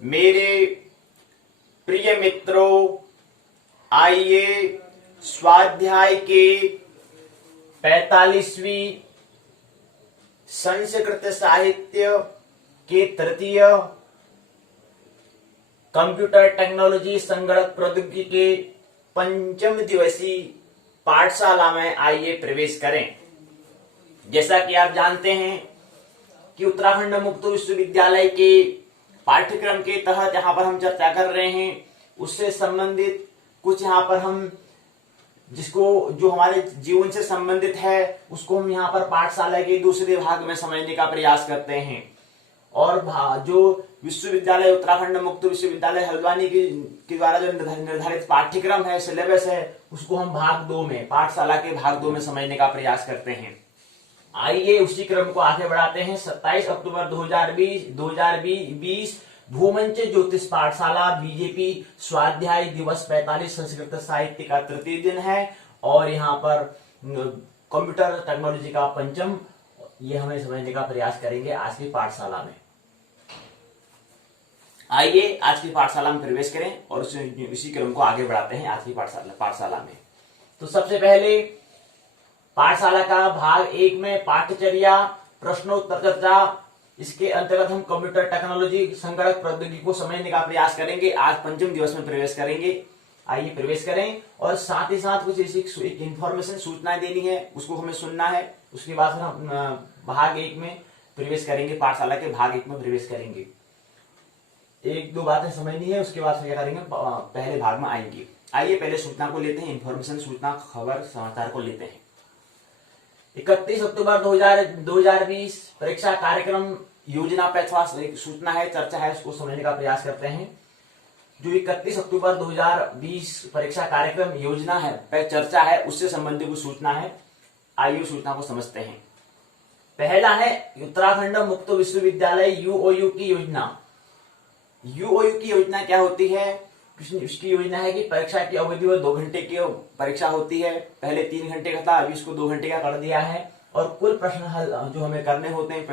मेरे प्रिय मित्रों, आइए स्वाध्याय के 45वीं संस्कृत साहित्य के तृतीय कंप्यूटर टेक्नोलॉजी संगणक प्रौद्योगिकी के पंचम दिवसीय पाठशाला में आइए प्रवेश करें। जैसा कि आप जानते हैं कि उत्तराखंड मुक्त विश्वविद्यालय के पाठ्यक्रम के तहत यहाँ पर हम चर्चा कर रहे हैं, उससे संबंधित कुछ यहाँ पर हम जिसको जो हमारे जीवन से संबंधित है उसको हम यहाँ पर पाठशाला के दूसरे भाग में समझने का प्रयास करते हैं। और जो विश्वविद्यालय उत्तराखंड मुक्त विश्वविद्यालय हल्द्वानी के द्वारा जो निर्धारित पाठ्यक्रम है, सिलेबस है, उसको हम भाग 2 में, पाठशाला के भाग 2 में समझने का प्रयास करते हैं। आइए उसी क्रम को आगे बढ़ाते हैं। 27 अक्टूबर 2020 भूमंच ज्योतिष पाठशाला बीजेपी स्वाध्याय दिवस 45 संस्कृत साहित्य का तृतीय दिन है और यहाँ पर कंप्यूटर टेक्नोलॉजी का पंचम, ये हमें समझने का प्रयास करेंगे आज की पाठशाला में। आइए आज की पाठशाला में प्रवेश करें और इसी क्रम को आगे बढ़ाते हैं आज की पाठशाला में। तो सबसे पहले पाठशाला का भाग 1 में पाठचर्या, प्रश्नोत्तर चर्चा, इसके अंतर्गत हम कंप्यूटर टेक्नोलॉजी संगणक प्रौद्योगिकी को समझने का प्रयास करेंगे। आज पंचम दिवस में प्रवेश करेंगे। आइए प्रवेश करें और साथ ही साथ कुछ ऐसी इंफॉर्मेशन सूचनाएं देनी है, उसको हमें सुनना है। उसके बाद हम भाग 1 में प्रवेश करेंगे, पाठशाला के भाग 1 में प्रवेश करेंगे। 1-2 बातें समझनी है, उसके बाद क्या करेंगे, पहले भाग में आएंगे। आइए पहले सूचना को लेते हैं, इंफॉर्मेशन, सूचना, खबर, समाचार को लेते हैं। 31 अक्टूबर 2020 परीक्षा कार्यक्रम योजना पे थोड़ा सूचना है, चर्चा है, उसको समझने का प्रयास करते हैं। जो 31 अक्टूबर 2020 परीक्षा कार्यक्रम योजना है पे चर्चा है, उससे संबंधित कुछ सूचना है। आइए सूचना को समझते हैं। पहला है उत्तराखंड मुक्त विश्वविद्यालय यूओयू की योजना। यूओयू की योजना क्या होती है? उसकी योजना है कि परीक्षा की अवधि वो 2 घंटे की परीक्षा होती है। पहले 3 घंटे का था, अभी इसको 2 घंटे का कर दिया है। और कुल प्रश्न हल जो हमें करने होते हैं,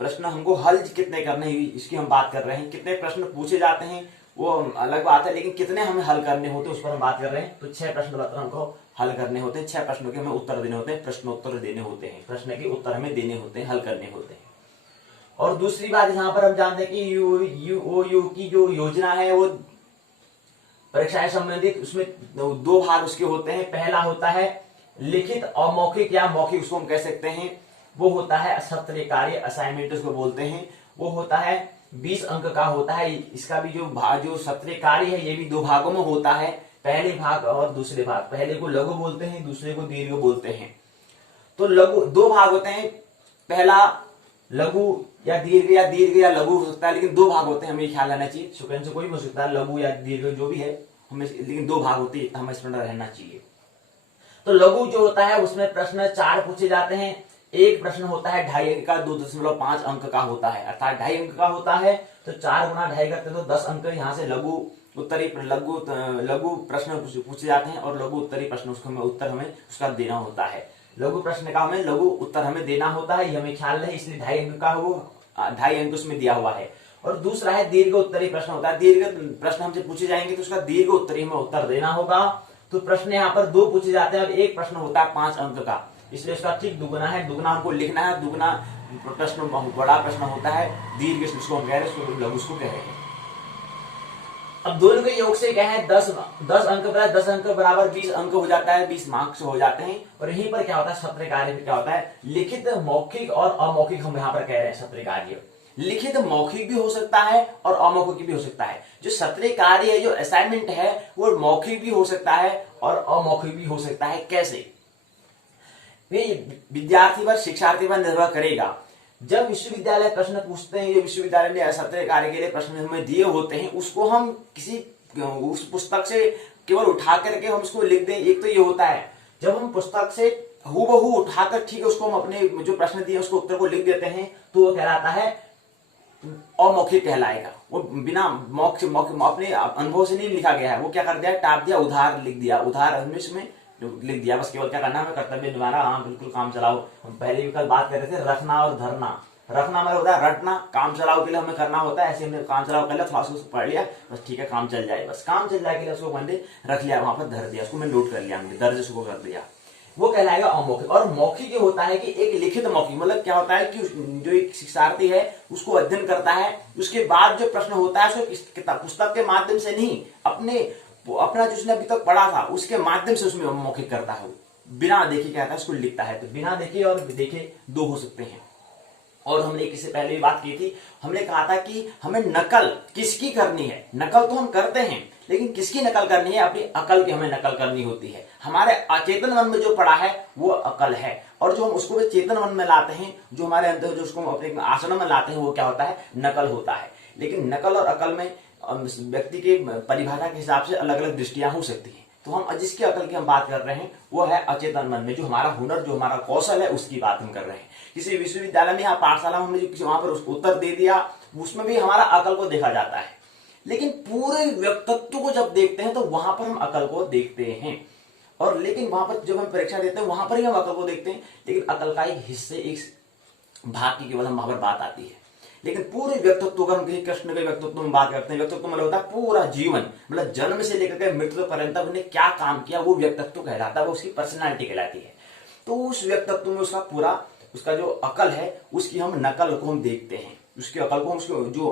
प्रश्न हमको हल कितने करने हैं, इसकी हम बात कर रहे हैं। कितने प्रश्न पूछे जाते हैं वो अलग बात है, लेकिन कितने हमें हल करने होते हैं उस पर हम बात कर रहे हैं। तो 6 प्रश्न पत्र हमको हल करने होते हैं। 6 प्रश्नों के हमें उत्तर देने होते हैं, प्रश्नोत्तर देने होते हैं, प्रश्न के उत्तर हमें देने होते हैं, हल करने होते हैं। और दूसरी बात यहाँ पर हम जानते हैं कि यूओयू की जो योजना है वो परीक्षा से संबंधित, उसमें 2 भाग उसके होते हैं। पहला होता है लिखित और मौखिक या मौखिक, उसको हम कह सकते हैं। वो होता है सत्र कार्य, असाइनमेंट उसको बोलते हैं। वो होता है 20 अंक का होता है। इसका भी जो सत्र कार्य है ये भी 2 भागों में होता है, पहले भाग और दूसरे भाग। पहले को लघु बोलते हैं, दूसरे को दीर्घ बोलते हैं। तो लघु 2 भाग होते हैं, पहला लघु या दीर्घ या लघु हो सकता है, लेकिन 2 भाग होते हैं, हमें ख्याल रहना चाहिए। सुकन से कोई भी हो सकता है, लघु या दीर्घ जो भी है, हमें लेकिन 2 भाग होते हैं, हमें स्मरण रहना चाहिए। तो लघु जो होता है उसमें प्रश्न 4 पूछे जाते हैं। एक प्रश्न होता है 2.5 अंक का, 2.5 अंक का होता है, अर्थात 2.5 अंक का होता है। तो 4 गुना 2.5 करते तो 10 अंक यहाँ से लघु प्रश्न पूछे जाते हैं। और लघु उत्तरी प्रश्न उत्तर हमें उसका देना होता है। लघु प्रश्न का हमें लघु उत्तर हमें देना होता है, ये हमें ख्याल है, इसलिए 2.5 अंक का वो 2.5 अंक उसमें दिया हुआ है। और दूसरा है दीर्घ उत्तरी प्रश्न होता है। दीर्घ प्रश्न हमसे पूछे जाएंगे तो उसका दीर्घ उत्तरी हमें उत्तर देना होगा। तो प्रश्न यहाँ पर 2 पूछे जाते हैं और एक प्रश्न होता है 5 अंक का, इसलिए उसका ठीक दुगुना है। दुगुना हमको लिखना है, दुगुना प्रश्न बड़ा प्रश्न होता है, दीर्घ उसको हम कह रहे हैं, लघु उसको कह रहे हैं। अब दोनों के योग से क्या है, 10 अंक पर 10 अंक बराबर 20 अंक हो जाता है, 20 मार्क्स हो जाते हैं। और यहीं पर क्या होता है, सत्र कार्य क्या होता है, लिखित, मौखिक और अमौखिक हम यहाँ पर कह रहे हैं। सत्र कार्य लिखित मौखिक भी हो सकता है और अमौखिक भी हो सकता है। जो सत्र कार्य है, जो असाइनमेंट है, वो मौखिक भी हो सकता है और अमौखिक भी हो सकता है। कैसे? विद्यार्थी पर, शिक्षार्थी पर निर्भर करेगा। जब विश्वविद्यालय प्रश्न पूछते हैं, जो विश्वविद्यालय ने सत्र कार्य के लिए प्रश्न हमें दिए होते हैं, उसको हम किसी उस पुस्तक से केवल उठा करके हम उसको लिख दें। एक तो ये होता है जब हम पुस्तक से हूबहू उठाकर ठीक है उसको हम अपने जो प्रश्न दिए उसको उत्तर को लिख देते हैं, तो वो कहलाता है अमौखिक कहलाएगा। वो बिना अपने अनुभव से नहीं लिखा गया है, वो क्या कर दिया, टाप दिया, उधार लिख दिया, उधार में लिख दिया। बस केवल क्या करना है, कर्तव्य निभाना। हाँ बिल्कुल काम चलाओ। हम पहले भी कल बात कर रहे थे, रखना और धरना। रखना मतलब होता है रटना, काम चलाओ के लिए हमें करना होता है, ऐसे हमने काम चलाओ कर लिया, थोड़ा सा पढ़ लिया, बस ठीक है काम चल जाए, बस काम चल जाए के लिए उसको मैंने रख लिया, वहां पर धर दिया, उसको मैंने नोट कर लिया, हमने दर्ज उसको कर दिया, वो कहलाएगा अमौखिक। और मौखिक ये होता है कि एक लिखित मौखिक, मतलब क्या होता है कि जो एक शिक्षार्थी है उसको अध्ययन करता है, उसके बाद जो प्रश्न होता है उसको किताब पुस्तक के माध्यम से नहीं, अपना जो उसने अभी तक पढ़ा था उसके माध्यम से उसमें मौखिक करता है, बिना देखे क्या है उसको लिखता है। तो बिना देखे और देखे दो हो सकते हैं। और हमने इससे पहले भी बात की थी, हमने कहा था कि हमें नकल किसकी करनी है, नकल तो हम करते हैं लेकिन किसकी नकल करनी है, अपनी अकल की हमें नकल करनी होती है। हमारे अचेतन मन में जो पड़ा है वो अकल है, और जो हम उसको भी चेतन मन में लाते हैं, जो हमारे अंदर जो उसको अपने आचरण में लाते हैं, वो क्या होता है, नकल होता है। लेकिन नकल और अकल में व्यक्ति के परिभाषा के हिसाब से अलग अलग दृष्टियां हो सकती है। तो हम जिसकी अकल की हम बात कर रहे हैं वो है अचेतन मन में, जो हमारा हुनर, जो हमारा कौशल है, उसकी बात हम कर रहे हैं। किसी विश्वविद्यालय में या पाठशाला में हमने वहां पर उसको उत्तर दे दिया, उसमें भी हमारा अकल को देखा जाता है, लेकिन पूरे व्यक्तित्व को जब देखते हैं तो वहां पर हम अकल को देखते हैं। और लेकिन वहां पर जब हम परीक्षा देते हैं वहां पर ही हम अकल को देखते हैं, लेकिन अकल का एक हिस्से, एक भाग की केवल हम वहां पर बात आती है। लेकिन पूरे व्यक्तित्व, अगर हम किसी कृष्ण के व्यक्तित्व में बात करते हैं, व्यक्तित्व मतलब होता है पूरा जीवन, मतलब जन्म से लेकर के मृत्यु पर्यंत उन्हें क्या काम किया, वो व्यक्तित्व कहलाता है, वो उसकी पर्सनैलिटी कहलाती है। तो उस व्यक्तित्व में उसका पूरा, उसका जो अकल है उसकी हम नकल को हम देखते हैं, उसकी अकल को, उसको जो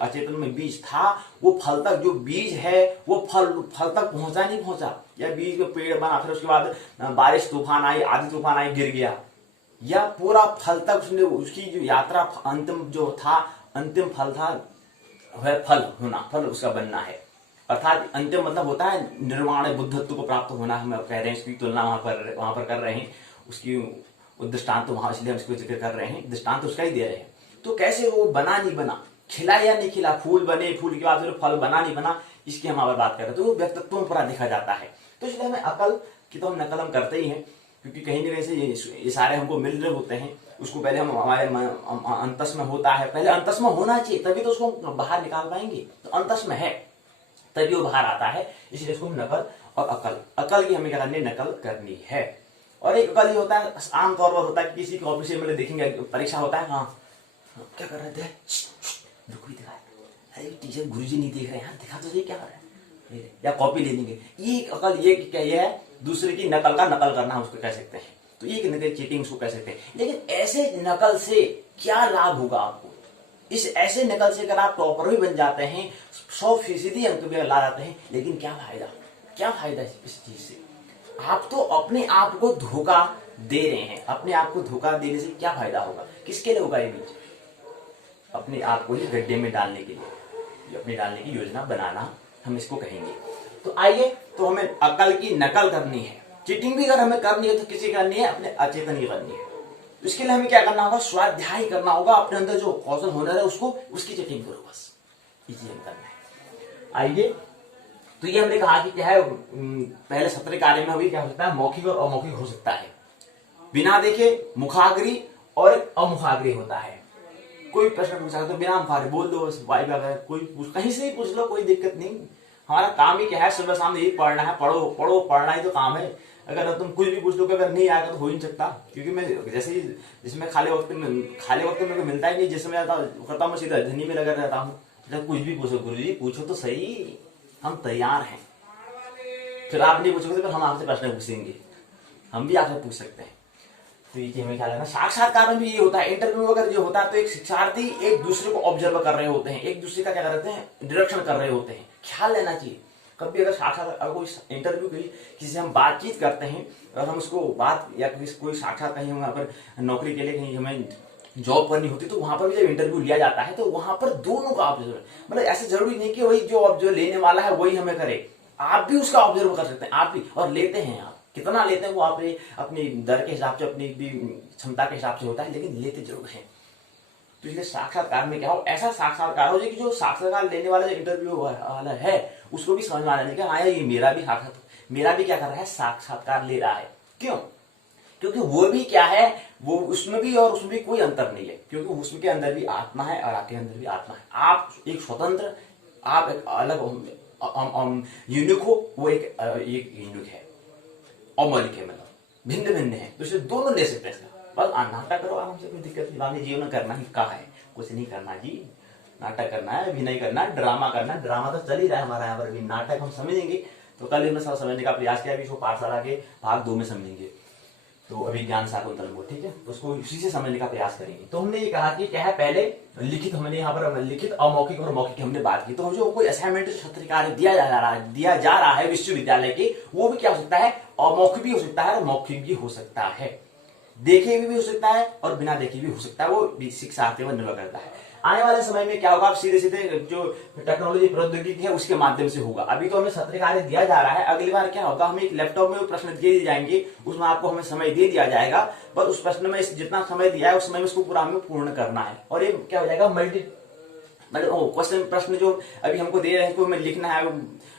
अचेतन में बीज था वो फल तक, जो बीज है वो फल तक पहुंचा नहीं पहुंचा, या बीज को पेड़ बना, फिर उसके बाद बारिश तूफान आई, आधी तूफान आई, गिर गया, या पूरा फल तक उसने, उसकी जो यात्रा अंतिम जो था, अंतिम फल था वह फल होना, फल उसका बनना है। अर्थात अंतिम मतलब होता है निर्वाण, बुद्धत्व को प्राप्त होना, हम कह रहे हैं, इसकी तुलना वहां पर कर रहे हैं, उसकी दृष्टांत तो वहां, इसलिए हम इसको जिक्र कर रहे हैं, दृष्टांत तो उसका ही दे रहे हैं। तो कैसे वो बना नहीं बना, खिला या नहीं खिला, फूल बने, फूल के बाद फल बना नहीं बना, इसकी हम बात कर रहे हैं। तो वो व्यक्तित्व में पूरा देखा जाता है। तो इसलिए हमें अकल की तो हम नकल हम करते ही हैं, क्योंकि कहीं ना कहीं से ये सारे हमको मिल रहे होते हैं। उसको पहले हम हमारे अंतस में होता है, पहले अंतस में होना चाहिए तभी तो उसको बाहर निकाल पाएंगे। तो अंतस में है तभी वो बाहर आता है, इसलिए उसको नकल और अकल की हमें क्या करनी है, नकल करनी है। और एक अकल ये होता है, आमतौर पर होता है कि किसी कॉपी से मतलब देखेंगे, परीक्षा होता है, हाँ क्या कर रहे थे, रुको भी दिखा, अरे टीचर गुरुजी नहीं देख रहे हैं, दिखा तो सही क्या कर रहे हैं, या कॉपी ले लेंगे। ये अकल, ये क्या, ये है दूसरे की नकल का नकल करना, उसको कह सकते हैं। तो ये नकल चीटिंग उसको कह सकते हैं। लेकिन ऐसे नकल से क्या लाभ होगा आपको, इस ऐसे नकल से अगर आप टॉपर भी बन जाते हैं, 100% अंक भी ला जाते हैं, लेकिन क्या फायदा, क्या फायदा इस चीज से? आप तो अपने आप को धोखा दे रहे हैं। अपने आप को धोखा देने से क्या फायदा होगा, किसके लिए होगा ये बीज? अपने आप को ही गड्ढे में डालने के लिए, अपने डालने की योजना बनाना, हम इसको कहेंगे। तो आइए, तो हमें अकल की नकल करनी है। चीटिंग भी अगर हमें करनी है तो किसी करनी है, अपने अचेतन की करनी है। तो इसके लिए हमें क्या करना होगा, स्वाध्याय करना होगा, अपने अंदर जो कौशल हुनर है उसको, उसकी चीटिंग करो, बस ये चीज करना है। आइए, तो ये हमने कहा कि क्या है, पहले सत्र कार्य में भी क्या हो सकता है, मौखिक और अमौखिक हो सकता है। बिना देखे मुखाग्री और अमुखाग्री होता है। कोई प्रश्न पूछा तो बिना मुखाग्री बोल दो, कोई कहीं से ही पूछ लो, कोई दिक्कत नहीं। हमारा काम ही क्या है, सुबह शाम यही पढ़ना है, पढ़ो पढ़ो, पढ़ना ही तो काम है। अगर तुम कुछ भी पूछ लो, अगर नहीं आएगा तो हो ही नहीं सकता। क्योंकि मैं जैसे ही जिसमें खाली वक्त मेरे को मिलता ही नहीं, जिसमें करता हूँ मैं सीधा धनी में लगा रहता हूँ। जब कुछ भी पूछो, गुरुजी पूछो तो सही, हम तैयार हैं। फिर आप नहीं पूछोगे तो फिर हम आपसे प्रश्न पूछेंगे, हम भी आपसे पूछ सकते हैं। तो ये हमें क्या लगना, साक्षात्कार में भी ये होता है। इंटरव्यू अगर जो होता है तो एक शिक्षार्थी एक दूसरे को ऑब्जर्व कर रहे होते हैं, एक दूसरे का क्या करते हैं, निरीक्षण कर रहे होते हैं। ख्याल लेना चाहिए कभी अगर साक्षात्कार, कोई इंटरव्यू किसी से हम बातचीत करते हैं, अगर हम उसको बात या कोई साक्षात कहीं हम अगर नौकरी के लिए कहीं हमें जॉब करनी होती, तो वहां पर भी जब इंटरव्यू लिया जाता है तो वहां पर दोनों का ऑब्जर्व, मतलब ऐसे जरूरी नहीं कि वही जो लेने वाला है वही हमें करे, आप भी उसका ऑब्जर्व कर सकते हैं, आप भी। और लेते हैं, आप कितना लेते हैं वो आप अपनी दर के हिसाब से, अपनी क्षमता के हिसाब से होता है, लेकिन लेते जरूर हैं। तो इसलिए साक्षात्कार में क्या हो, ऐसा साक्षात्कार हो जाए कि जो साक्षात्कार लेने वाला जो इंटरव्यू वाला है उसको भी समझ में आने लगे, हाँ ये मेरा भी क्या कर रहा है, साक्षात्कार ले रहा है। क्यों? क्योंकि वो भी क्या है, वो उसमें भी और उसमें भी कोई अंतर नहीं है, क्योंकि उसमें के अंदर भी आत्मा है और आपके अंदर भी आत्मा है। आप एक स्वतंत्र, आप एक अलग यूनिक हो, वो एक यूनिक है, अमौलिक है, मतलब भिन्न भिन्न है। तो इसे दोनों ले सकते हैं। बस नाटक करो आराम से, कोई दिक्कत नहीं। बाकी जीवन में करना ही क्या है, कुछ नहीं करना जी, नाटक करना है, अभिनय करना है, ड्रामा करना है। ड्रामा तो चल ही रहा है हमारा यहाँ पर, अभी नाटक हम समझेंगे। तो कल हमने सब समझने का प्रयास किया, अभी इसको पाठशाला के भाग 2 में समझेंगे। तो अभी ज्ञान शाकुंतलम को, ठीक है, उसको उसी से समझने का प्रयास करेंगे। तो हमने ये कहा कि क्या है, पहले लिखित, हमने यहाँ पर लिखित, अमौखिक और मौखिक हमने बात की। तो जो कोई असाइनमेंट छात्र कार्य दिया जा रहा है विश्वविद्यालय के, वो भी क्या हो सकता है, अमौखिक भी हो सकता है और मौखिक भी हो सकता है, देखे भी हो सकता है और बिना देखे भी हो सकता है, वो शिक्षार्थी पर निर्भर करता है। आने वाले समय में क्या होगा, आप सीधे सीधे जो टेक्नोलॉजी प्रौद्योगिकी है उसके माध्यम से होगा। अभी तो हमें सत्र कार्य दिया जा रहा है, अगली बार क्या होगा, हमें एक लैपटॉप में प्रश्न दिए जाएंगे, उसमें आपको हमें समय दे दिया जाएगा, पर उस प्रश्न में जितना समय दिया है उस समय में उसको पूरा हमें पूर्ण करना है। और ये क्या हो जाएगा, क्वेश्चन प्रश्न जो अभी हमको दे रहे हैं, को हमें लिखना है,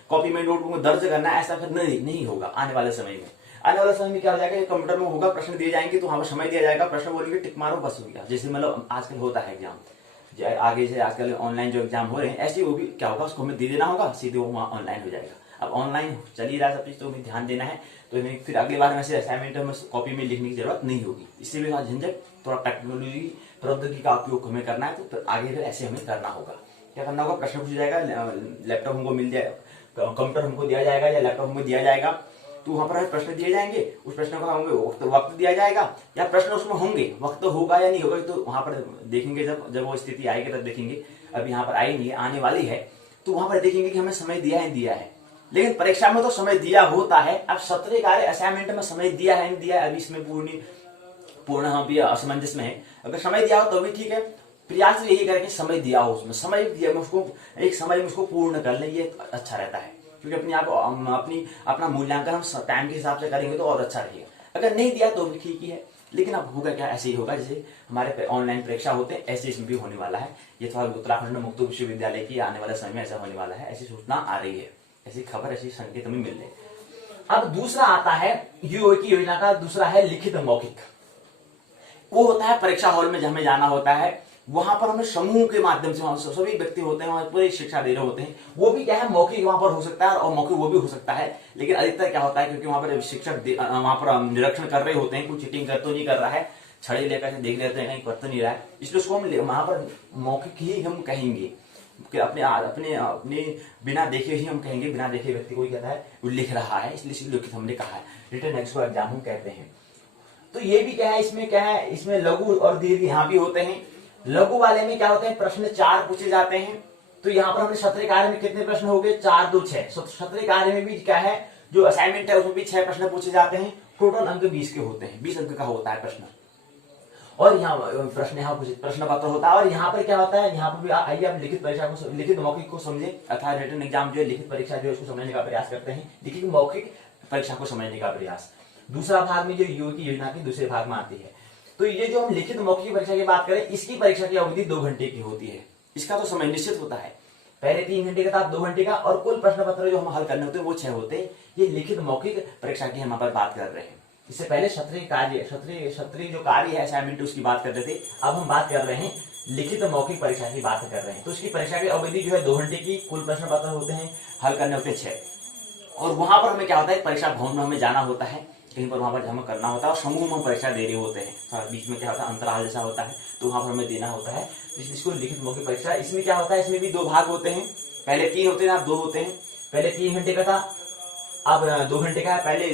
कॉपी में नोटबुक में दर्ज करना है, ऐसा फिर नहीं होगा आने वाले समय में। आने वाले समय में क्या हो जाएगा, कंप्यूटर में होगा, प्रश्न दिए जाएंगे तो वहां पर समय दिया जाएगा, प्रश्न बोलेंगे टिक मारो बस हो गया। जैसे मतलब आजकल होता है एग्जाम, आगे से आजकल ऑनलाइन जो एग्जाम हो रहे हैं, ऐसे वो भी क्या होगा, उसको हमें दे देना होगा, सीधे वो वहाँ ऑनलाइन हो जाएगा। अब ऑनलाइन चल ही रहा है सब चीज, तो हमें ध्यान देना है। तो फिर अगली बार वैसे असाइनमेंट में कॉपी में लिखने की जरूरत नहीं होगी। इससे भी झंझट, थोड़ा टेक्नोलॉजी प्रौद्योगिकी का उपयोग हमें करना है, तो आगे फिर ऐसे हमें करना होगा। क्या करना होगा, प्रश्न पूछा जाएगा, लैपटॉप हमको मिल जाएगा, कंप्यूटर हमको दिया जाएगा या लैपटॉप हमको दिया जाएगा, तो वहां पर प्रश्न दिए जाएंगे, उस प्रश्न को हमें वक्त दिया जाएगा, या प्रश्न उसमें होंगे, वक्त होगा या नहीं होगा, तो वहां पर देखेंगे, जब वो स्थिति आएगी तब देखेंगे। अभी यहाँ पर आई नहीं है, आने वाली है, तो वहां पर देखेंगे कि हमें समय दिया है। लेकिन परीक्षा में तो समय दिया होता है, अब सत्र कार्य असाइनमेंट में समय दिया है नहीं दिया है, अभी इसमें पूर्ण हम भी असमंजस में है। अगर समय दिया हो तो भी ठीक है, प्रयास यही करें कि समय दिया हो, उसमें समय दिया, उसको एक समय में उसको पूर्ण कर लें, ये अच्छा रहता है। क्योंकि अपना मूल्यांकन हम टाइम के हिसाब से करेंगे तो और अच्छा रहेगा। अगर नहीं दिया तो भी ठीक ही है, लेकिन अब होगा क्या, ऐसे ही होगा जैसे हमारे ऑनलाइन परीक्षा होते हैं, ऐसे इसमें भी होने वाला है। ये थोड़ा उत्तराखंड मुक्त विश्वविद्यालय की आने वाले समय में ऐसा होने वाला है, ऐसी सूचना आ रही है, ऐसी खबर, ऐसी संकेत हमें मिल रहे। अब दूसरा आता है यूओ की योजना का, दूसरा है लिखित मौखिक। वो होता है परीक्षा हॉल में हमें जाना होता है, वहां पर हमें समूह के माध्यम से सभी व्यक्ति होते हैं, वहां पूरी शिक्षा दे रहे होते हैं। वो भी क्या है, मौखिक वहां पर हो सकता है और मौखिक वो भी हो सकता है। लेकिन अधिकतर क्या होता है, क्योंकि वहां पर शिक्षक वहां पर निरीक्षण कर रहे होते हैं, कुछ चीटिंग कर तो नहीं कर रहा है, छड़े लेकर के देख लेते हैं कहीं कर तो नहीं रहा है, इसलिए उसको हम वहां पर मौखिक ही हम कहेंगे कि अपने बिना देखे ही हम कहेंगे, बिना देखे व्यक्ति को कहता है वो लिख रहा है, इसलिए लिखित हमने कहा है, रिटन एग्जाम हम कहते हैं। तो ये भी क्या है, इसमें क्या है, इसमें लघु और दीर्घ यहाँ भी होते हैं। लघु वाले में क्या होते हैं, प्रश्न 4 पूछे जाते हैं। तो यहाँ पर हमने सत्र कार्य में कितने प्रश्न हो गए, 4 2 6। सत्र कार्य में भी क्या है, जो असाइनमेंट है उसमें भी 6 प्रश्न पूछे जाते हैं। टोटल अंक 20 के होते हैं, 20 अंक का होता है प्रश्न। और यहाँ प्रश्न प्रश्न पत्र होता है। और यहाँ पर क्या होता है, यहाँ पर भी आइए आप लिखित परीक्षा को, लिखित मौखिक को समझे, अर्थात रिटन एग्जाम जो है, लिखित परीक्षा जो है उसको समझने का प्रयास करते हैं, लिखित मौखिक परीक्षा को समझने का प्रयास। दूसरा भाग में जो यूओ की योजना के दूसरे भाग में आती है। तो ये जो हम लिखित मौखिक परीक्षा की बात करें, इसकी परीक्षा की अवधि 2 घंटे की होती है। इसका तो समय निश्चित होता है, पहले 3 घंटे का था, 2 घंटे का, और कुल प्रश्न पत्र जो हम हल करने होते हैं वो 6 होते हैं। ये लिखित मौखिक परीक्षा की हम यहाँ पर बात कर रहे हैं। इससे पहले क्षत्रिय जो कार्य है असाइनमेंट उसकी बात कर रहे थे, अब हम बात कर रहे हैं लिखित मौखिक परीक्षा की बात कर रहे हैं। तो इसकी परीक्षा की अवधि जो है 2 घंटे की, कुल प्रश्न पत्र होते हैं, हल करने होते हैं 6। और वहां पर हमें क्या होता है, परीक्षा भवन में हमें जाना होता है, कहीं पर वहां पर जमा करना होता है, और समूह में परीक्षा दे रहे होते हैं। बीच में क्या होता है, अंतराल जैसा होता है, तो वहां पर हमें देना होता है, इसको लिखित मौखिक परीक्षा। इसमें क्या होता है, इसमें भी 2 भाग होते हैं, पहले 3 होते हैं, अब 2 होते हैं। पहले 3 घंटे का था, अब 2 घंटे का है। पहले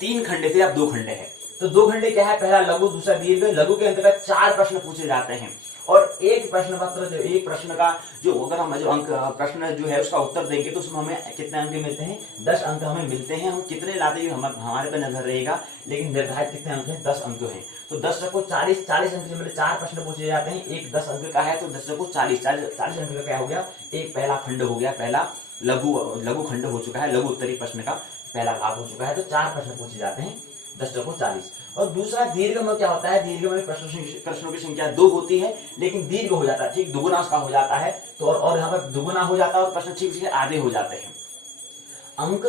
3 घंटे थे, अब 2 घंटे है। तो 2 घंटे क्या है, पहला लघु, दूसरा दीर्घ। लघु के अंतर्गत 4 प्रश्न पूछे जाते हैं, और एक प्रश्न पत्र जो एक प्रश्न का जो अगर हम जो अंक प्रश्न जो है उसका उत्तर देंगे तो उसमें हमें कितने अंक मिलते हैं, 10 अंक हमें मिलते हैं। हम कितने लाते हैं हमारे पर निर्भर रहेगा, लेकिन निर्धारित कितने अंक हैं, 10 अंक हैं। तो 10 को 40 अंक से मतलब 4 प्रश्न पूछे जाते हैं, एक 10 अंक का है, तो 10 को 40 अंक का क्या हो गया, एक पहला खंड हो गया, पहला लघु खंड हो चुका है, लघु उत्तरी प्रश्न का पहला भाग हो चुका है। तो 4 प्रश्न पूछे जाते हैं, 10 को 40। और दूसरा दीर्घ में क्या होता है, दीर्घ में प्रश्नों की संख्या 2 होती है, लेकिन दीर्घ हो जाता है, ठीक दुगुना उसका हो जाता है। तो और यहाँ पर दुगुना हो जाता है और प्रश्न ठीक उसके आधे हो जाते हैं। अंक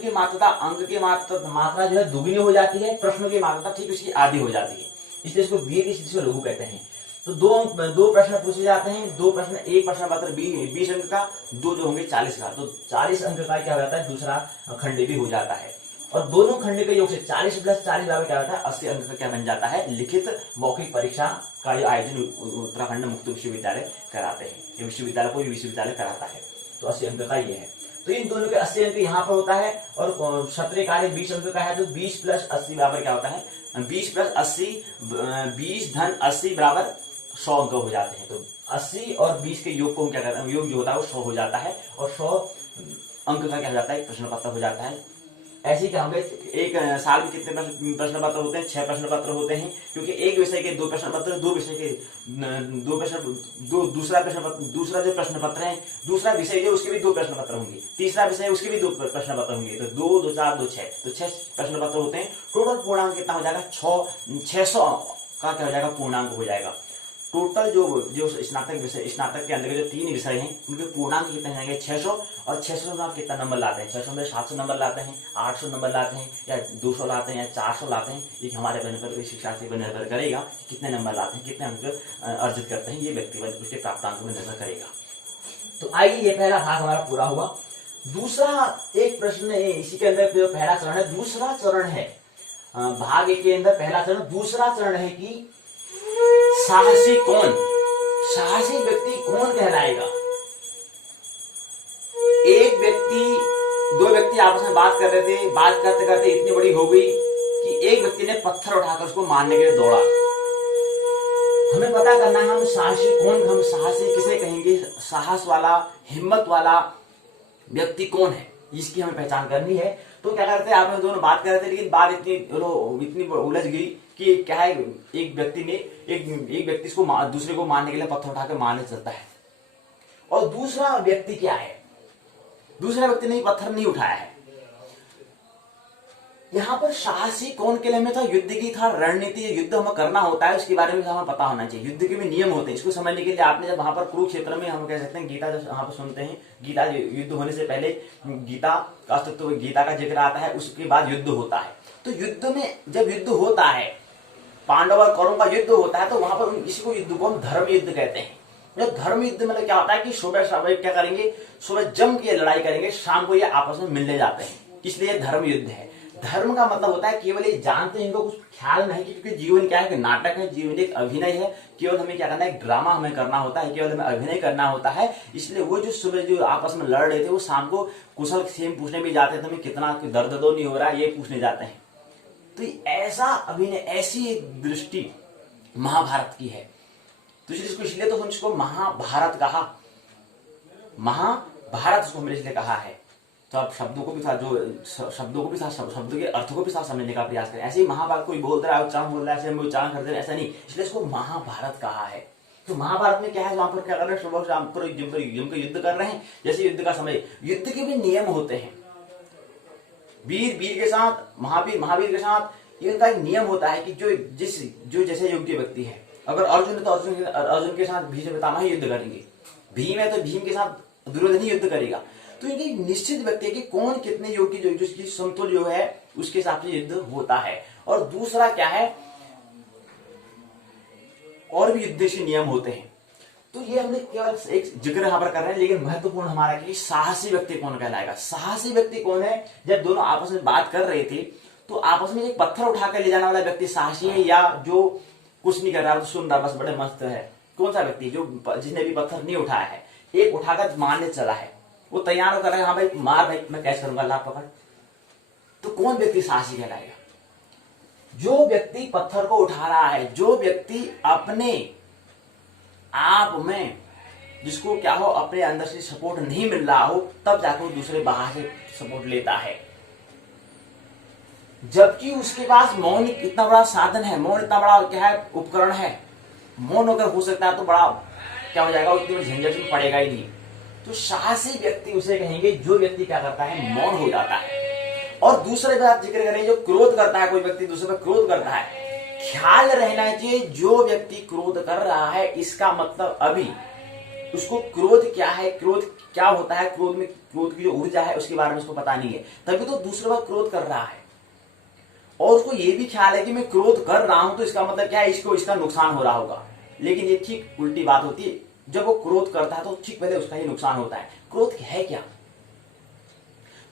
की मात्रा जो है दुगुनी हो जाती है, प्रश्नों की मात्रा ठीक उसकी आधी हो जाती है, इसलिए इसको दीर्घ, इसको लघु कहते हैं। तो दो प्रश्न पूछे जाते हैं, 2 प्रश्न, एक प्रश्न पत्र 20 अंक का, 2 जो होंगे 40 का। तो 40 अंक का क्या हो जाता है, दूसरा खंड भी हो जाता है। और दोनों खंड के योग से 40 + 40 बराबर क्या होता है 80 अंक का क्या बन जाता है लिखित मौखिक परीक्षा का जो आयोजन उत्तराखंड मुक्त विश्वविद्यालय कराते हैं। ये विश्वविद्यालय कोई विश्वविद्यालय कराता है, तो 80 अंक का ये है। तो इन दोनों के 80 अंक यहाँ पर होता है और सत्र कार्य 20 अंक का है, तो 20 + 80 बराबर क्या होता है 20 + 80 20 + 80 बराबर 100 अंक हो जाते हैं। तो 80 और 20 के योग को हम क्या करते हैं, योग जो होता है वो 100 हो जाता है और 100 अंक का क्या हो जाता है प्रश्न पत्र हो जाता है। ऐसे ही क्या होंगे एक साल में कितने प्रश्न पत्र होते हैं 6 प्रश्न पत्र होते हैं, क्योंकि एक विषय के 2 प्रश्न पत्र, 2 विषय के 2 प्रश्न, दूसरा जो प्रश्न पत्र है दूसरा विषय जो उसके भी 2 प्रश्न पत्र होंगे, तीसरा विषय उसके भी 2 प्रश्न पत्र होंगे, तो 2 2 4 2 6, तो 6 प्रश्न पत्र होते हैं। टोटल पूर्णांक कितना हो जाएगा 600 का क्या हो जाएगा पूर्णांक हो जाएगा। टोटल जो स्नातक के अंदर के जो 3 विषय हैं उनके पूर्णांक कितने जाएंगे 600, और 600 में आप कितना नंबर लाते हैं 600 में 700 नंबर लाते हैं, 800 नंबर लाते हैं या 200 लाते हैं या 400 लाते हैं, ये हमारे शिक्षार्थी पर निर्भर करेगा कितने नंबर लाते हैं, कितने अंक अर्जित करते हैं, ये व्यक्तिगत उसके प्राप्तांक में निर्भर करेगा। तो आइए ये पहला भाग हमारा पूरा हुआ। दूसरा एक प्रश्न इसी के अंदर जो पहला चरण है, दूसरा चरण है भाग 1 के अंदर पहला चरण, दूसरा चरण है कि साहसी कौन, साहसी व्यक्ति कौन कहलाएगा। दो व्यक्ति आपस में बात कर रहे थे, बात करते करते इतनी बड़ी हो गई कि एक व्यक्ति ने पत्थर उठाकर उसको मारने के लिए दौड़ा। हमें पता करना है हम साहसी कौन, हम साहसी किसे कहेंगे, साहस वाला हिम्मत वाला व्यक्ति कौन है, इसकी हमें पहचान करनी है। तो क्या करते हैं आपने दोनों बात कर रहे थे, लेकिन बात इतनी उलझ गई कि क्या है एक व्यक्ति इसको दूसरे को मारने के लिए पत्थर उठाकर मारने चलता है, और दूसरा व्यक्ति क्या है, दूसरा व्यक्ति ने पत्थर नहीं उठाया है। यहाँ पर साहसी कौन के लिए में था, युद्ध की था रणनीति, युद्ध हमें करना होता है उसके बारे में हमें पता होना चाहिए, युद्ध के भी नियम होते हैं। इसको समझने के लिए आपने जब वहां पर कुरुक्षेत्र में हम कह सकते हैं गीता जब वहां पर सुनते हैं, गीता युद्ध होने से पहले गीता का अस्तित्व, गीता का जिक्र आता है, उसके बाद युद्ध होता है। तो युद्ध में जब युद्ध होता है, पांडव और कौरव का युद्ध होता है, तो वहां पर इसी को युद्ध को हम धर्म युद्ध कहते हैं। जब धर्म युद्ध मतलब क्या होता है कि सुबह क्या करेंगे, सुबह जम के लड़ाई करेंगे, शाम को ये आपस में मिलने जाते हैं, इसलिए धर्म युद्ध है। धर्म का मतलब होता है केवल ये जानते हैं, इनको कुछ ख्याल नहीं, क्योंकि जीवन क्या है कि नाटक है, जीवन एक अभिनय है, केवल हमें क्या करना है, एक ड्रामा हमें करना होता है, केवल हमें अभिनय करना होता है। इसलिए वो जो सुबह जो आपस में लड़ रहे थे वो शाम को कुशल क्षेम पूछने भी जाते थे, हमें कितना दर्द तो नहीं हो रहा है, ये पूछने जाते हैं। तो ऐसा अभिनय, ऐसी दृष्टि महाभारत की है, तो इसलिए तो इसको महाभारत कहा, महाभारत उसको हमने इसलिए कहा है। तो आप शब्दों को भी साथ, जो शब्दों को भी साथ, शब्दों के अर्थ को भी साथ समझने का प्रयास करें। ऐसे ही महाभारत कोई बोल रहा है, उच्चारण बोल रहा है, ऐसे हम उच्चारण करते हैं, ऐसा नहीं, इसलिए इसको महाभारत कहा है। तो महाभारत में क्या है, वहां पर क्या कर रहे हैं, सुबह शाम पर युद्ध कर रहे हैं, जैसे युद्ध का समय, युद्ध के भी नियम होते हैं, वीर के साथ, महावीर के साथ, इनका एक नियम होता है कि जो जैसे योग्य व्यक्ति है, अगर अर्जुन है तो अर्जुन के साथ भीष्म पितामह युद्ध करेंगे, भीम है तो भीम के साथ दुर्योधन युद्ध करेगा। तो ये निश्चित व्यक्ति है कि कौन कितने योग्य, जो जिसकी समतुल्य जो है उसके हिसाब से युद्ध होता है। और दूसरा क्या है, और भी युद्ध के नियम होते हैं। तो ये हमने केवल एक जिक्र यहाँ पर कर रहे हैं, लेकिन महत्वपूर्ण हमारा कि साहसी व्यक्ति कौन कहलाएगा। साहसी व्यक्ति कौन है, जब दोनों आपस में बात कर रहे थे तो आपस में एक पत्थर उठाकर ले जाने वाला व्यक्ति साहसी है, या जो कुछ नहीं कर रहा, सुन रहा, बस बड़े मस्त है। कौन सा व्यक्ति, जो जिसने भी पत्थर नहीं उठाया है, एक उठाकर मारने चला है, वो तैयार होकर रहा है, हाँ भाई मार भाई, मैं कैसे करूंगा, ला पकड़। तो कौन व्यक्ति साहसी कहलाएगा, जो व्यक्ति पत्थर को उठा रहा है, जो व्यक्ति अपने आप में, जिसको क्या हो, अपने अंदर से सपोर्ट नहीं मिल रहा हो, तब जाकर वो दूसरे बाहर से सपोर्ट लेता है। जबकि उसके पास मौन इतना बड़ा साधन है, मौन इतना बड़ा क्या है, उपकरण है, मौन अगर हो सकता है तो बड़ा क्या हो जाएगा, उतनी झंझट में पड़ेगा ही नहीं। तो साहसी व्यक्ति उसे कहेंगे जो व्यक्ति क्या करता है, मौन हो जाता है। और दूसरे बात जिक्र करें, जो क्रोध करता है, कोई व्यक्ति दूसरे पर क्रोध करता है, ख्याल रहना चाहिए, जो व्यक्ति क्रोध कर रहा है इसका मतलब अभी उसको क्रोध क्या है, क्रोध क्या होता है, क्रोध में क्रोध की जो ऊर्जा है उसके बारे में उसको पता नहीं है, तभी तो दूसरे पर क्रोध कर रहा है। और उसको ये भी ख्याल है कि मैं क्रोध कर रहा हूं तो इसका मतलब क्या है, इसका नुकसान हो रहा होगा। लेकिन ये ठीक उल्टी बात होती है, जब वो क्रोध करता है तो ठीक पहले उसका ही नुकसान होता है। क्रोध है क्या,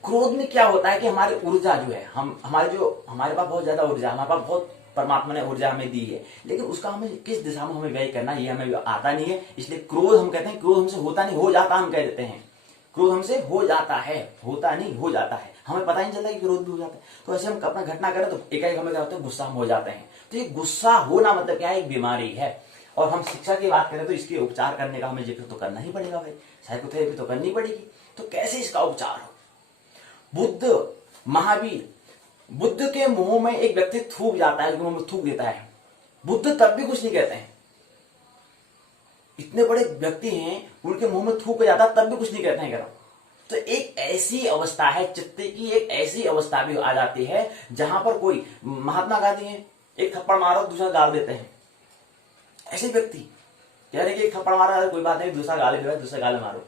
क्रोध में क्या होता है कि हमारी ऊर्जा जो है, हमारे पास बहुत ज्यादा ऊर्जा, हमारे पास बहुत परमात्मा ने ऊर्जा हमें दी है, लेकिन उसका हमें किस दिशा में हमें व्यय करना है ये हमें आता नहीं है। इसलिए क्रोध हम कहते हैं, क्रोध हमसे होता नहीं, हो जाता हम कह देते हैं। क्रोध हमसे हो जाता है, होता नहीं, हो जाता है, हमें पता ही नहीं चलता कि क्रोध भी हो जाता है। तो ऐसे हम अपना घटना करें तो एकाएक हमें क्या होता है, गुस्सा हम हो जाते हैं। तो ये गुस्सा होना मतलब क्या है, एक बीमारी है। और हम शिक्षा की बात करें तो इसके उपचार करने का हमें जिक्र तो करना ही पड़ेगा भाई, साइकोथेरेपी तो करनी पड़ेगी। तो कैसे इसका उपचार हो? बुद्ध, महावीर, बुद्ध के मुंह में एक व्यक्ति थूक जाता है, मुंह में थूक देता है, बुद्ध तब भी कुछ नहीं कहते हैं। इतने बड़े व्यक्ति हैं, उनके मुंह में थूक जाता तब भी कुछ नहीं कहते हैं क्या? तो एक ऐसी अवस्था है, चित्त की एक ऐसी अवस्था भी आ जाती है जहां पर कोई, महात्मा गांधी हैं, एक थप्पड़ मारो दूसरा गाल देते हैं। ऐसे व्यक्ति कह रहे कि एक थप्पड़ मारा कोई बात नहीं, दूसरा गाल दे, दूसरा गाल मारो,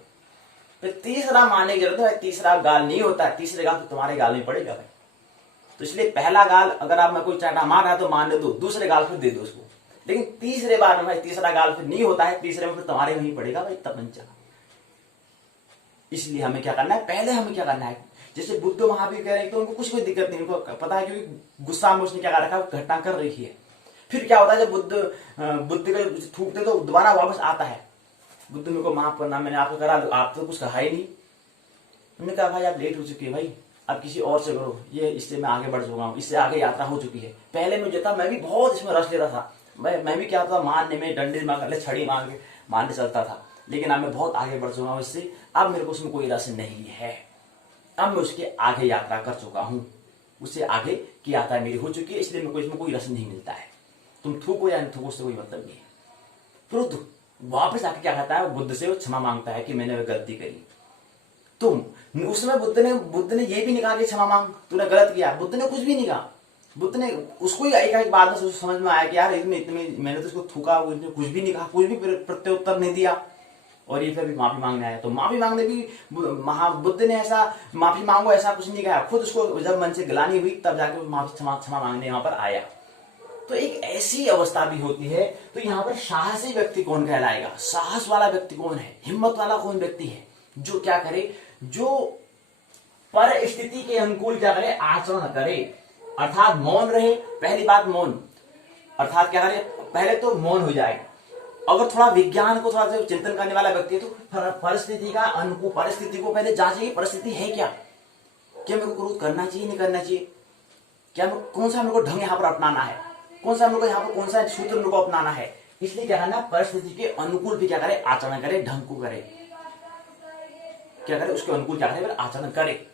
फिर तीसरा मारने की जरूरत है, तीसरा गाल नहीं होता है, तीसरे गाल तो तुम्हारे गाल में पड़ेगा भाई। तो इसलिए पहला गाल अगर आप में कोई चाटा मार रहा है तो मारने दो, दूसरे गाल फिर दे दो उसको, लेकिन तीसरे बार में भाई तीसरा गाल फिर नहीं होता है, तीसरे में फिर तुम्हारे में ही पड़ेगा भाई तपंचा। इसलिए हमें क्या करना है, पहले हमें क्या करना है, जैसे बुद्ध महावीर कह रहे हैं तो उनको कुछ कोई दिक्कत नहीं, उनको पता है क्योंकि गुस्सा में उसने क्या कर रखा है, घटना कर रही है। फिर क्या होता है, जब बुद्ध का थूकते तो दोबारा वापस आता है, बुद्ध मेरे को माफ करना, मैंने आपको करा, आप तो कुछ कहा ही नहीं। उन्होंने कहा भाई आप लेट हो चुकी है भाई, अब किसी और से करो, ये इससे मैं आगे बढ़ चुका हूँ, इससे आगे यात्रा हो चुकी है। पहले मुझे था, मैं भी बहुत इसमें रस लेता था, मैं भी क्या था, मारने में, डंडे मार ले, छड़ी मार के मारने चलता था, लेकिन अब मैं बहुत आगे बढ़ चुका हूँ इससे, अब मेरे को उसमें कोई रस नहीं है, अब मैं उसके आगे यात्रा कर चुका हूँ, उससे आगे की यात्रा मेरी हो चुकी है, इसलिए मेरे को इसमें कोई रस नहीं मिलता है। तुम थूको या नहीं थूको उससे कोई मतलब नहीं है। फिर वापस आके क्या कहता है, बुद्ध से वो क्षमा मांगता है कि मैंने वह गलती करी। तुम उस समय बुद्ध ने ये भी नहीं कहा कि क्षमा मांग, तूने गलत किया, बुद्ध ने कुछ भी नहीं कहा। बुद्ध ने उसको ही एक बाद में समझ में आया कि यार इतने मैंने तो इसको थूका, कुछ भी नहीं कहा, कुछ भी प्रत्युत्तर नहीं दिया, और ये फिर भी माफी मांगने आया। तो माफी मांगने भी बुद्ध ने ऐसा माफी मांगो ऐसा कुछ नहीं कहा, खुद उसको जब मन से गिलानी हुई तब जाके माफी क्षमा मांगने यहाँ पर आया। तो एक ऐसी अवस्था भी होती है। तो यहाँ पर साहसी व्यक्ति कौन कहलाएगा, साहस वाला व्यक्ति कौन है, हिम्मत वाला कौन व्यक्ति है, जो क्या करे, जो परिस्थिति के अनुकूल क्या करे, आचरण करे, अर्थात मौन रहे। पहली बात मौन, अर्थात क्या करे, पहले तो मौन हो जाए। अगर थोड़ा विज्ञान को थोड़ा सा चिंतन करने वाला व्यक्ति है तो परिस्थिति का अनुकूल, परिस्थिति को पहले जांचिए, परिस्थिति है क्या मेरे को क्रोध करना चाहिए नहीं करना चाहिए, क्या कौन सा मेरे को ढंग यहाँ पर अपनाना है, कौन सा मेरे को यहाँ पर कौन सा सूत्र मेरे को अपनाना है। इसलिए क्या करना, परिस्थिति के अनुकूल भी क्या करे, आचरण करे, ढंग को करे, क्या करे, उसके अनुकूल क्या करे, आचरण करे,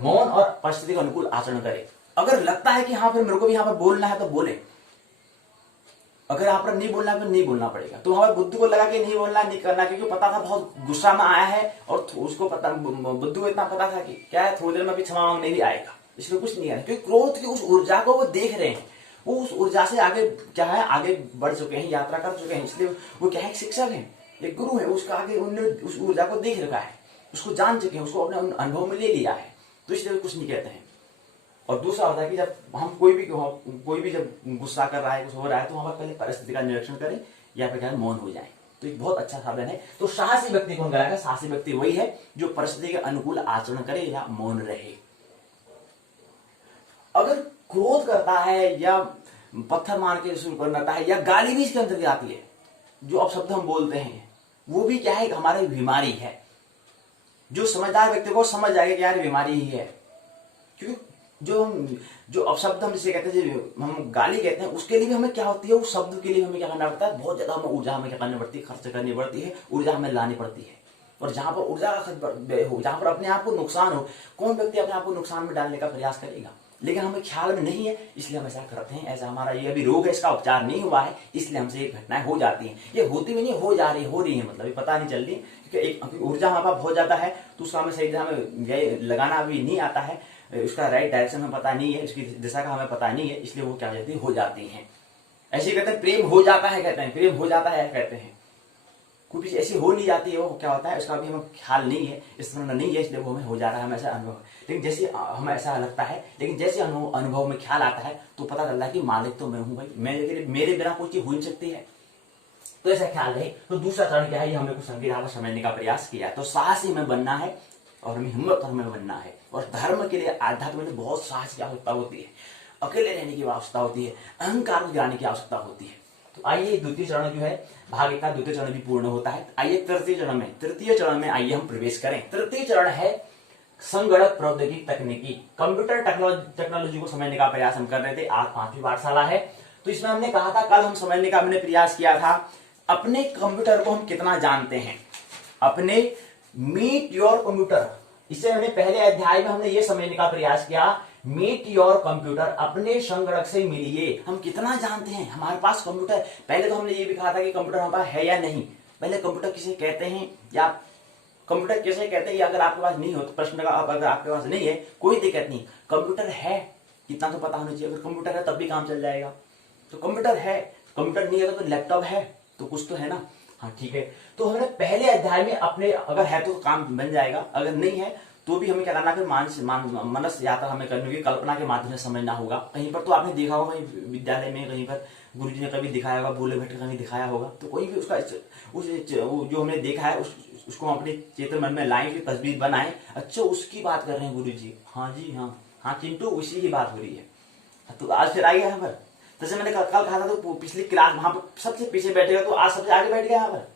मौन और परिस्थिति के अनुकूल आचरण करे। अगर लगता है कि हाँ फिर मेरे को भी यहाँ पर बोलना है तो बोले, अगर यहाँ पर नहीं बोलना है तो नहीं बोलना पड़ेगा। तो वहां बुद्ध को लगा कि नहीं बोलना, नहीं करना, क्योंकि पता था बहुत गुस्सा में आया है, और उसको पता, बुद्ध को इतना पता था कि क्या है, थोड़ी देर में भी क्षमा मांगने भी आएगा, इसलिए कुछ नहीं है, क्योंकि क्रोध की उस ऊर्जा को वो देख रहे हैं, वो उस ऊर्जा से आगे क्या है, आगे बढ़ चुके हैं, यात्रा कर चुके हैं, इसलिए वो क्या है, शिक्षक है, एक गुरु है, उसका आगे उन्होंने उस ऊर्जा को देख रखा है, उसको जान चुके हैं, उसको अपने अनुभव में ले लिया है, तो इसलिए कुछ नहीं कहते हैं। और दूसरा होता है कि जब हम कोई भी जब गुस्सा कर रहा है, कुछ हो रहा है, तो वहां पर पहले परिस्थिति का निरीक्षण करें या फिर क्या है, मौन हो जाए। तो एक बहुत अच्छा साधन है। तो साहसी व्यक्ति कौन कहलाएगा, साहसी व्यक्ति वही है जो परिस्थिति के अनुकूल आचरण करे या मौन रहे। अगर क्रोध करता है या पत्थर मार के शुरू करता है या गाली भी इसके अंदर आती है, जो अपशब्द हम बोलते हैं, वो भी क्या है, हमारी बीमारी है। जो समझदार व्यक्ति को समझ जाएगा कि यार बीमारी ही है, क्योंकि जो अपशब्द हम जिसे कहते हैं, हम गाली कहते हैं, उसके लिए भी हमें क्या होती है, उस शब्द के लिए हमें क्या करना पड़ता है, बहुत ज्यादा हमें ऊर्जा हमें क्या करनी पड़ती है, खर्च करनी पड़ती है, ऊर्जा हमें लानी पड़ती है। और जहां पर ऊर्जा का खर्च हो, जहां पर अपने आप को नुकसान हो, कौन व्यक्ति अपने आप को नुकसान में डालने का प्रयास करेगा, लेकिन हमें ख्याल में नहीं है, इसलिए हम ऐसा करते हैं। ऐसा हमारा ये अभी रोग है, इसका उपचार नहीं हुआ है, इसलिए हमसे ये घटनाएं हो जाती हैं। ये होती भी नहीं, हो रही है, मतलब पता नहीं चल रही, क्योंकि एक ऊर्जा हमारे पास बहुत ज्यादा है, तो उसका हमें सही दिशा में लगाना भी नहीं आता है, उसका राइट डायरेक्शन हमें पता नहीं है, उसकी दिशा का हमें पता नहीं है, इसलिए वो क्या हो जाती हैं। ऐसे कहते हैं प्रेम हो जाता है, कहते हैं प्रेम हो जाता है, कहते हैं कुछ ऐसी हो नहीं जाती है, वो क्या होता है उसका भी हमें ख्याल नहीं है, स्मरण नहीं है, इसलिए वो हमें हो जा रहा है, हमें ऐसा अनुभव। लेकिन जैसे हमें ऐसा लगता है, लेकिन जैसे अनुभव में ख्याल आता है तो पता चलता है कि मालिक तो मैं हूं भाई, मेरे बिना कोई चीज हो नहीं सकती है, तो ऐसा ख्याल रहे। तो दूसरा चरण क्या है, ये हमने कुछ संगीत समझने का प्रयास किया। तो साहसी में बनना है, और हमें हिम्मत और हमें बनना है। और धर्म के लिए, आध्यात्म में बहुत साहस की आवश्यकता होती है, अकेले रहने की आवश्यकता होती है, अहंकार को गिराने की आवश्यकता होती है। तो आइए द्वितीय चरण जो है, भाग 1 का द्वितीय चरण भी पूर्ण होता है। आइए तृतीय चरण में आइए हम प्रवेश करें। तृतीय चरण है संगणक प्रौद्योगिकी तकनीकी, कंप्यूटर टेक्नोलॉजी को समझने का प्रयास हम कर रहे थे। आज 5वीं पाठशाला है, तो इसमें हमने कहा था, कल हम समझने का हमने प्रयास किया था अपने कंप्यूटर को हम कितना जानते हैं, अपने मीट योर कंप्यूटर। इससे हमने पहले अध्याय में हमने ये समझने का प्रयास किया, मीट योर कंप्यूटर, अपने संगणक से मिलिए, हम कितना जानते हैं, हमारे पास कंप्यूटर। पहले तो हमने ये भी कहा था कि कंप्यूटर हमारे पास है या नहीं, पहले कंप्यूटर किसे कहते हैं या कंप्यूटर कैसे कहते हैं, अगर आपके पास नहीं हो तो प्रश्न का, अगर आपके पास नहीं है कोई दिक्कत नहीं, कंप्यूटर है इतना तो पता होना चाहिए। अगर कंप्यूटर है तब भी काम चल जाएगा। तो कंप्यूटर है, कंप्यूटर नहीं है तो लैपटॉप है, तो कुछ तो है ना। हाँ ठीक है, तो हमने पहले अध्याय में अपने, अगर है तो काम बन जाएगा, अगर नहीं है तो भी हमें क्या करना, फिर मनस यात्रा हमें करनी होगी, कल्पना के माध्यम से समझना होगा। कहीं पर तो आपने देखा होगा, कहीं विद्यालय में कहीं पर गुरुजी ने कभी दिखाया होगा, बोले भट्ट कहीं दिखाया होगा, तो कोई भी उसका जो हमने देखा है उसको हम अपने चेतन मन में लाएं, फिर तस्वीर बनाएं। अच्छा उसकी बात कर रहे हैं गुरुजी, हाँ जी हाँ चिंटू उसी की बात हो रही है। तो आज फिर आइए यहाँ पर, जैसे मैंने कल कहा था, तो पिछली क्लास वहां पर सबसे पीछे बैठेगा, तो आज सबसे आगे बैठ गया यहाँ पर।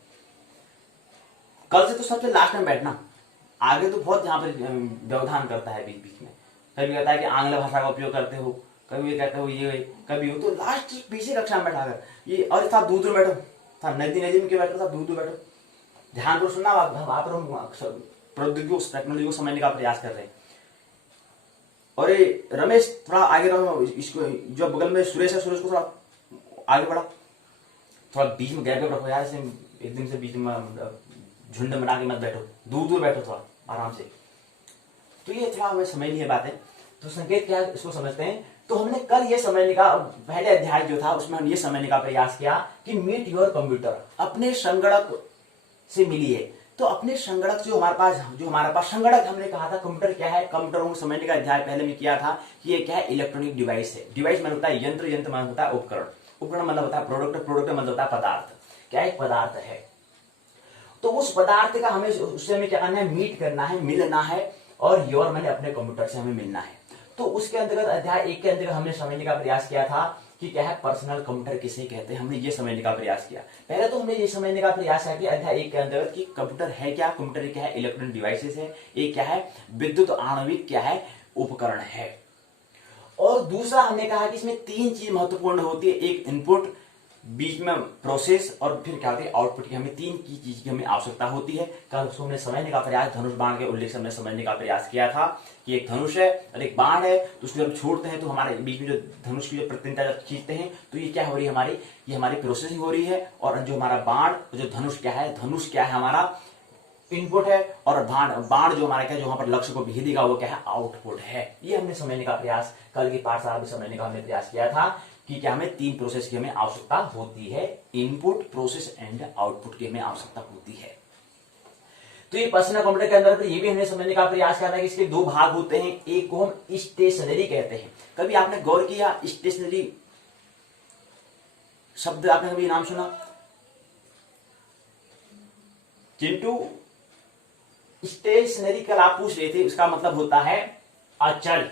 कल से तो सबसे लास्ट में बैठना, आगे तो बहुत यहाँ पर व्यवधान करता है बीच बीच में। कभी कहता है कि आंग्ल भाषा का उपयोग करते हो, कभी कहते हो ये, कभी हो, तो लास्ट पीछे कक्षा में बैठाकर ये, और था दूर बैठो, था नदी में क्यों बैठो, था दूर बैठो, ध्यान को सुनना। वहां पर हम प्रौद्योगिकी टेक्नोलॉजी को समझने का प्रयास कर रहे हैं। और ये रमेश थोड़ा आगे रहो, इसको जो बगल में सुरेश है, सुरेश को थोड़ा आगे बढ़ा, थोड़ा बीच में गैप रखो यार, एकदम से बीच में झुंड बना के मत बैठो, दूर बैठो थोड़ा आराम से। तो ये थोड़ा हमें समझ नहीं है बातें, तो संकेत क्या है इसको समझते हैं। तो हमने कल ये समझने का, पहले अध्याय जो था उसमें हम ये समझने का प्रयास किया कि मीट योर कंप्यूटर, अपने संगणक से मिलिए। तो अपने संगणक जो हमारे पास संगणक, हमने कहा था कंप्यूटर क्या है, कंप्यूटर को समझने का अध्याय पहले में किया था कि ये क्या है, इलेक्ट्रॉनिक डिवाइस है। डिवाइस मतलब होता है यंत्र, यंत्र मतलब होता है उपकरण, उपकरण मतलब होता है प्रोडक्ट, प्रोडक्ट मतलब होता है पदार्थ। क्या एक पदार्थ है, तो उस पदार्थ का हमें, उससे हमें क्या करना है, मीट करना है, मिलना है, और योर मैंने अपने कंप्यूटर से हमें मिलना है। तो उसके अंतर्गत अध्याय 1 के अंतर्गत हमने समझने का प्रयास किया था कि क्या है पर्सनल कंप्यूटर किसे कहते हैं, हमने ये समझने का प्रयास किया। पहले तो हमने ये समझने का प्रयास किया कि अध्याय 1 के अंतर्गत कि कंप्यूटर है क्या, कंप्यूटर क्या है, इलेक्ट्रॉनिक डिवाइसेस है, एक क्या है विद्युत आणविक क्या है उपकरण है। और दूसरा हमने कहा कि इसमें 3 चीज महत्वपूर्ण होती है, एक इनपुट, बीच में प्रोसेस, और फिर क्या होती है आउटपुट की। हमें 3 की चीज की हमें आवश्यकता होती है। कल उसको हमने समझने का प्रयास, धनुष बाण के उल्लेख से हमने समझने का प्रयास किया था कि एक धनुष है और एक बाण है, तो उसको जब छोड़ते हैं तो हमारे बीच में जो धनुष की जो प्रतिनिधिता जब खींचते हैं तो ये क्या हो रही है हमारी, ये हमारी प्रोसेसिंग हो रही है। और जो हमारा बाण, जो धनुष क्या है, धनुष क्या है हमारा इनपुट है, और बाण जो हमारा क्या, जो वहां पर लक्ष्य को भेज देगा वो क्या है आउटपुट है। ये हमने समझने का प्रयास, कल की पाठशाला में समझने का हमने प्रयास किया था कि क्या हमें 3 प्रोसेस की हमें आवश्यकता होती है, इनपुट, प्रोसेस एंड आउटपुट की हमें आवश्यकता होती है। तो ये पर्सनल कंप्यूटर के अंदर ये भी हमने समझने का प्रयास किया था कि इसके 2 भाग होते हैं, एक को हम स्टेशनरी कहते हैं। कभी आपने गौर किया स्टेशनरी शब्द, आपने कभी नाम सुना चिंटू? स्टेशनरी कल आप पूछ रहे थे, उसका मतलब होता है अचल।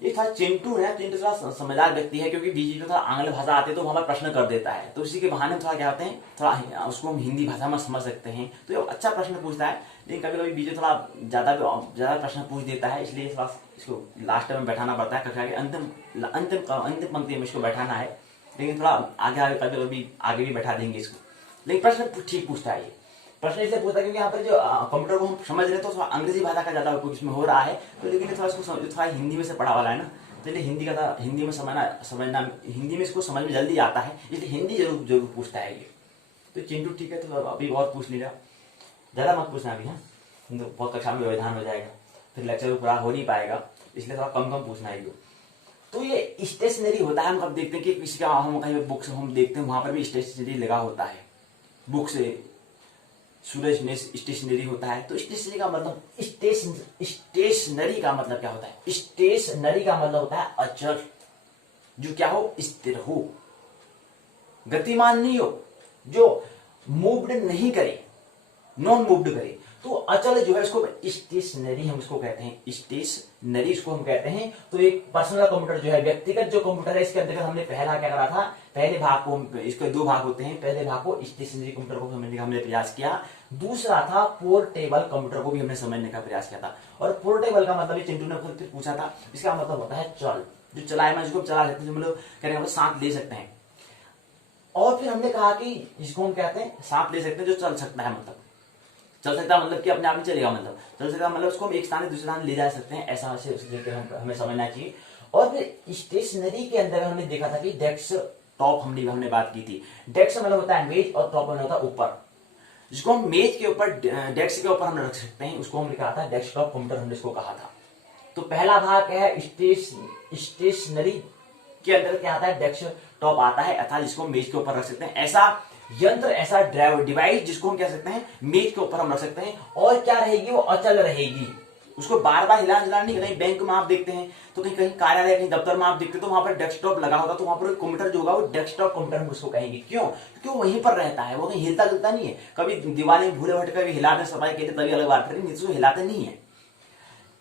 ये था चिंटू है, चिंटू थोड़ा समझदार व्यक्ति है, क्योंकि बीच में थोड़ा आंग्ल भाषा आती है तो वहां पर प्रश्न कर देता है, तो इसी के बहाने थोड़ा क्या होते हैं, थोड़ा उसको हम हिंदी भाषा में समझ सकते हैं, तो ये अच्छा प्रश्न पूछता है। लेकिन कभी कभी बीच में थोड़ा ज्यादा प्रश्न पूछ देता है, इसलिए थोड़ा इसको लास्ट में बैठाना पड़ता है, कक्षा के अंतिम पंक्ति में इसको बैठाना है। लेकिन थोड़ा आगे कभी कभी आगे भी बैठा देंगे इसको, लेकिन प्रश्न ठीक पूछता है। ये प्रश्न इसलिए पूछता है क्योंकि यहाँ पर जो कंप्यूटर को हम समझ रहे हैं तो थोड़ा अंग्रेजी भाषा का ज्यादा उपयोग इसमें हो रहा है, तो लेकिन थोड़ा इसको थोड़ा हिंदी में से पढ़ा वाला है ना, तो हिंदी में समझना हिंदी में इसको समझ में जल्दी आता है, इसलिए हिंदी जरूर पूछता है ये। तो चिंटू ठीक है, तो अभी और पूछ लीजिए, ज्यादा मत पूछना अभी, हाँ तो बहुत कक्षा में व्यवधान हो जाएगा, फिर लेक्चर पूरा हो नहीं पाएगा, इसलिए थोड़ा कम पूछना है। तो ये स्टेशनरी होता है, हम कब देखते हैं कि किसी का हम कहीं बुक्स हम देखते हैं वहां पर भी स्टेशनरी लगा होता है, बुक्स सूरज में स्टेशनरी होता है। तो स्टेशनरी का मतलब स्टेशनरी का मतलब क्या होता है, स्टेशनरी का मतलब होता है अचल, जो क्या हो, स्थिर हो, गतिमान नहीं हो, जो मूव्ड नहीं करे, नॉन मूव्ड करे। तो अचल जो है उसको स्टेशनरी हम उसको कहते हैं, स्टेशनरी इसको हम कहते हैं। तो एक पर्सनल कंप्यूटर जो है, व्यक्तिगत जो कंप्यूटर है, इसके अंतर्गत हमने पहला क्या करा था, पहले भाग को, इसके दो भाग होते हैं, पहले भाग को स्टेशनरी कंप्यूटर को समझने का हमने प्रयास किया, दूसरा था पोर्टेबल कंप्यूटर को भी हमने समझने का प्रयास किया था। और पोर्टेबल का मतलब चिंटू ने खुद पूछा था, इसका मतलब होता है चल, जो चलाए जिसको चला सकते हैं, मतलब कहने का साथ ले सकते हैं। और फिर हमने कहा कि इसको हम कहते हैं साथ ले सकते हैं, जो चल सकता है, मतलब चल सकता है मतलब कि अपने आप में चलेगा, मतलब चल सकता है मतलब उसको हम एक स्थान से दूसरे स्थान ले जा सकते हैं, ऐसा हमें समझना चाहिए। और फिर स्टेशनरी के अंदर हमने देखा था कि डेस्कटॉप हमने बात की थी। डेस्क मतलब होता है मेज और टॉप मतलब होता है ऊपर, जिसको हम मेज के ऊपर, डेस्क के ऊपर हम रख सकते हैं, उसको हम लिखा था डेस्कटॉप कंप्यूटर, हमने इसको कहा था। तो पहला भाग है स्टेशनरी के अंदर क्या आता है, डेस्कटॉप आता है, अर्थात जिसको मेज के ऊपर रख सकते हैं, ऐसा यंत्र, ऐसा डिवाइस जिसको हम कह सकते हैं मेज के ऊपर हम रख सकते हैं। और क्या रहेगी, वो अचल रहेगी, उसको बार बार हिला नहीं, कहीं बैंक में आप देखते हैं तो कहीं कहीं कार्यालय, कहीं दफ्तर में आप देखते हैं तो वहां पर डेस्कटॉप लगा होगा, तो वहां पर कंप्यूटर जो होगा वो डेस्कटॉप कंप्यूटर हम उसको कहेंगे। क्यों? क्योंकि वो वहीं पर रहता है, वो कहीं हिलता जुलता नहीं है। कभी दीवार में भूले भटके कभी हिलाते सफाई के लिए तभी अलग बात करें, नहीं तो हिलाते नहीं है।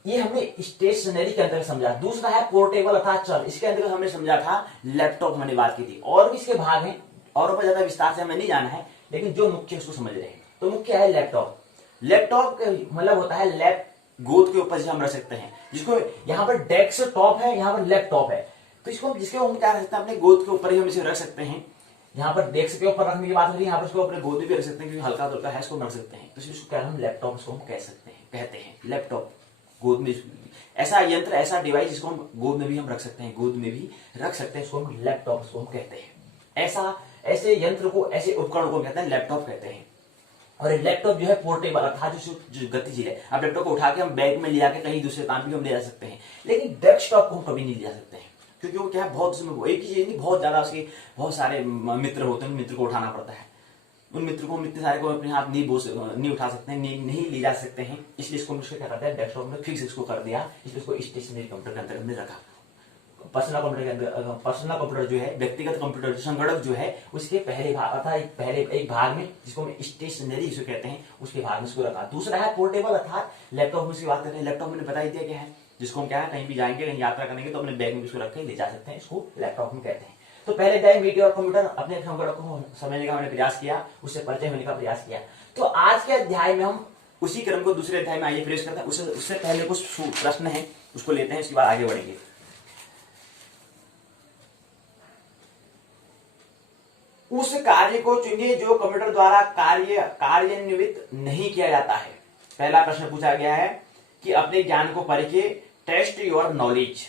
ये हमने स्टेशनरी के अंदर समझा। दूसरा है पोर्टेबल अर्थात चल, इसके अंदर हमने समझा था लैपटॉप, हमने बात की थी। और भी इसके भाग हैं, और पर ज्यादा विस्तार से हमें नहीं जाना है, लेकिन जो मुख्य उसको समझ रहे हैं। तो मुख्य है लैपटॉप। लैपटॉप का मतलब होता है लैप, गोद के ऊपर हम रख सकते हैं, जिसको यहाँ पर डेस्कटॉप है, यहाँ पर लैपटॉप है, तो इसको जिसके हम क्या रख सकते हैं, अपने गोद के ऊपर ही हम इसे रख सकते हैं। यहाँ पर डेस्क के ऊपर रखने की बात हो रही है, यहाँ पर इसको अपने गोद में भी रख सकते हैं, क्योंकि हल्का फुल्का है, इसको रख सकते हैं, तो इसको क्या हम लैपटॉप इसको हम कह सकते हैं, कहते हैं लैपटॉप। गोद में ऐसा यंत्र, ऐसा डिवाइस जिसको हम गोद में भी हम रख सकते हैं, गोद में भी रख सकते हैं, इसको हम लैपटॉप इसको हम कहते हैं। ऐसे यंत्र को, ऐसे उपकरण को कहते हैं लैपटॉप कहते हैं। और लैपटॉप जो है पोर्टेबल अर्थात जो गतिशील है, आप लैपटॉप को उठा के हम बैग में ले जाके कहीं दूसरे काम भी हम ले जा सकते हैं, लेकिन डेस्कटॉप को हम कभी नहीं ले जा सकते हैं, क्योंकि वो क्या है, बहुत उसमें एक ही चीज नहीं, बहुत ज्यादा उसके बहुत सारे मित्र होते हैं, मित्र को उठाना पड़ता है, उन मित्र को हम इतने सारे को अपने हाथ नहीं उठा सकते हैं, नहीं ले जा सकते हैं, इसलिए इसको क्या करते हैं, डेस्कटॉप में फिक्स इसको कर दिया, इसलिए इसको स्टेशनरी कंप्यूटर के अंदर हमने रखा। पर्सनल कंप्यूटर के अंदर, पर्सनल कंप्यूटर जो है, व्यक्तिगत कंप्यूटर संगणक जो है, उसके पहले भाग अर्थात एक भाग में, जिसको हम स्टेशनरी इसे कहते हैं, उसके भाग में इसको रखा। दूसरा है पोर्टेबल अर्थात लैपटॉप, उसकी बात करते हैं। लैपटॉप मैंने बता ही दिया क्या है, जिसको हम क्या है, कहीं भी जाएंगे, कहीं यात्रा करेंगे तो अपने बैग में इसको रख के ले जा सकते हैं, इसको लैपटॉप हम कहते हैं। तो पहले अध्याय मीडिया और कंप्यूटर, अपने संगणक को समझने का हमने प्रयास किया, उससे परिचय होने का प्रयास किया। तो आज के अध्याय में हम उसी क्रम को दूसरे अध्याय में आइए प्रवेश करते हैं। उससे पहले कुछ प्रश्न है, उसको लेते हैं, उसके बाद आगे बढ़ेंगे। उस कार्य को चुनिए जो कंप्यूटर द्वारा कार्यान्वित नहीं किया जाता है। पहला प्रश्न पूछा गया है कि अपने ज्ञान को परखिए, टेस्ट योर नॉलेज,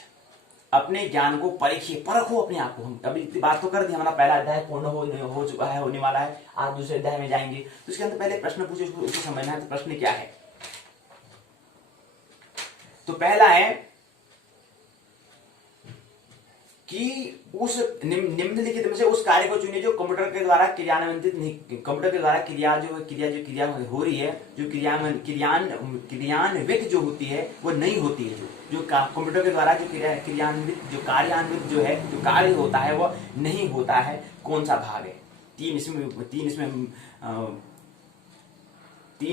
अपने ज्ञान को परखिए, परखो अपने आप को। हम अभी इतनी बात तो कर दी, हमारा पहला अध्याय पूर्ण हो चुका है, होने वाला है, आज दूसरे अध्याय में जाएंगे। तो इसके अंदर पहले प्रश्न पूछे, उसको समझना है। तो प्रश्न क्या है, तो पहला है कि उस निम्नलिखित में से उस कार्य को चुनिए जो कंप्यूटर के द्वारा क्रियान्वित नहीं, कंप्यूटर के द्वारा क्रिया हो रही है, जो क्रियान्वित जो होती है वो नहीं होती है, जो कंप्यूटर के द्वारा जो कार्यान्वित जो है, जो कार्य होता है वो नहीं होता है। कौन सा भाग है? तीन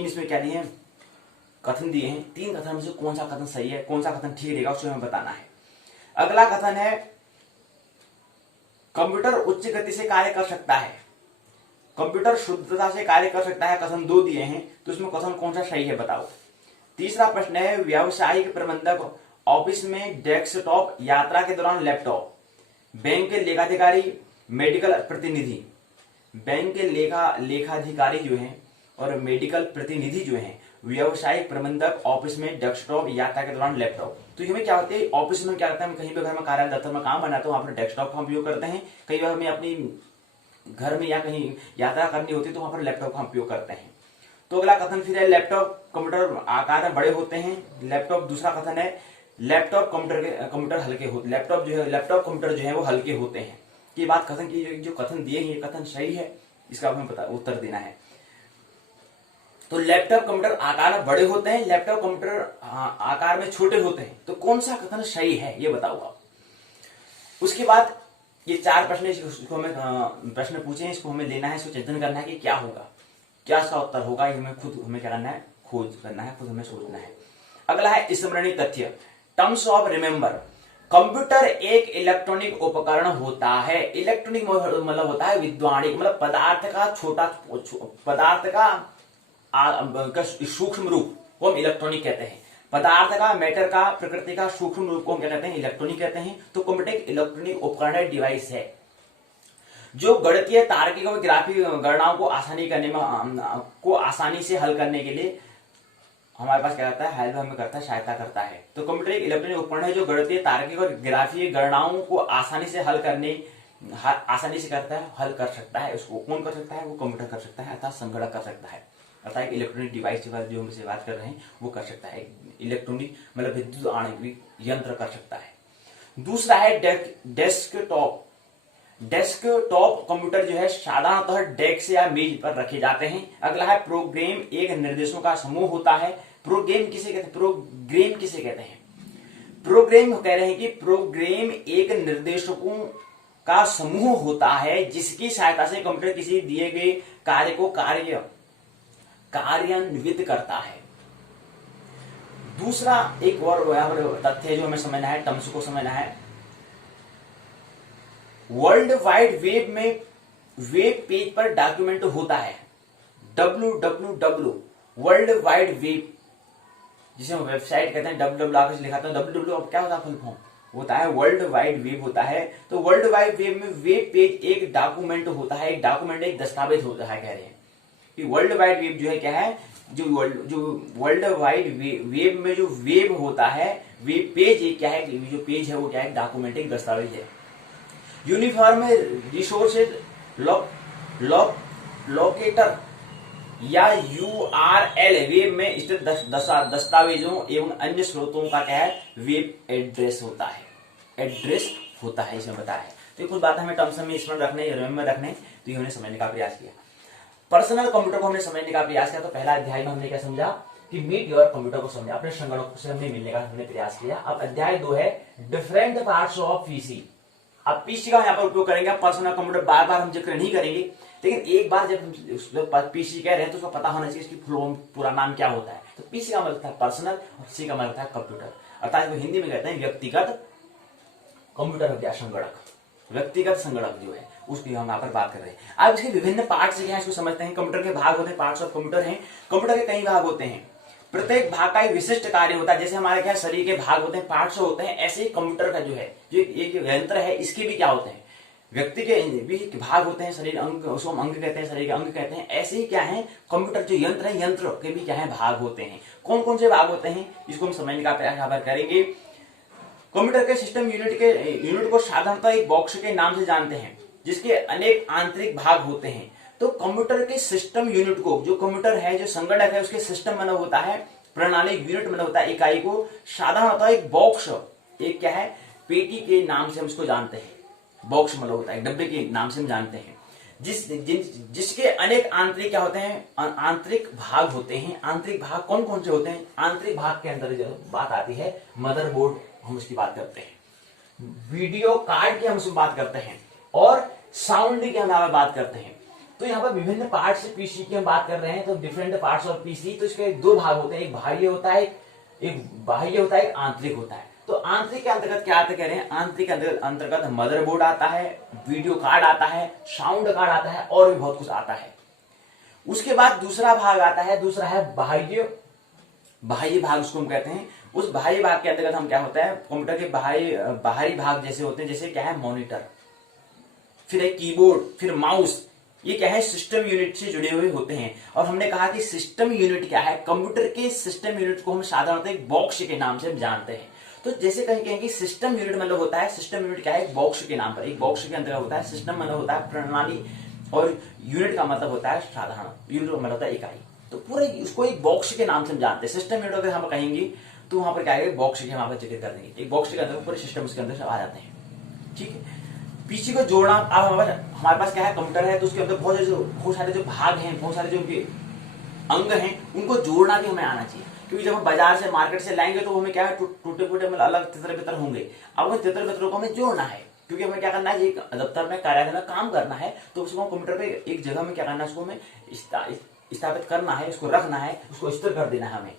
इसमें क्या दिए हैं, कथन दिए हैं। तीन कथन में से कौन सा कथन सही है, कौन सा कथन ठीक रहेगा, उसको हमें बताना है। अगला कथन है कंप्यूटर उच्च गति से कार्य कर सकता है, कंप्यूटर शुद्धता से कार्य कर सकता है। कथन 2 दिए हैं, तो इसमें कथन कौन सा सही है बताओ। तीसरा प्रश्न है व्यावसायिक प्रबंधक ऑफिस में डेस्कटॉप, यात्रा के दौरान लैपटॉप, बैंक के लेखाधिकारी, मेडिकल प्रतिनिधि, बैंक के लेखाधिकारी जो हैं और मेडिकल प्रतिनिधि जो हैं, व्यवसायिक प्रबंधक ऑफिस में डेस्कटॉप, यात्रा के दौरान लैपटॉप। तो हमें क्या होते हैं, ऑफिस में क्या करते हैं, हम कहीं भी घर में कार्यालय दफ्तर में काम बनाते हैं, वहां पर डेस्कटॉप का उपयोग करते हैं। कई बार हमें अपनी घर में या कहीं यात्रा करनी होती है तो वहां पर लैपटॉप का उपयोग करते हैं। तो अगला कथन फिर है लैपटॉप कंप्यूटर आकार में बड़े होते हैं। लैपटॉप, दूसरा कथन है लैपटॉप कंप्यूटर हल्के होते, लैपटॉप कंप्यूटर जो है वो हल्के होते हैं। ये बात कथन की, जो कथन दिए हैं ये कथन सही है, इसका हमें उत्तर देना है। तो लैपटॉप कंप्यूटर आकार में बड़े होते हैं, लैपटॉप कंप्यूटर आकार में छोटे होते हैं। तो कौन सा कथन सही है ये बताओ आप। उसके बाद ये 4 प्रश्न, इसको हमें प्रश्न पूछे हैं, इसको हमें लेना है, इसको चिंतन करना है कि क्या होगा, क्या इसका उत्तर होगा। हमें क्या करना है, खोज करना है, खुद हमें सोचना है। अगला है स्मरणीय तथ्य, टर्म्स ऑफ रिमेंबर। कंप्यूटर एक इलेक्ट्रॉनिक उपकरण होता है। इलेक्ट्रॉनिक मतलब होता है विद्वानिक, मतलब पदार्थ का छोटा पदार्थ का सूक्ष्म रूप को हम इलेक्ट्रॉनिक कहते हैं। पदार्थ का, मैटर का, प्रकृति का सूक्ष्म रूप को हम क्या कहते हैं, इलेक्ट्रॉनिक कहते हैं। तो कंप्यूटर एक इलेक्ट्रॉनिक उपकरण है, डिवाइस है जो गणितीय, तार्किक और ग्राफिक गणनाओं को आसानी से हल करने के लिए हमारे पास क्या करता है, हेल्प हमें करता है, सहायता करता है। तो कंप्यूटर एक इलेक्ट्रॉनिक उपकरण है जो गणितीय, तार्किक और ग्राफीय गणनाओं को आसानी से हल करता है, हल कर सकता है। उसको कौन कर सकता है, वो कंप्यूटर कर सकता है, अर्थात संगणक कर सकता है, अर्थात एक इलेक्ट्रॉनिक डिवाइस जो हमसे बात कर रहे हैं वो कर सकता है। इलेक्ट्रॉनिक मतलब विद्युत आणविक यंत्र कर सकता है। दूसरा है डेस्कटॉप। डेस्कटॉप कंप्यूटर जो है साधारणतः डेस्क या मेज पर रखे जाते हैं। अगला है प्रोग्राम, एक निर्देशों का समूह होता है। प्रोग्राम किसे कहते हैं, प्रोग्राम किसे कहते हैं, प्रोग्राम कह रहे हैं कि प्रोग्राम एक निर्देशकों का समूह होता है जिसकी सहायता से कंप्यूटर किसी दिए गए कार्य को कार्यान्वित करता है। दूसरा एक और यहां पर तथ्य जो हमें समझना है, टर्म्स को समझना है। वर्ल्ड वाइड वेब में वेब पेज पर डॉक्यूमेंट होता है। www वर्ल्ड वाइड वेब, जिसे हम वेबसाइट कहते हैं, www आगे लिखा था, www क्या होता है, फुल फॉर्म होता है वर्ल्ड वाइड वेब होता है। तो वर्ल्ड वाइड वेब में वेब पेज एक डॉक्यूमेंट होता है, एक डॉक्यूमेंट एक दस्तावेज होता है। कह रहे हैं कि वर्ल्ड वाइड वेब जो है क्या है, जो वर्ल्ड वाइड वेब में जो वेब होता है, वेब पेज क्या है, जो पेज है वो क्या है, डॉक्यूमेंट एक दस्तावेज है। यूनिफॉर्म रिसोर्सेज लोकेटर या URL वेब में स्थित दस्तावेजों एवं अन्य स्रोतों का क्या है, वेब एड्रेस होता है, इसमें बताया है। तो कुछ बात हमें टर्म्स में स्मरण रखने, रिमेंबर रखने, तो ये हमने समझने का प्रयास किया। पर्सनल कंप्यूटर को हमने समझने का प्रयास किया। तो पहला अध्याय में हमने क्या समझा कि मीट योर कंप्यूटर को समझा, अपने संगणक से हमने मिलने का हमने प्रयास किया। अब अध्याय 2 है डिफरेंट पार्ट्स ऑफ पीसी। अब पीसी का यहाँ पर उपयोग करेंगे। पर्सनल कंप्यूटर बार बार हम जिक्र नहीं करेंगे, लेकिन एक बार जब हम पीसी कह रहे हैं तो उसको पता होना चाहिए इसकी पूरा नाम क्या होता है। तो पीसी का मतलब है पर्सनल और सी का मतलब है कंप्यूटर, अर्थात हिंदी में कहते हैं व्यक्तिगत कंप्यूटर हो गया, संगणक, व्यक्तिगत संगणक जो है उसकी हम यहाँ पर बात कर रहे हैं। अब इसके विभिन्न पार्ट्स क्या है इसको समझते हैं। कंप्यूटर के भाग होते हैं, पार्ट्स ऑफ कंप्यूटर हैं। कंप्यूटर के कई भाग होते हैं, प्रत्येक भाग का एक विशिष्ट कार्य होता है। जैसे हमारे क्या शरीर के भाग होते हैं, पार्ट्स होते हैं, ऐसे ही कंप्यूटर का जो है, जो एक यंत्र है, इसके भी क्या होते हैं, व्यक्ति के भी भाग होते हैं, शरीर अंग, उसको हम अंग कहते हैं, शरीर के अंग कहते हैं। ऐसे ही क्या है कंप्यूटर जो यंत्र है, यंत्र के भी क्या है भाग होते हैं। कौन कौन से भाग होते हैं इसको हम समझने का प्रयास यहाँ पर करेंगे। कंप्यूटर के सिस्टम यूनिट को साधारणतः एक बॉक्स के नाम से जानते हैं जिसके अनेक आंतरिक भाग होते हैं। तो कंप्यूटर के सिस्टम यूनिट को, जो कंप्यूटर है, जो संगणक है, उसके सिस्टम बना होता है, प्रणाली यूनिट बना होता है, इकाई को साधारणतः एक बॉक्स, एक क्या है पेटी के नाम से हम इसको जानते हैं। बॉक्स मतलब होता है डब्बे के नाम से हम जानते हैं, जिसके अनेक आंतरिक क्या होते हैं, आंतरिक भाग होते हैं। आंतरिक भाग कौन कौन से होते हैं, आंतरिक भाग के अंदर जो बात आती है मदरबोर्ड, हम उसकी बात करते हैं, वीडियो कार्ड की हम उसकी बात करते हैं, और साउंड की हम यहाँ बात करते हैं। तो यहाँ पर विभिन्न पार्ट्स पीसी की हम बात कर रहे हैं। तो डिफरेंट पार्ट्स ऑफ पीसी, तो इसके दो भाग होते हैं, एक बाह्य होता है, एक बाह्य होता है, एक आंतरिक होता है। तो आंतरिक के अंतर्गत क्या आता कह रहे हैं, आंतरिक अंतर्गत मदरबोर्ड आता है, वीडियो कार्ड आता है, साउंड कार्ड आता है, और भी बहुत कुछ आता है। उसके बाद दूसरा भाग आता है, दूसरा है बाह्य भाग, उसको हम कहते हैं। उस बाह्य भाग के अंतर्गत हम क्या होता है, कंप्यूटर के बाहरी भाग जैसे होते हैं, जैसे क्या है मॉनिटर, फिर एक कीबोर्ड, फिर माउस, ये क्या है सिस्टम यूनिट से जुड़े हुए होते हैं। और हमने कहा कि सिस्टम यूनिट क्या है, कंप्यूटर के सिस्टम यूनिट को हम साधारणतः एक बॉक्स के नाम से हम जानते हैं। तो जैसे कहीं कि सिस्टम यूनिट मतलब होता है, सिस्टम यूनिट क्या है, एक बॉक्स के नाम पर, एक बॉक्स के अंदर होता है। सिस्टम मतलब होता है प्रणाली, और यूनिट का मतलब होता है साधारण, यूनिट मतलब होता है इकाई। तो पूरे उसको एक बॉक्स के नाम से हम जानते हैं। सिस्टम यूनिट अगर हम कहेंगे तो वहां पर क्या है, बॉक्स के वहां पर जिक्र कर देंगे, एक बॉक्स के अंदर पूरे सिस्टम उसके अंदर आ जाते हैं। ठीक है, पीसी को जोड़ना, अब हमारे पास क्या है कंप्यूटर है, तो उसके अंदर बहुत सारे जो भाग हैं, बहुत सारे जो उनके अंग हैं, उनको जोड़ना भी हमें आना चाहिए। क्योंकि जब हम बाजार से, मार्केट से लाएंगे तो हमें क्या है टूटे फूटे मतलब अलग तितर बितर होंगे। अब उन तितर बितरों को हमें जोड़ना है, क्योंकि हमें क्या करना है, एक दफ्तर में, कार्यालय में काम करना है, तो उसको कंप्यूटर पे एक जगह में क्या करना है, उसको हमें स्थापित करना है, उसको रखना है, उसको स्थिर कर देना है, हमें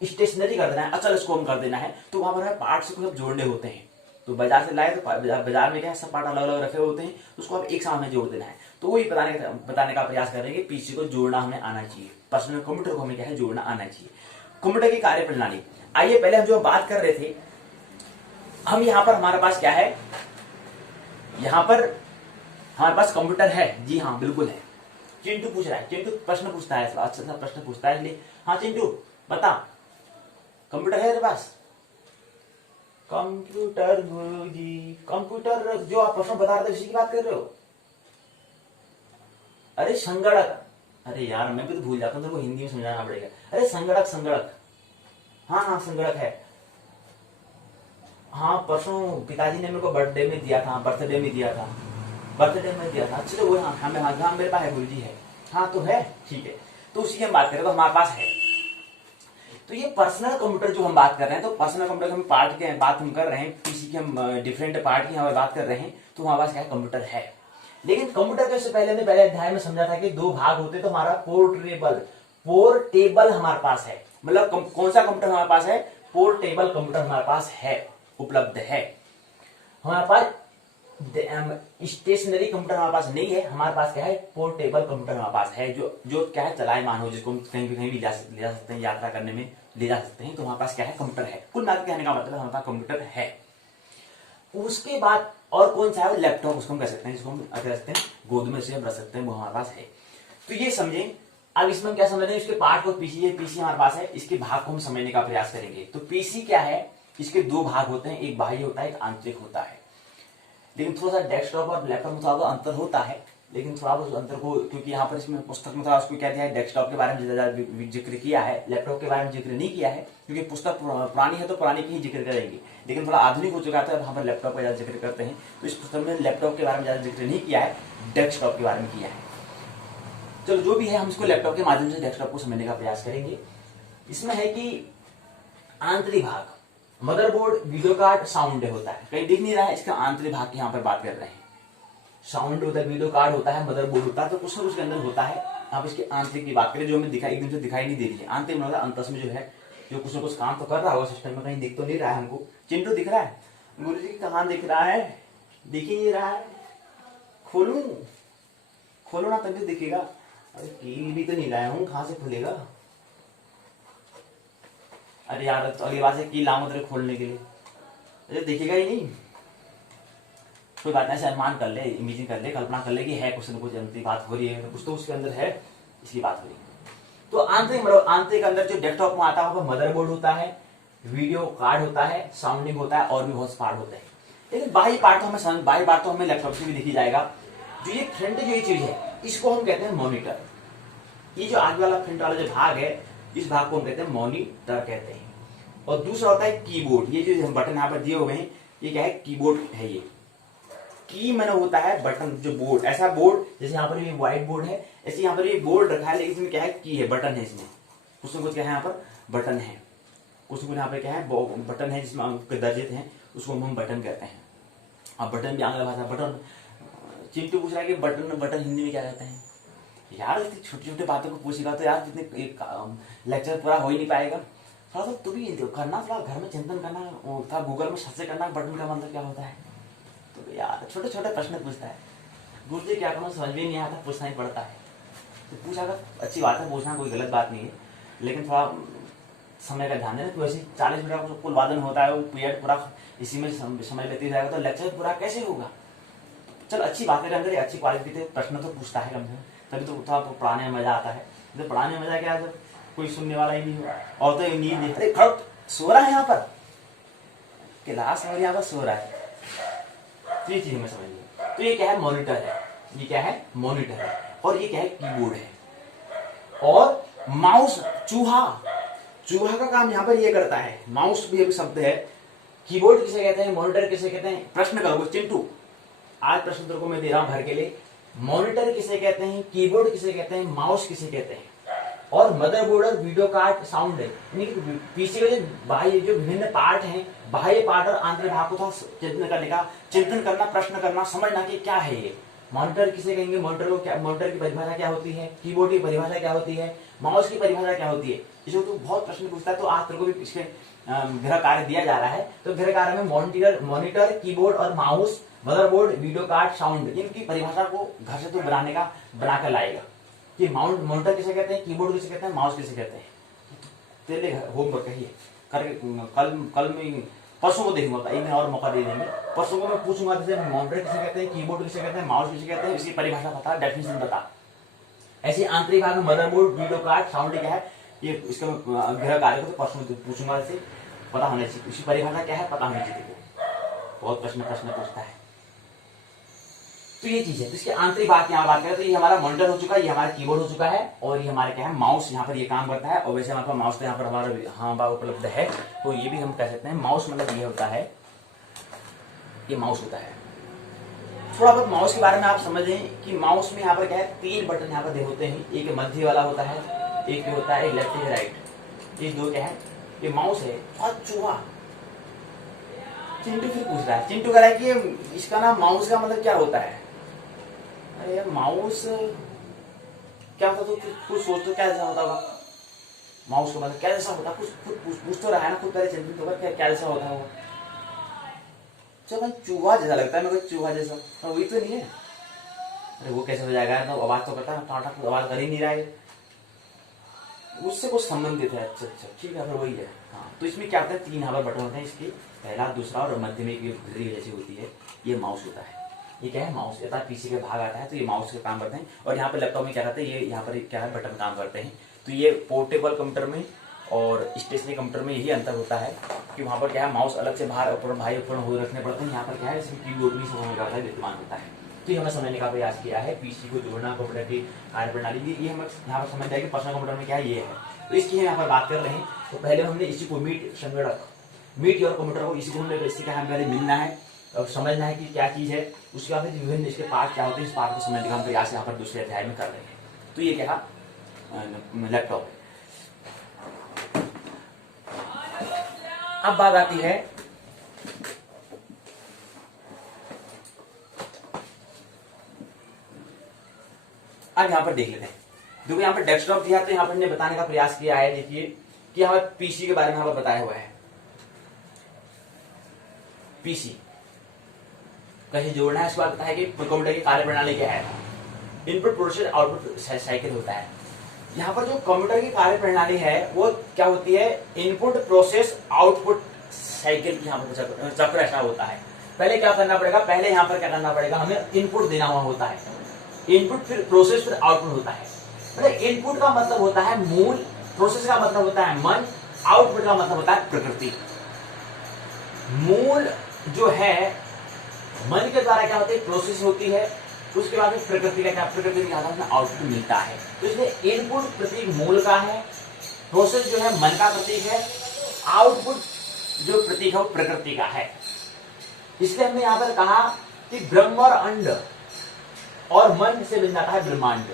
स्टेशनरी कर देना है, अचल इसको हम कर देना है, तो वहां पर हमें पार्ट्स को सब जोड़ने होते हैं। तो बाजार से लाए तो बाजार में क्या है, सब पार्ट अलग अलग रखे होते हैं, उसको अब एक साथ हमें जोड़ देना है। तो वही बताने का प्रयास करेंगे, पीसी को जोड़ना हमें आना चाहिए, पर्सनल कंप्यूटर को हमें क्या है, जोड़ना आना चाहिए। कंप्यूटर की कार्य प्रणाली, आइए पहले हम जो बात कर रहे थे, हम यहाँ पर हमारे पास क्या है, यहाँ पर हमारे पास कंप्यूटर है, जी हाँ बिल्कुल है। चिंटू पूछ रहा है, चिंटू प्रश्न पूछता है, अच्छा सा प्रश्न पूछता है, इसलिए हाँ चिंटू बता, कंप्यूटर है तेरे पास? कंप्यूटर गुरुजी, कंप्यूटर जो आप प्रश्न बता रहे थे उसी की बात कर रहे हो? अरे संगणक, अरे यार मैं भी तो भूल जाता हूँ, तेरे को हिंदी में समझाना पड़ेगा। अरे संगणक, संगणक, हाँ हाँ संगणक है। हाँ परसों पिताजी ने मेरे को बर्थडे में दिया था, बर्थडे में दिया था, बर्थडे में दिया था। अच्छा तो वो हाँ मेरे पास है, गुरुजी है। हाँ तो है, ठीक है, तो उसी की हम बात करें तो हमारे पास है। तो ये पर्सनल कंप्यूटर जो हम बात कर रहे हैं, तो पर्सनल कंप्यूटर हम पार्ट के बात हम कर रहे हैं, पीसी के हम डिफरेंट पार्ट की हमें बात कर रहे हैं, तो हमारे पास क्या है, कंप्यूटर है। लेकिन कंप्यूटर के से पहले हमने पहले अध्याय में समझा था कि दो भाग होते, तो हमारा पोर्टेबल हमारे पास है, मतलब कौन सा कंप्यूटर हमारे पास है, पोर्टेबल कंप्यूटर हमारे पास है, उपलब्ध है। हमारे पास स्टेशनरी कंप्यूटर हमारे पास नहीं है, हमारे पास क्या है, पोर्टेबल कंप्यूटर हमारे पास है, जो क्या है, चलायमान हो, जिसको हम कहीं भी ले जा सकते हैं, यात्रा करने में ले जा सकते हैं। तो हमारे पास क्या है, कंप्यूटर है। कुल मिलाकर कहने का मतलब हमारे पास कंप्यूटर है। उसके बाद और कौन सा है, लैपटॉप, उसको हम कह सकते हैं, जिसको हम रख सकते हैं, गोद में से हम रख सकते हैं, वो हमारे पास है। तो ये समझे। अब इसमें हम क्या समझ रहे हैं, इसके पार्ट को, पीसी हमारे पास है, इसके भाग को हम समझने का प्रयास करेंगे। तो पीसी क्या है, इसके दो भाग होते हैं, एक बाह्य होता है, एक आंतरिक होता है। लेकिन थोड़ा सा डेस्कटॉप और लैपटॉप में थोड़ा अंतर होता है, लेकिन थोड़ा उस अंतर को, क्योंकि यहाँ पर इसमें पुस्तक में थोड़ा उसको क्या दिया है, डेस्कटॉप के बारे में ज्यादा जिक्र किया है, लैपटॉप के बारे में जिक्र नहीं किया है, क्योंकि पुस्तक पुरानी है तो पुरानी की ही जिक्र करेंगे। लेकिन थोड़ा आधुनिक हो चुका था, यहाँ पर लैपटॉप का ज्यादा जिक्र करते हैं, तो इस पुस्तक में लैपटॉप के बारे में ज्यादा जिक्र नहीं किया है, डेस्कटॉप के बारे में किया है। चलो जो भी है, हम इसको लैपटॉप के माध्यम से डेस्कटॉप को समझने का प्रयास करेंगे। इसमें है कि आंतरिक भाग, मदरबोर्ड, वीडियो कार्ड, साउंड होता है, कहीं दिख नहीं रहा है, इसका आंतरिक भाग की यहाँ पर बात कर रहे हैं। साउंड होता है, वीडियो कार्ड होता है, मदरबोर्ड होता है, तो कुछ ना कुछ के अंदर होता है। आप इसके आंतरिक की बात करें, जो हमें दिखाई एकदम से दिखाई नहीं दे रही है, आंतरिक मतलब अंतस में जो है, जो कुछ ना कुछ काम तो कर रहा होगा सिस्टम में, कहीं दिख तो नहीं रहा है हमको। चिंटू दिख रहा है? गुरुजी कहाँ दिख रहा है, दिख ही नहीं रहा है। खोलू, खोलो ना तभी दिखेगा। अरे कील भी तो नहीं लाया हूँ, कहाँ से खुलेगा? अरे यार तो अगली बार से कील लाऊंगा तेरे खोलने के लिए, अरे दिखेगा ही नहीं। कोई बात नहीं, अनुमान कर ले, इमेजिन कर ले, कल्पना कर ले कि है कुछ न कुछ अंतिम बात हो रही है, कुछ तो उसके अंदर है, इसकी बात हो रही है। तो आंतरिक अंदर जो डेस्कटॉप में आता है, वह मदरबोर्ड होता है, वीडियो कार्ड होता है, साउंडिंग होता है, और भी बहुत पार्ट होते हैं। लेकिन बाह्य पार्ट तो हमें लैपटॉप से भी दिखी जाएगा। जो ये फ्रंट जो ये चीज है, इसको हम कहते हैं मॉनिटर। ये जो आगे वाला फ्रंट वाला जो भाग है, इस भाग को हम कहते हैं मॉनिटर कहते हैं। और दूसरा होता है कीबोर्ड। ये जो बटन यहाँ पर दिए हुए हैं, ये क्या है, कीबोर्ड है। ये की मैंने होता है बटन, जो बोर्ड, ऐसा बोर्ड जैसे यहाँ पर ये व्हाइट बोर्ड है, ऐसे यहाँ पर ये बोर्ड रखा है, लेकिन इसमें क्या है, की है, बटन है, इसमें कुछ ना कुछ क्या है, यहाँ पर बटन है, कुछ ना कुछ यहाँ पे क्या है, बटन है, जिसमें अंक दर्जित हैं, उसको हम बटन कहते हैं। अब बटन भी आंग्ल भाषा बटन। चिंटू पूछ रहा है कि बटन हिंदी में क्या कहते हैं। यार छोटी छोटी बातों को पूछेगा तो यार जितने लेक्चर पूरा हो ही नहीं पाएगा। थोड़ा सा तू भी करना, थोड़ा घर में चिंतन करना, था गूगल में सर्च करना बटन का मतलब क्या होता है। तो यार छोटे छोटे प्रश्न पूछता है, गुरुजी क्या करूँ, समझ भी नहीं आता, पूछना ही पड़ता है। तो पूछा अगर अच्छी बात है, पूछना कोई गलत बात नहीं है, लेकिन थोड़ा समय का ध्यान देना। तो वैसे 40 मिनट का कुल वादन होता है, वो पीरियड पूरा इसी में समय लेते जाएगा, तो लेक्चर पूरा कैसे होगा। चल अच्छी बात है, अंदर अच्छी क्वालिटी के प्रश्न तो पूछता है कम से कम, तभी तो थोड़ा पढ़ाने में मजा आता है। तो पढ़ाने में मजा क्या है, जब कोई सुनने वाला ही नहीं हुआ, और तो नींद नहीं, अरे खड़ सो रहा है यहाँ पर, क्लास में यहाँ पर सो रहा है। तो ये चीज हमें समझिए। तो ये क्या है, मॉनिटर है, ये क्या है, मॉनिटर है, और ये क्या है, कीबोर्ड है। और माउस, चूहा का काम यहाँ पर ये करता है, माउस भी एक शब्द है। कीबोर्ड किसे कहते हैं, मॉनिटर किसे कहते हैं, प्रश्न करोगे चिंटू, आज प्रश्न तेरे को मैं दे रहा हूं घर के लिए। मॉनिटर किसे कहते हैं, कीबोर्ड किसे कहते हैं, माउस किसे कहते हैं, और मदरबोर्ड और वीडियो कार्ड, साउंड है। यानी कि पीसी के जो बाह्य जो विभिन्न पार्ट हैं, बाह्य पार्ट और आंतरिक भाग को चिंतन करना, प्रश्न करना, समझना कि क्या है ये। मॉनिटर किसे कहेंगे, मॉनिटर को क्या, मॉनिटर की परिभाषा क्या होती है, कीबोर्ड की परिभाषा क्या होती है, माउस की परिभाषा क्या होती है। इसको तो बहुत प्रश्न पूछता है, तो आज तेरे को भी इसके गृह कार्य दिया जा रहा है। तो गृह कार्य में मॉनिटर, कीबोर्ड और mouse, motherboard, video card, sound, इनकी परिभाषा को घर से तो बनाकर लाएगा कि मॉनिटर किसे कहते हैं, कीबोर्ड किसे कहते हैं, माउस किसे कहते हैं। तेरे होमवर्क है करके कल में परसों को देखूंगा, एक दिन और मौका दे देंगे। परसों को मैं पूछूंगा जैसे मॉनिटर किसे कहते हैं, कीबोर्ड किसे कहते हैं, माउस किसे कहते हैं, इसकी परिभाषा बता, डेफिनेशन बता। ऐसे आंतरिक भाग में मदरबोर्ड, वीडियो कार्ड, साउंड क्या है, ये इसका गृह कार्य को तो परसों पूछूंगा, इसे पता होना चाहिए, इसकी परिभाषा क्या है पता होनी चाहिए। बहुत प्रश्न पूछता है, तो ये चीज है। तो इसके आंतरिक भाग की यहाँ बात करें तो ये हमारा मॉनिटर हो चुका है, ये हमारा कीबोर्ड हो चुका है, और ये हमारा क्या है, माउस यहाँ पर ये काम करता है। और वैसे हमारे पास माउस तो यहाँ पर हमारा हाँ उपलब्ध है, तो ये भी हम कह सकते हैं माउस मतलब ये होता है, ये माउस होता है। थोड़ा बहुत माउस के बारे में आप समझ लें कि माउस में यहाँ पर क्या है, 3 बटन यहाँ पर होते हैं, एक मध्य वाला होता है, एक होता है लेफ्ट या राइट, ये दो क्या है, ये माउस है। और चूहा चिंटू फिर पूछ रहा है, चिंटू कह रहा है कि इसका नाम माउस का मतलब क्या होता है। अरे यार माउस क्या होता, तो कुछ सोच तो क्या जैसा होता होगा, माउस का मतलब क्या जैसा होता, कुछ खुद पूछ तो रहा है ना खुद पहले चिंटू, तो क्या जैसा होता है वो। चलो भाई चूहा जैसा लगता है मेरे को, चूहा जैसा, वही तो नहीं है। अरे वो कैसे हो जाएगा, तो आवाज तो करता है, टाटा आवाज कर ही नहीं रहा है, उससे कुछ संबंधित है। अच्छा ठीक है, फिर वही है। हाँ, तो इसमें क्या होता है, 3 यहाँ पर बटन होते हैं, इसकी पहला, दूसरा और मध्य में एक घड़ी जैसी होती है, ये माउस होता है। ये क्या है, माउस होता है, पीसी के भाग आता है, तो ये माउस के काम करते हैं। और यहाँ पर लैपटॉप में क्या करते हैं, ये यहाँ पर क्या है, बटन काम करते हैं। तो ये पोर्टेबल कंप्यूटर में और स्टेशनरी कंप्यूटर में यही अंतर होता है कि वहाँ पर क्या है, माउस अलग से बाहर उपकरण हो रखने पड़ते हैं, यहाँ पर क्या है, इसमें कीबोर्ड भी समय का विद्यमान होता है। तो ये हमें समझने का प्रयास किया है, पीसी को जोड़ना, कंप्यूटर की कार्यप्रणाली, ये हमें यहाँ पर समझ जाएगी पर्सनल कंप्यूटर में क्या है, ये है। तो इसकी हम यहाँ पर बात कर रहे हैं। तो पहले हमने इसी को मीट योर कंप्यूटर को, इसी को हमने इससे क्या पहले मिलना है और समझना है कि क्या चीज है, उसके बाद विभिन्न इसके पार्ट क्या होते हैं, इस पार्ट को समझने का हम प्रयास यहाँ पर दूसरे अध्याय में कर रहे हैं। तो ये क्या लैपटॉप है। अब बात आती है अब यहाँ पर देख लेते हैं। देखो यहाँ पर डेस्कटॉप दिया, तो यहाँ पर हमने बताने का प्रयास किया है, देखिए कि यहाँ पर पीसी के बारे में यहाँ पर बताया हुआ है। पीसी कहीं जोड़ना है, इसके बाद बताया कि कंप्यूटर की कार्यप्रणाली क्या है, इनपुट प्रोसेस आउटपुट साइकिल होता है। यहाँ पर जो कंप्यूटर की कार्यप्रणाली है वो क्या होती है, इनपुट प्रोसेस आउटपुट साइकिल, यहाँ पर चक्र ऐसा होता है। पहले क्या करना पड़ेगा, पहले यहाँ पर क्या करना पड़ेगा, हमें इनपुट देना हुआ होता है, इनपुट फिर प्रोसेस फिर आउटपुट होता है। मतलब इनपुट का मतलब होता है मूल, प्रोसेस का मतलब होता है मन, आउटपुट का मतलब होता है प्रकृति। मूल जो है मन के द्वारा क्या होती है, प्रोसेस होती है, उसके बाद प्रकृति का क्या, प्रकृति के आधार पर आउटपुट मिलता है। तो इसलिए इनपुट प्रतीक मूल का है, प्रोसेस जो है मन का प्रतीक है, आउटपुट जो प्रतीक है वो प्रकृति का है। इसलिए हमने यहाँ पर कहा कि ब्रह्म और अंड और मन से मिल जाता है ब्रह्मांड।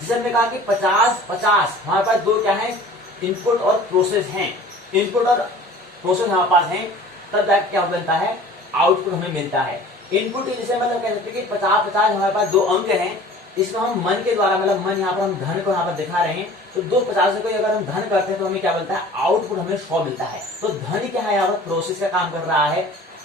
जिसे हमने कहा कि 50-50 हमारे पास दो क्या है, इनपुट और प्रोसेस हैं, इनपुट और प्रोसेस हमारे पास हैं, तब जाकर क्या बनता है, आउटपुट हमें मिलता है। इनपुट जिसे मतलब कह सकते हैं कि 50-50 हमारे पास 2 अंक हैं, इसको हम मन के द्वारा, मतलब मन यहाँ पर हम धन को यहाँ पर दिखा रहे हैं, तो 250 को अगर हम धन करते हैं तो हमें क्या मिलता है, आउटपुट हमें 100 मिलता है। तो धन क्या है, यहाँ पर प्रोसेस का काम कर रहा है,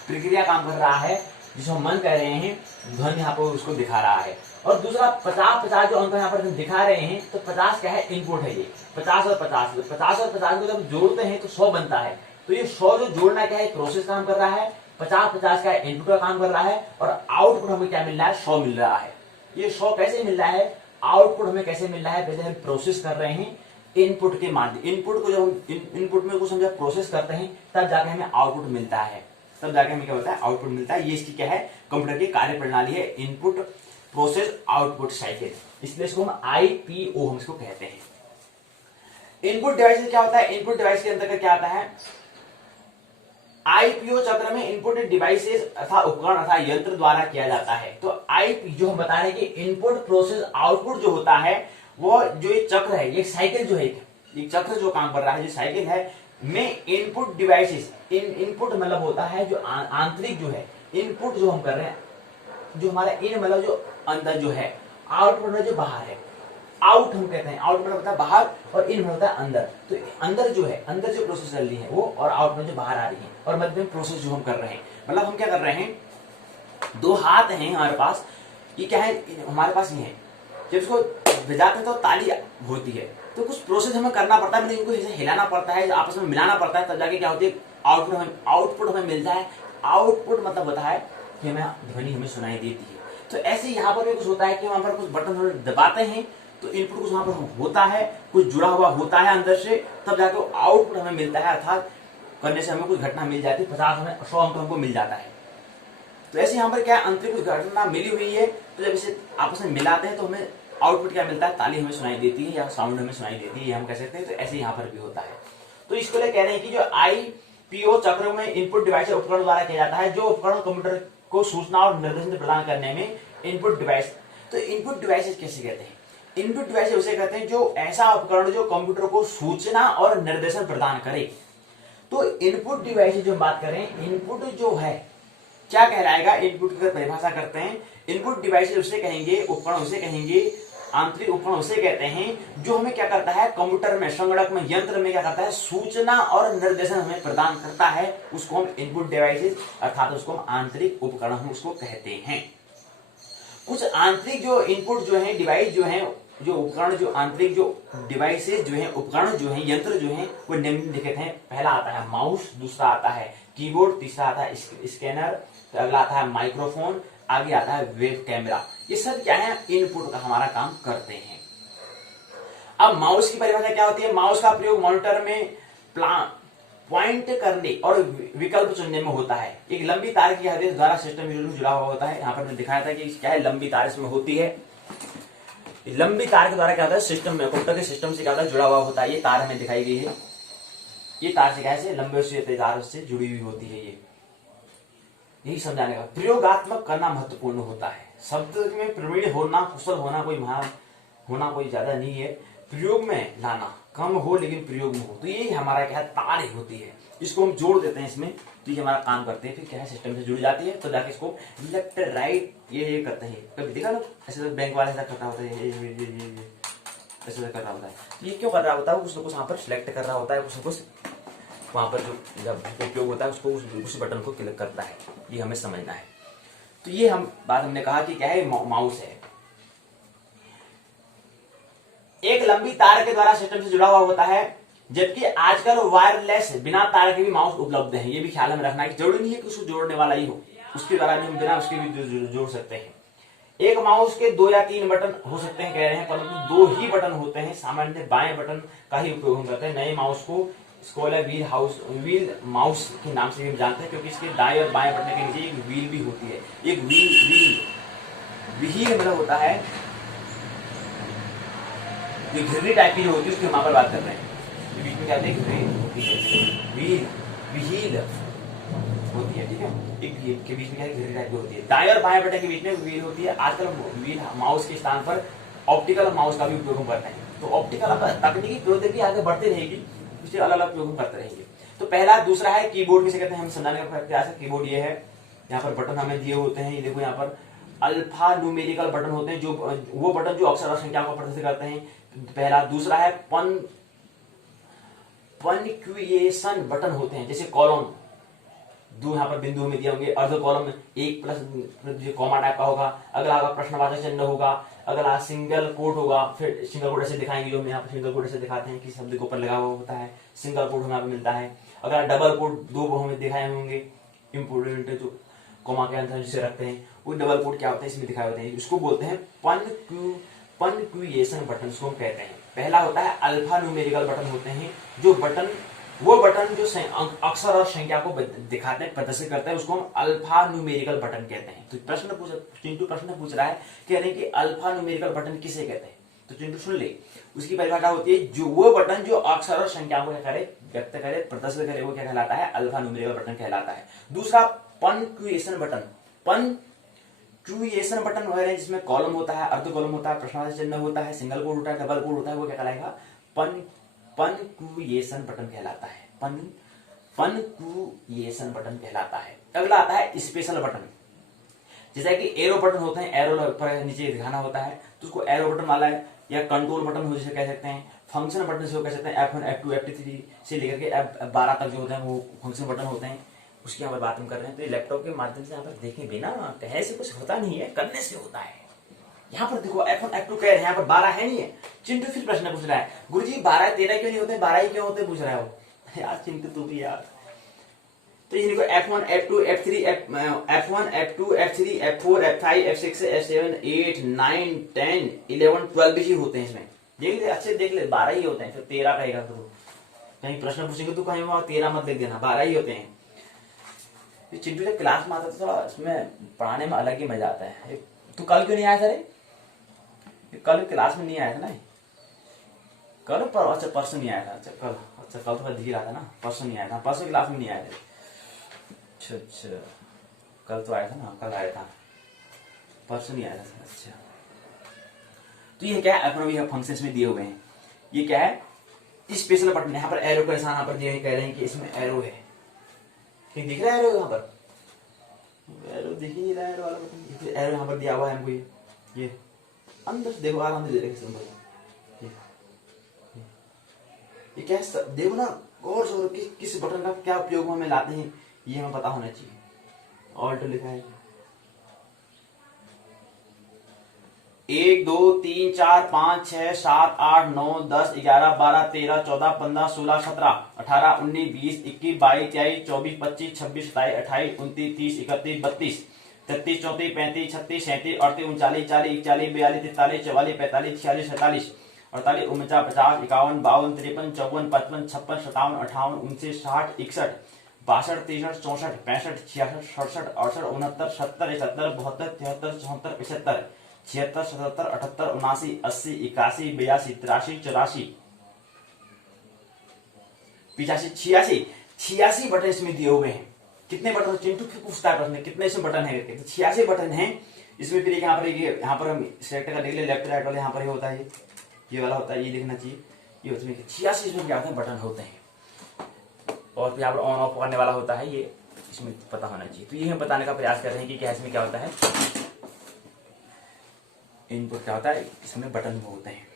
प्रक्रिया काम कर रहा है, जिसे हम मन कह रहे हैं, धन यहाँ पर उसको दिखा रहा है। और दूसरा 50-50 जो अंक यहाँ पर हम दिखा रहे हैं, तो 50 क्या है, इनपुट है, ये 50 और 50 को जब जोड़ते हैं तो 100 बनता है। तो ये 100 जो जोड़ना क्या है, प्रोसेस काम कर रहा है, 50-50 का इनपुट का काम कर रहा है, और आउटपुट हमें क्या मिल रहा है, 100 मिल रहा है। ये 100 कैसे मिल रहा है, आउटपुट हमें कैसे मिल रहा है, पहले हम प्रोसेस कर रहे हैं इनपुट के माध्यम, इनपुट को जब हम इनपुट में कुछ हम जब प्रोसेस करते हैं तब जाके हमें आउटपुट मिलता है, तब जाके हमें क्या होता है, आउटपुट मिलता है। ये इसकी क्या है, कंप्यूटर की कार्यप्रणाली है, इनपुट प्रोसेस आउटपुट साइकिल, इसलिए इसको हम IPO हम इसको कहते हैं। इनपुट डिवाइस क्या होता है, इनपुट डिवाइस के अंतर्गत क्या आता है, IPO चक्र में इनपुट डिवाइसेस अथवा उपकरण अथवा यंत्र द्वारा किया जाता है। तो IP जो हम बता रहे हैं कि इनपुट प्रोसेस आउटपुट जो होता है, वो जो ये चक्र है, ये साइकिल जो है, ये चक्र जो काम कर रहा है, जो साइकिल है में इनपुट डिवाइसेस, इनपुट मतलब होता है जो आंतरिक जो है, इनपुट जो हम कर रहे हैं, जो हमारा इन मतलब जो अंदर जो है, आउटपुट में जो बाहर है, आउट हम कहते हैं, आउट मतलब होता है बाहर और इन होता है अंदर। तो अंदर जो है, अंदर जो प्रोसेस चल रही है वो, और आउट में जो बाहर आ रही है, और मध्य में प्रोसेस जो हम कर रहे हैं, मतलब हम क्या कर रहे हैं, दो हाथ हैं हमारे पास, ये क्या है हमारे पास ये है, जब इसको बजाते हैं तो ताली होती है, तो कुछ प्रोसेस हमें करना पड़ता है, मतलब इनको ऐसे हिलाना पड़ता है, आपस में मिलाना पड़ता है, तब जाके क्या होती है आउटपुट हमें मिलता है। आउटपुट मतलब होता है कि हमें ध्वनि हमें सुनाई देती है। तो ऐसे यहाँ पर भी कुछ होता है कि वहां पर कुछ बटन दबाते हैं तो इनपुट कुछ वहां पर होता है, कुछ जुड़ा हुआ होता है अंदर से, तब जाके आउटपुट हमें मिलता है, अर्थात करने से हमें कुछ घटना मिल जाती है, 50 हमें 100 अंक हमको मिल जाता है। तो ऐसे यहाँ पर क्या अंतरिक कुछ घटना मिली हुई है, तो जब इसे आपस में मिलाते हैं तो हमें आउटपुट क्या मिलता है, ताली हमें सुनाई देती है या साउंड हमें सुनाई देती है, हम कह सकते हैं। तो ऐसे यहाँ पर भी होता है। तो इसको लिए कह रहे हैं कि जो IPO चक्र में इनपुट डिवाइस उपकरण द्वारा किया जाता है, जो उपकरण कंप्यूटर को सूचना और निर्देशन प्रदान करने में इनपुट डिवाइस। तो इनपुट डिवाइसेस कैसे कहते हैं, इनपुट डिवाइस उसे कहते हैं जो ऐसा उपकरण जो कंप्यूटर को सूचना और निर्देशन प्रदान करे। तो इनपुट डिवाइस जो हम बात करें, इनपुट जो है क्या कहलाएगा, इनपुट की परिभाषा करते हैं, इनपुट डिवाइस उसे कहेंगे, उपकरण उसे कहेंगे, आंतरिक उपकरण उसे कहते हैं जो हमें क्या करता है, कंप्यूटर में, संगणक में, यंत्र में क्या करता है, सूचना और निर्देशन हमें प्रदान करता है, उसको हम इनपुट डिवाइसेस अर्थात उसको हम आंतरिक उपकरण हम उसको कहते हैं। कुछ आंतरिक जो इनपुट जो है डिवाइस जो है, जो उपकरण जो आंतरिक जो डिवाइसेस जो है, उपकरण जो है, यंत्र जो है, वो निम्नलिखित हैं। पहला आता है माउस, दूसरा आता है कीबोर्ड, तीसरा आता है स्कैनर, तो अगला आता है माइक्रोफोन, आगे आता है वेब कैमरा। ये सब क्या है, इनपुट का हमारा काम करते हैं। अब माउस की परिभाषा क्या होती है, माउस का प्रयोग मॉनिटर में पॉइंट करने और विकल्प चुनने में होता है। एक लंबी तार की हदेश द्वारा सिस्टम जुड़ा हुआ होता है। यहाँ पर मैंने दिखाया था कि क्या है, लंबी तार इसमें होती है। लंबी तार के द्वारा क्या होता है, सिस्टम में, कंप्यूटर के सिस्टम से क्या होता है, जुड़ा हुआ होता है। ये तार हमें दिखाई गई है, ये तार से कैसे लंबे से तार उससे जुड़ी हुई होती है। ये यही समझाने का प्रयोगात्मक करना महत्वपूर्ण होता है। शब्द में प्रवीण होना, कुशल होना, कोई महान होना कोई ज्यादा नहीं है, प्रयोग में लाना कम हो लेकिन प्रयोग में हो। तो ये हमारा क्या है, तार ही होती है, इसको हम जोड़ देते हैं इसमें, तो ये हमारा काम करते हैं। फिर क्या है, सिस्टम से जुड़ जाती है, तो जाके इसको लेफ्ट राइट ये करते हैं। कभी देखा ना ऐसे, तो बैंक वाले ऐसा करता होता है, ये ऐसे कर रहा होता है। तो ये क्यों कर रहा होता है, कुछ ना कुछ वहां पर सिलेक्ट कर रहा होता है, कुछ ना कुछ वहां पर जो जब उपयोग होता है उसको उस बटन को क्लिक करता है। ये हमें समझना है। तो ये हम बात हमने कहा कि क्या है, माउस है, एक लंबी तार के द्वारा सिस्टम से जुड़ा हुआ होता है, जबकि आजकल वायरलेस बिना तार के भी माउस उपलब्ध हैं। ये भी ख्याल में रखना है कि जरूरी नहीं है कि उसको जोड़ने वाला ही हो, उसके द्वारा भी हम बिना उसके भी जोड़ सकते हैं। एक माउस के 2 या 3 बटन हो सकते हैं कह रहे हैं, परंतु 2 ही बटन होते हैं। सामान्य बाएं बटन का ही उपयोग हम करते हैं। नए माउस को स्कॉलर व्हील माउस के नाम से भी जानते हैं, क्योंकि इसके दाएं और बाएं बटन के नीचे एक व्हील भी होती है। एक व्हील मतलब होता है जो घिरनी टाइप की जो होती है, उसकी हम यहाँ पर बात कर रहे हैं। बीच में क्या होती है, व्हील होती है, ठीक है। एक व्हील के बीच में क्या घिरनी टाइप की होती है। दाएं और बाएं बटन के बीच में व्हील होती है। आजकल व्हील माउस के स्थान पर ऑप्टिकल माउस का भी उपयोग हम करते हैं। तो ऑप्टिकल तकनीकी प्रौद्योगिकी आगे बढ़ती रहेगी, उसके अलग अलग उपयोग करते रहेंगे। तो पहला, दूसरा है कीबोर्ड, किसे कहते हैं हम समझाने का प्रयास है। कीबोर्ड ये है, यहाँ पर बटन हमें दिए होते हैं। ये देखो यहाँ पर अल्फा न्यूमेरिकल बटन होते हैं, जो वो बटन जो अक्षर और संख्या को प्रदर्शित करते हैं, पहला। दूसरा है पंक्चुएशन बटन होते हैं, जैसे कॉलम, दो यहाँ पर बिंदु में दिए होंगे, अर्ध कॉलम 1 प्लस कॉमा टाइप का होगा, अगला होगा प्रश्नवाचक चिन्ह होगा, अगला सिंगल कोट होगा। फिर सिंगल कोट ऐसे दिखाएंगे, जो हम यहाँ पर सिंगल कोट ऐसे दिखाते हैं कि शब्द के ऊपर लगा हुआ होता है, सिंगल कोट हमें यहाँ पे मिलता है। अगला डबल कोट, 2 हमें दिखाए होंगे इंपोर्टेंट, जो कॉमा के अंदर जिसे रखते हैं, वो डबल कोट क्या होता है इसमें दिखाए होते हैं। उसको बोलते हैं पंक्चुएशन बटन को हम कहते हैं। पहला होता है अल्फा न्यूमेरिकल बटन होते हैं, जो बटन जो अक्षर और संख्या को दिखाते हैं, प्रदर्शित करते हैं, उसको हम अल्फा न्यूमेरिकल बटन कहते हैं। तो चिंटू प्रश्न पूछ रहा है, कह रहे हैं कि अल्फा न्यूमेरिकल बटन किसे कहते हैं, तो चिंटू सुन ले। उसकी परिभाषा होती है, जो वो बटन जो अक्षर और संख्या को क्या करे, व्यक्त करे, प्रदर्शित करे, वो क्या कहलाता है, अल्फा न्यूमेरिकल बटन कहलाता है। दूसरा पंक्चुएशन बटन, पंक्चुएशन बटन वगैरह जिसमें कॉलम होता है, अर्ध कॉलम होता है, प्रश्नवाचक चिन्ह होता है, सिंगल कोड होता है, डबल कोड होता है, वो क्या कहलाएगा, पंक्चुएशन बटन कहलाता है। पंक्चुएशन बटन कहलाता है। अगला आता है स्पेशल बटन। जैसा कि एरो बटन होते हैं, एरो पर नीचे दिखाना होता है तो उसको एरो बटन वाला है, या कंट्रोल बटन हो जिसे कह सकते हैं, फंक्शन बटन से कह सकते हैं, F1 F2 F3 से लेकर के F12 तक जो होते हैं वो फंक्शन बटन होते हैं, उसकी यहाँ पर बात हम कर रहे हैं। तो ये लैपटॉप के माध्यम से यहाँ पर देखें बिना कहे से कुछ होता नहीं है, करने से होता है। यहाँ पर देखो F1 F2 कह रहे हैं, यहाँ पर 12 है नहीं है। चिंटू फिर प्रश्न पूछ रहा है, गुरुजी 12 13 क्यों नहीं होते, 12 ही क्यों होते पूछ रहा है वो। यार चिंटू तू भी यार। तो ये देखो F1 F2 F3 F1 F2 F3 F4 F5 F6 F7 8 9 10 11 12 भी होते हैं इसमें। देख ले अच्छे देख ले, 12 ही होते हैं। फिर 13 कहेगा तो कहीं प्रश्न पूछेंगे तो कहीं वहां 13 मत लिख देना, 12 ही होते हैं। ये चिंटू जब क्लास में आता है थोड़ा इसमें पढ़ाने में अलग ही मजा आता है। तू कल क्यों नहीं आया था रे? कल क्लास में नहीं आया था ना? कल पर अच्छा परसों नहीं आया था। अच्छा कल तो दिख रहा था ना, परसों नहीं आया था, परसों क्लास में नहीं आया था। अच्छा कल तो आया था ना, कल आया था, परसों नहीं आया था। अच्छा तो ये क्या है, अपने फंक्शंस में दिए हुए हैं। ये क्या है, स्पेशल बटन। यहाँ पर एरो का निशान यहाँ पर दिए, कह रहे हैं कि इसमें एरो है। कहीं दिख रहा है एरो? यहाँ पर एरो दिख ही नहीं रहा है, एरो वाला बटन। एरो यहाँ पर दिया हुआ है हमको, ये अंदर से देखो, आराम से देखो, ये क्या है देखो ना, और जो किस बटन का क्या उपयोग हमें लाते हैं ये हमें पता होना चाहिए। ऑल्ट लिखा है 1 2 3 4 5 6 7 8 9 10 11 12 13 14 15 16 17 18 19 20 21 22 23 24 25 26 27 28 29 30 31 32 33 34 35 36 37 38 39 40 41 42 43 44 45 46 47 48 49 50 51 52 53 54 55 56 57 58 59 60 61 62 63 64 65 66 67 68 69 70 71 72 73 74 75 76 77 78 79 80 81 82 83 84 85 86 बटन इसमें दिए हुए हैं। कितने बटन? चिंटू फिर पूछता है प्रश्न, कितने इसमें बटन है? 86 बटन हैं इसमें। फिर यहाँ पर यहाँ पर हम सेलेक्ट का देख ले, लेफ्ट राइट वाले यहाँ पर ही होता है, ये वाला होता है, ये देखना चाहिए। ये उसमें 86 इसमें क्या होते हैं, बटन होते हैं। और फिर यहाँ पर ऑन ऑफ करने वाला होता है, ये इसमें पता होना चाहिए। तो ये हम बताने का प्रयास कर रहे हैं कि क्या इसमें क्या होता है, इनपुट क्या होता है, इसमें बटन होते हैं।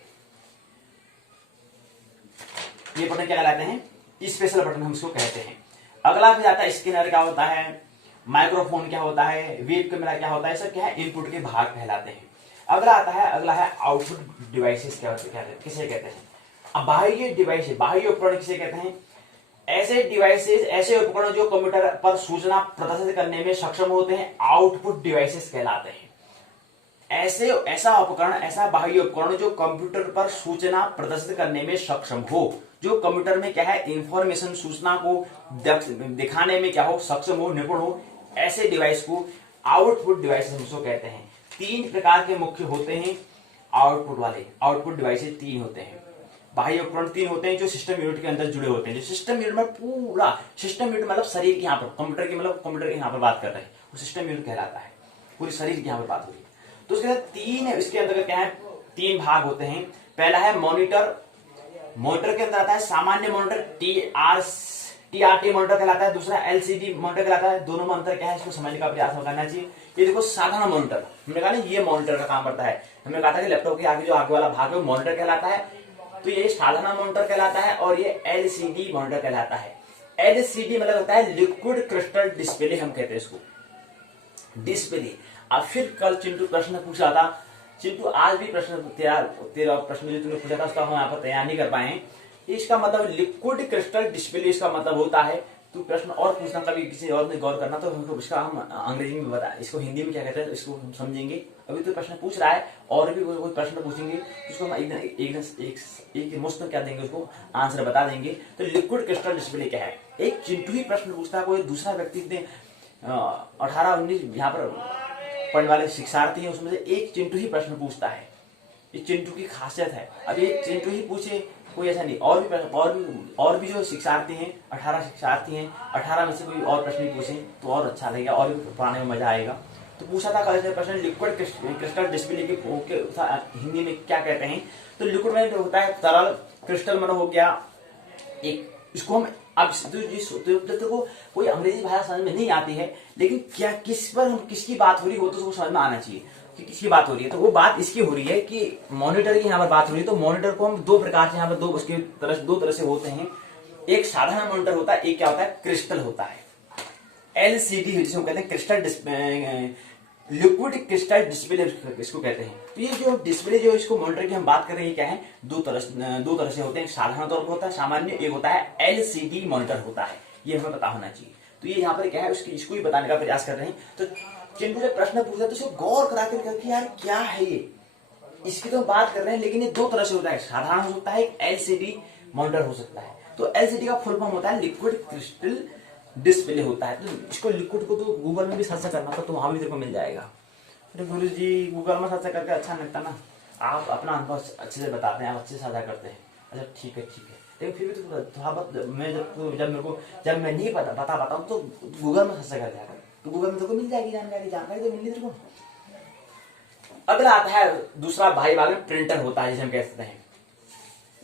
ये बटन क्या कहलाते हैं, स्पेशल बटन हम इसको कहते हैं। अगला फिर आता है स्कैनर क्या होता है, माइक्रोफोन क्या होता है, वेब कैमरा क्या होता है, सब क्या है, इनपुट के भाग कहलाते हैं। अगला है आउटपुट डिवाइसेस क्या होते हैं, किसे कहते हैं। अब बाह्य डिवाइस, बाह्य उपकरण किसे कहते हैं, ऐसे डिवाइसेस, ऐसे उपकरण जो कंप्यूटर पर सूचना प्रदर्शित करने में सक्षम होते हैं, आउटपुट डिवाइसेस कहलाते हैं। ऐसा उपकरण, ऐसा बाह्य उपकरण जो कंप्यूटर पर सूचना प्रदर्शित करने में सक्षम हो, जो कंप्यूटर में क्या है, इंफॉर्मेशन, सूचना को दिखाने में क्या हो, सक्षम हो, निपुण हो, ऐसे डिवाइस को आउटपुट डिवाइस हम कहते हैं। 3 प्रकार के मुख्य होते हैं आउटपुट वाले, आउटपुट डिवाइसेस 3 होते हैं। बाह्य उपकरण 3 होते हैं जो सिस्टम यूनिट के अंदर जुड़े होते हैं। जो सिस्टम यूनिट में पूरा, सिस्टम यूनिट मतलब शरीर के यहाँ पर, कंप्यूटर की मतलब कंप्यूटर के यहाँ पर बात कर रहे हैं, वो सिस्टम यूनिट कहलाता है। पूरी शरीर की यहाँ पर बात हो रही है। तो उसके बाद 3 है, इसके अंदर क्या है, 3 भाग होते हैं। पहला है मॉनिटर। मॉनिटर के अंदर आता है सामान्य मॉनिटर, TRT मॉनिटर कहलाता है। दूसरा LCD मॉनिटर कहलाता है। दोनों में अंतर क्या है, इसको समझने का प्रयास करना चाहिए। ये देखो साधारण मॉनिटर, हमने कहा ना ये मॉनिटर का काम करता है। हमने कहा था कि लैपटॉप के आगे जो आगे वाला भाग है वो मॉनिटर कहलाता है। तो ये साधारण मॉनिटर कहलाता है और ये LCD मॉनिटर कहलाता है। LCD मतलब होता है लिक्विड क्रिस्टल डिस्प्ले, हम कहते हैं इसको डिस्प्ले। अब फिर कल चिंटू प्रश्न पूछा था, चिंटू आज भी प्रश्न तेरा प्रश्न जो तूने पूछा था उसका हम यहाँ पर तैयार नहीं कर पाए। इसका मतलब लिक्विड क्रिस्टल डिस्प्ले इसका मतलब होता है। तू प्रश्न और पूछना कभी किसी और ने गौर करना तो इसका हम अंग्रेजी में बता, इसको हिंदी में क्या कहते हैं, इसको हम समझेंगे। अभी तो प्रश्न पूछ रहा है और भी कोई प्रश्न पूछेंगे उसको हम एक मुश्त क्या देंगे, उसको आंसर बता देंगे। तो लिक्विड क्रिस्टल डिस्प्ले क्या है, एक चिंटू ही प्रश्न पूछता है, कोई दूसरा व्यक्ति ने 18-19 यहाँ पर पढ़ने वाले शिक्षार्थी हैं उसमें से एक चिंटू ही प्रश्न पूछता है। ये चिंटू की खासियत है। अब ये चिंटू ही पूछे, कोई ऐसा नहीं। और भी जो शिक्षार्थी हैं, 18 शिक्षार्थी हैं, 18 में से कोई और प्रश्न पूछे तो और अच्छा लगेगा और भी पढ़ाने में मजा आएगा। तो पूछा था कल से प्रश्न लिक्विड क्रिस्टल डिस्प्ले के हिंदी में क्या कहते हैं। तो लिक्विड में होता है तरल, क्रिस्टल मन हो गया एक इसको हम अब को कोई अंग्रेजी भाषा समझ में नहीं आती है, लेकिन क्या किस पर हम किसकी बात हो रही है वो तो उसको समझ में आना चाहिए कि किसकी बात हो रही है। तो वो बात इसकी हो रही है कि मॉनिटर की यहाँ पर बात हो रही है। तो मॉनिटर को हम दो प्रकार से यहाँ पर दो तरह से होते हैं। एक साधारण मॉनिटर होता है, एक क्या होता है क्रिस्टल होता है। एलसीडी जिसको कहते हैं क्रिस्टल लिक्विड क्रिस्टल डिस्प्ले इसको कहते हैं। तो ये जो डिस्प्ले जो इसको मॉनिटर की हम बात कर रहे हैं क्या है, दो तरह से होते हैं। साधारण तौर पर होता है सामान्य, एक होता है एलसीडी मॉनिटर होता है, ये हमें पता होना चाहिए। तो ये यहाँ पर क्या है इसको ही बताने का प्रयास कर रहे हैं। तो चिंटू से प्रश्न पूछा तो इसको गौर करा कर यार क्या है ये, इसकी तो बात कर रहे हैं, लेकिन ये दो तरह से होता है, साधारण हो सकता है, एक एलसीडी मॉनिटर हो सकता है। तो एलसीडी का फुल फॉर्म होता है लिक्विड क्रिस्टल डिस्प्ले होता है। तो इसको लिक्विड को तो गूगल में भी सर्च करना था, तो वहां भी तेरे को मिल जाएगा। अरे गुरु जी गूगल में सर्च करके अच्छा लगता ना, आप अपना अनुभव अच्छे से बताते हैं, आप अच्छे से साझा करते हैं। अच्छा ठीक है, लेकिन फिर भी तो थोड़ा बहुत मैं जब मैं नहीं बता पाता हूँ तो गूगल में सर्च कर जाकर, तो गूगल में तेरे को मिल जाएगी जानकारी तो मिलनी तेरे को। अगला आता है दूसरा भाई भाग में प्रिंटर होता है, जिसे हम कह सकते हैं।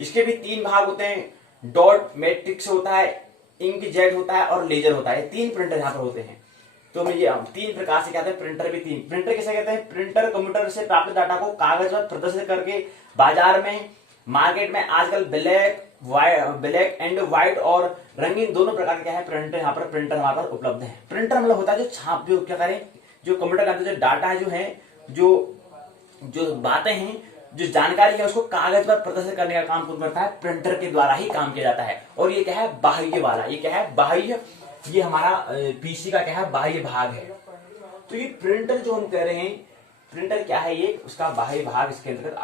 इसके भी तीन भाग होते हैं, डॉट मैट्रिक्स होता है, इंक जेट होता है और लेजर होता है। तीन प्रिंटर यहाँ पर होते हैं। तो मैं ये तीन प्रकार से कहते हैं प्रिंटर भी तीन। प्रिंटर किसे कहते हैं, प्रिंटर कंप्यूटर से प्राप्त डाटा को कागज पर प्रदर्शित करके बाजार में मार्केट में आजकल ब्लैक एंड व्हाइट और रंगीन दोनों प्रकार के क्या है प्रिंटर यहाँ पर प्रिंटर हमारे पास उपलब्ध है। प्रिंटर मतलब होता है जो छाप जो क्या करें, जो कंप्यूटर के अंदर जो डाटा जो है, जो बातें हैं, जो जानकारी है उसको कागज पर प्रदर्शित करने का काम कौन करता है, प्रिंटर के द्वारा ही काम किया जाता है। और ये क्या है बाह्य वाला, ये क्या है बाह्य, ये हमारा पीसी का क्या है बाह्य भाग है। तो ये प्रिंटर जो हम कह रहे हैं, प्रिंटर क्या है, ये उसका बाह्य भाग इसके अंतर्गत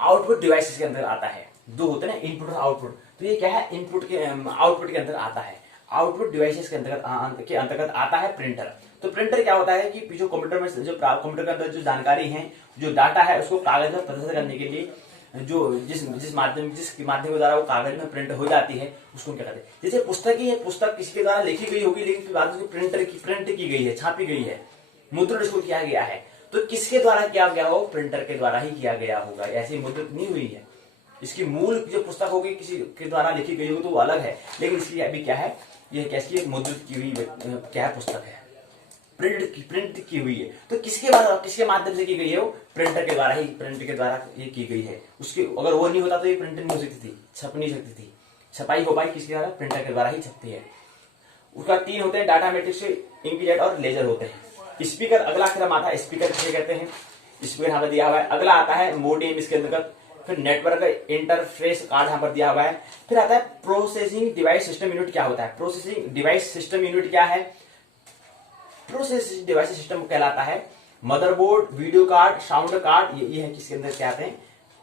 आउटपुट डिवाइस के अंदर आता है। दो होते हैं ना इनपुट और आउटपुट, तो ये क्या है इनपुट के आउटपुट के अंदर आता है, आउटपुट डिवाइसेस के अंतर्गत आता है प्रिंटर। तो प्रिंटर क्या होता है कि जो कंप्यूटर में जो कंप्यूटर के अंदर जो जानकारी है, जो डाटा है, उसको कागज में प्रदर्शित करने के लिए जो जिस माध्यम के द्वारा वो कागज में प्रिंट हो जाती है उसको क्या कहते हैं। जैसे पुस्तक ही है, पुस्तक किसी के द्वारा लिखी गई होगी, लेकिन बाद में प्रिंट की गई है, छापी गई है, मुद्रण इसको किया गया है। तो किसके द्वारा किया गया हो, प्रिंटर के द्वारा ही किया गया होगा, ऐसी मुद्रित नहीं हुई है। इसकी मूल जो पुस्तक होगी किसी के द्वारा लिखी गई होगी तो वो अलग है, लेकिन इसकी अभी क्या है, ये कैसी मुद्रित की हुई क्या है पुस्तक है, प्रिंट की हुई है। तो किसके माध्यम से की गई है, वो प्रिंटर के द्वारा ही, प्रिंट के द्वारा ये की गई है। उसके अगर वो नहीं होता तो ये प्रिंट नहीं हो सकती थी, छप नहीं सकती थी। छपाई हो पाई किसके द्वारा, प्रिंटर के द्वारा ही छपती है। उसका तीन होते हैं, डाटा मैट्रिक्स, इंकजेट और लेजर होते हैं। स्पीकर अगला क्रम आता है, स्पीकर किसे कहते हैं, स्पीकर यहाँ पर दिया हुआ है। अगला आता है मोडेम इसके अंतर्गत, फिर नेटवर्क इंटरफेस कार्ड यहाँ पर दिया हुआ है। फिर आता है प्रोसेसिंग डिवाइस सिस्टम यूनिट। क्या होता है प्रोसेसिंग डिवाइस सिस्टम यूनिट, क्या है प्रोसेसिंग डिवाइस सिस्टम कहलाता है। Motherboard, video card, sound card, ये है किसके अंदर क्या आते हैं,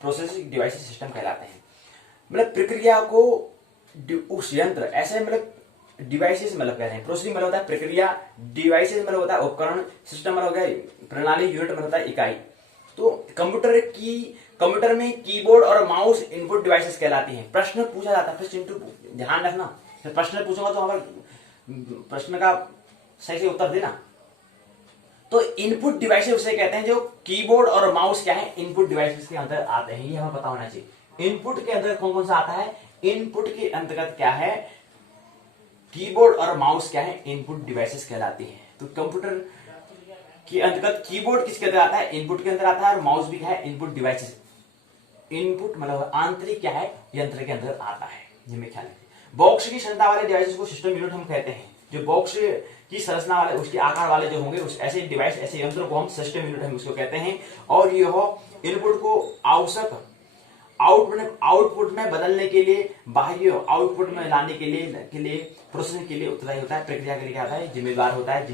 प्रोसेसिंग डिवाइस सिस्टम कहलाते हैं। मतलब प्रक्रिया को उस यंत्र ऐसे मतलब डिवाइसेस मतलब कहते हैं। प्रोसेसिंग मतलब होता है प्रक्रिया, डिवाइसेस मतलब होता है उपकरण, सिस्टम मतलब हो गया प्रणाली, यूनिट मतलब होता है इकाई। तो कंप्यूटर में कीबोर्ड और माउस इनपुट डिवाइसेस कहलाती हैं। प्रश्न पूछा जाता है, फिर ध्यान रखना, फिर प्रश्न पूछूंगा तो हमारा प्रश्न का सही से उत्तर देना। तो इनपुट डिवाइसेस उसे कहते हैं जो कीबोर्ड और माउस क्या है, इनपुट डिवाइसेस के अंदर आते हैं, ये हमें पता होना चाहिए। इनपुट के अंदर कौन कौन सा आता है, इनपुट के अंतर्गत क्या है, कीबोर्ड और माउस क्या है, इनपुट डिवाइसेस कहलाती हैं। तो कंप्यूटर के अंतर्गत कीबोर्ड किसके अंदर आता है, इनपुट के अंदर आता है, और माउस भी क्या है, इनपुट डिवाइसेस। इनपुट मतलब आंतरिक क्या है, यंत्र के अंदर आता है, जिसमें ख्याल रखिए। बॉक्स की क्षमता वाले डिवाइसेस को सिस्टम यूनिट हम कहते हैं। जो बॉक्स की संरचना वाले, उसके आकार वाले जो होंगे, उस ऐसे डिवाइस, ऐसे यंत्रों को हम सिस्टम यूनिट हम उसको कहते हैं। और यह इनपुट को आवश्यक आउटपुट में बदलने के लिए, बाह्य आउटपुट में लाने के लिए प्रोसेसिंग के लिए उत्तरदायी होता है, प्रक्रिया के लिए क्या होता है, जिम्मेदार होता है,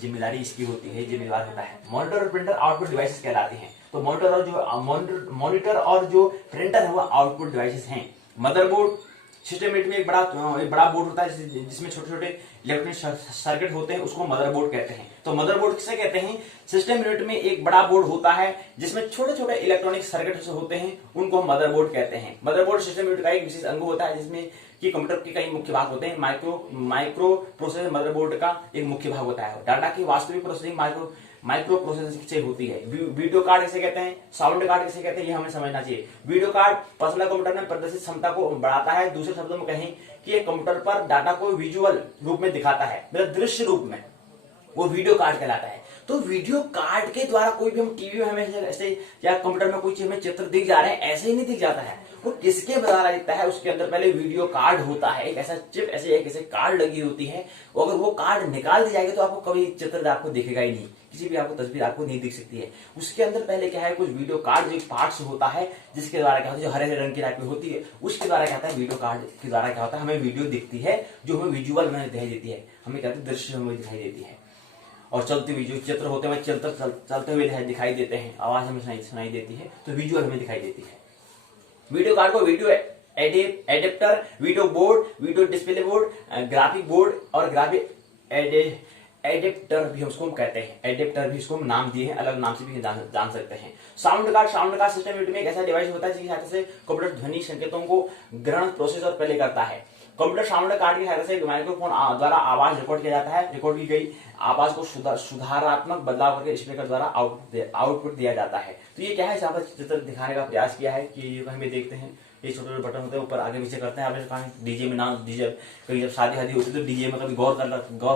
जिम्मेदारी इसकी होती है, जिम्मेदार होता है। मॉनिटर और प्रिंटर आउटपुट डिवाइसेस कहलाते हैं। तो मॉनिटर और जो प्रिंटर है वो आउटपुट डिवाइसेस हैं। मदरबोर्ड, सिस्टम यूनिट में एक बड़ा बोर्ड होता है जिसमें छोटे छोटे इलेक्ट्रॉनिक सर्किट होते हैं, उसको मदरबोर्ड कहते हैं। तो मदरबोर्ड किसे कहते हैं, सिस्टम यूनिट में एक बड़ा बोर्ड होता है जिसमें छोटे छोटे इलेक्ट्रॉनिक सर्किट होते हैं, उनको हम मदरबोर्ड कहते हैं। मदरबोर्ड सिस्टम यूनिट का एक विशेष अंग होता है जिसमें कि कंप्यूटर के कई मुख्य भाग होते हैं। माइक्रो प्रोसेसर मदरबोर्ड का एक मुख्य भाग होता है। डाटा की वास्तविक प्रोसेसिंग माइक्रो प्रोसेसर से होती है। वीडियो कार्ड किसे कहते हैं, साउंड कार्ड किसे कहते हैं, ये हमें समझना चाहिए। वीडियो कार्ड पर्सनल कंप्यूटर में प्रदर्शित क्षमता को बढ़ाता है। दूसरे शब्दों में कहें कि एक कंप्यूटर पर डाटा को विजुअल रूप में दिखाता है, मतलब दृश्य रूप में, वो वीडियो कार्ड कहलाता है। तो वीडियो कार्ड के द्वारा कोई भी हम टीवी में हमें ऐसे या कंप्यूटर में कोई चीज हमें चित्र दिख जा रहे हैं, ऐसे ही नहीं दिख जाता है। वो किसके द्वारा दिखता है, उसके अंदर पहले वीडियो कार्ड होता है, एक ऐसा चिप, ऐसे एक ऐसे कार्ड लगी होती है। अगर वो कार्ड निकाल दी जाएगी तो आपको कभी चित्र आपको दिखेगा ही नहीं, किसी भी आपको तस्वीर आपको नहीं दिख सकती है। उसके अंदर पहले क्या है, कुछ वीडियो कार्ड जो पार्ट्स होता है, जिसके द्वारा क्या होता है, जो हरे हरे रंग की टाइप की होती है, उसके द्वारा क्या होता है, वीडियो कार्ड के द्वारा क्या होता है, हमें वीडियो दिखती है, जो हमें विजुअल में दिखाई देती है, हमें क्या दृश्य हमें दिखाई देती है। और चलती हुई जो चित्र होते हैं चलते हुए दिखाई देते हैं, आवाज हमें सुनाई देती है, तो विजुअल हमें दिखाई देती है। वीडियो कार्ड को video adapter, video board, video display board, graphic board और ग्राफिक एडेप्टर भी उसको हम कहते हैं। एडेप्टर भी इसको नाम दिए हैं, अलग नाम से भी जान सकते हैं। साउंड कार्ड सिस्टम यूनिट में एक ऐसा डिवाइस होता है जिसकी सहायता से कंप्यूटर ध्वनि संकेतों को ग्रहण, प्रोसेस और प्ले करता है। कंप्यूटर साउंड कार्ड की सहायता से माइक्रोफोन द्वारा आवाज रिकॉर्ड किया जाता है। रिकॉर्ड की गई आवाज को सुधारात्मक बदलाव करके स्पीकर द्वारा आउटपुट दिया जाता है। तो ये क्या है, यहाँ पर चित्र दिखाने का प्रयास किया है कि ये हमें देखते हैं, ये छोटे छोटे बटन होते हैं, ऊपर आगे पीछे करते हैं। आपने कहा डीजे में ना, डीजे कभी जब शादी हादी होती है तो डीजे में कभी गौर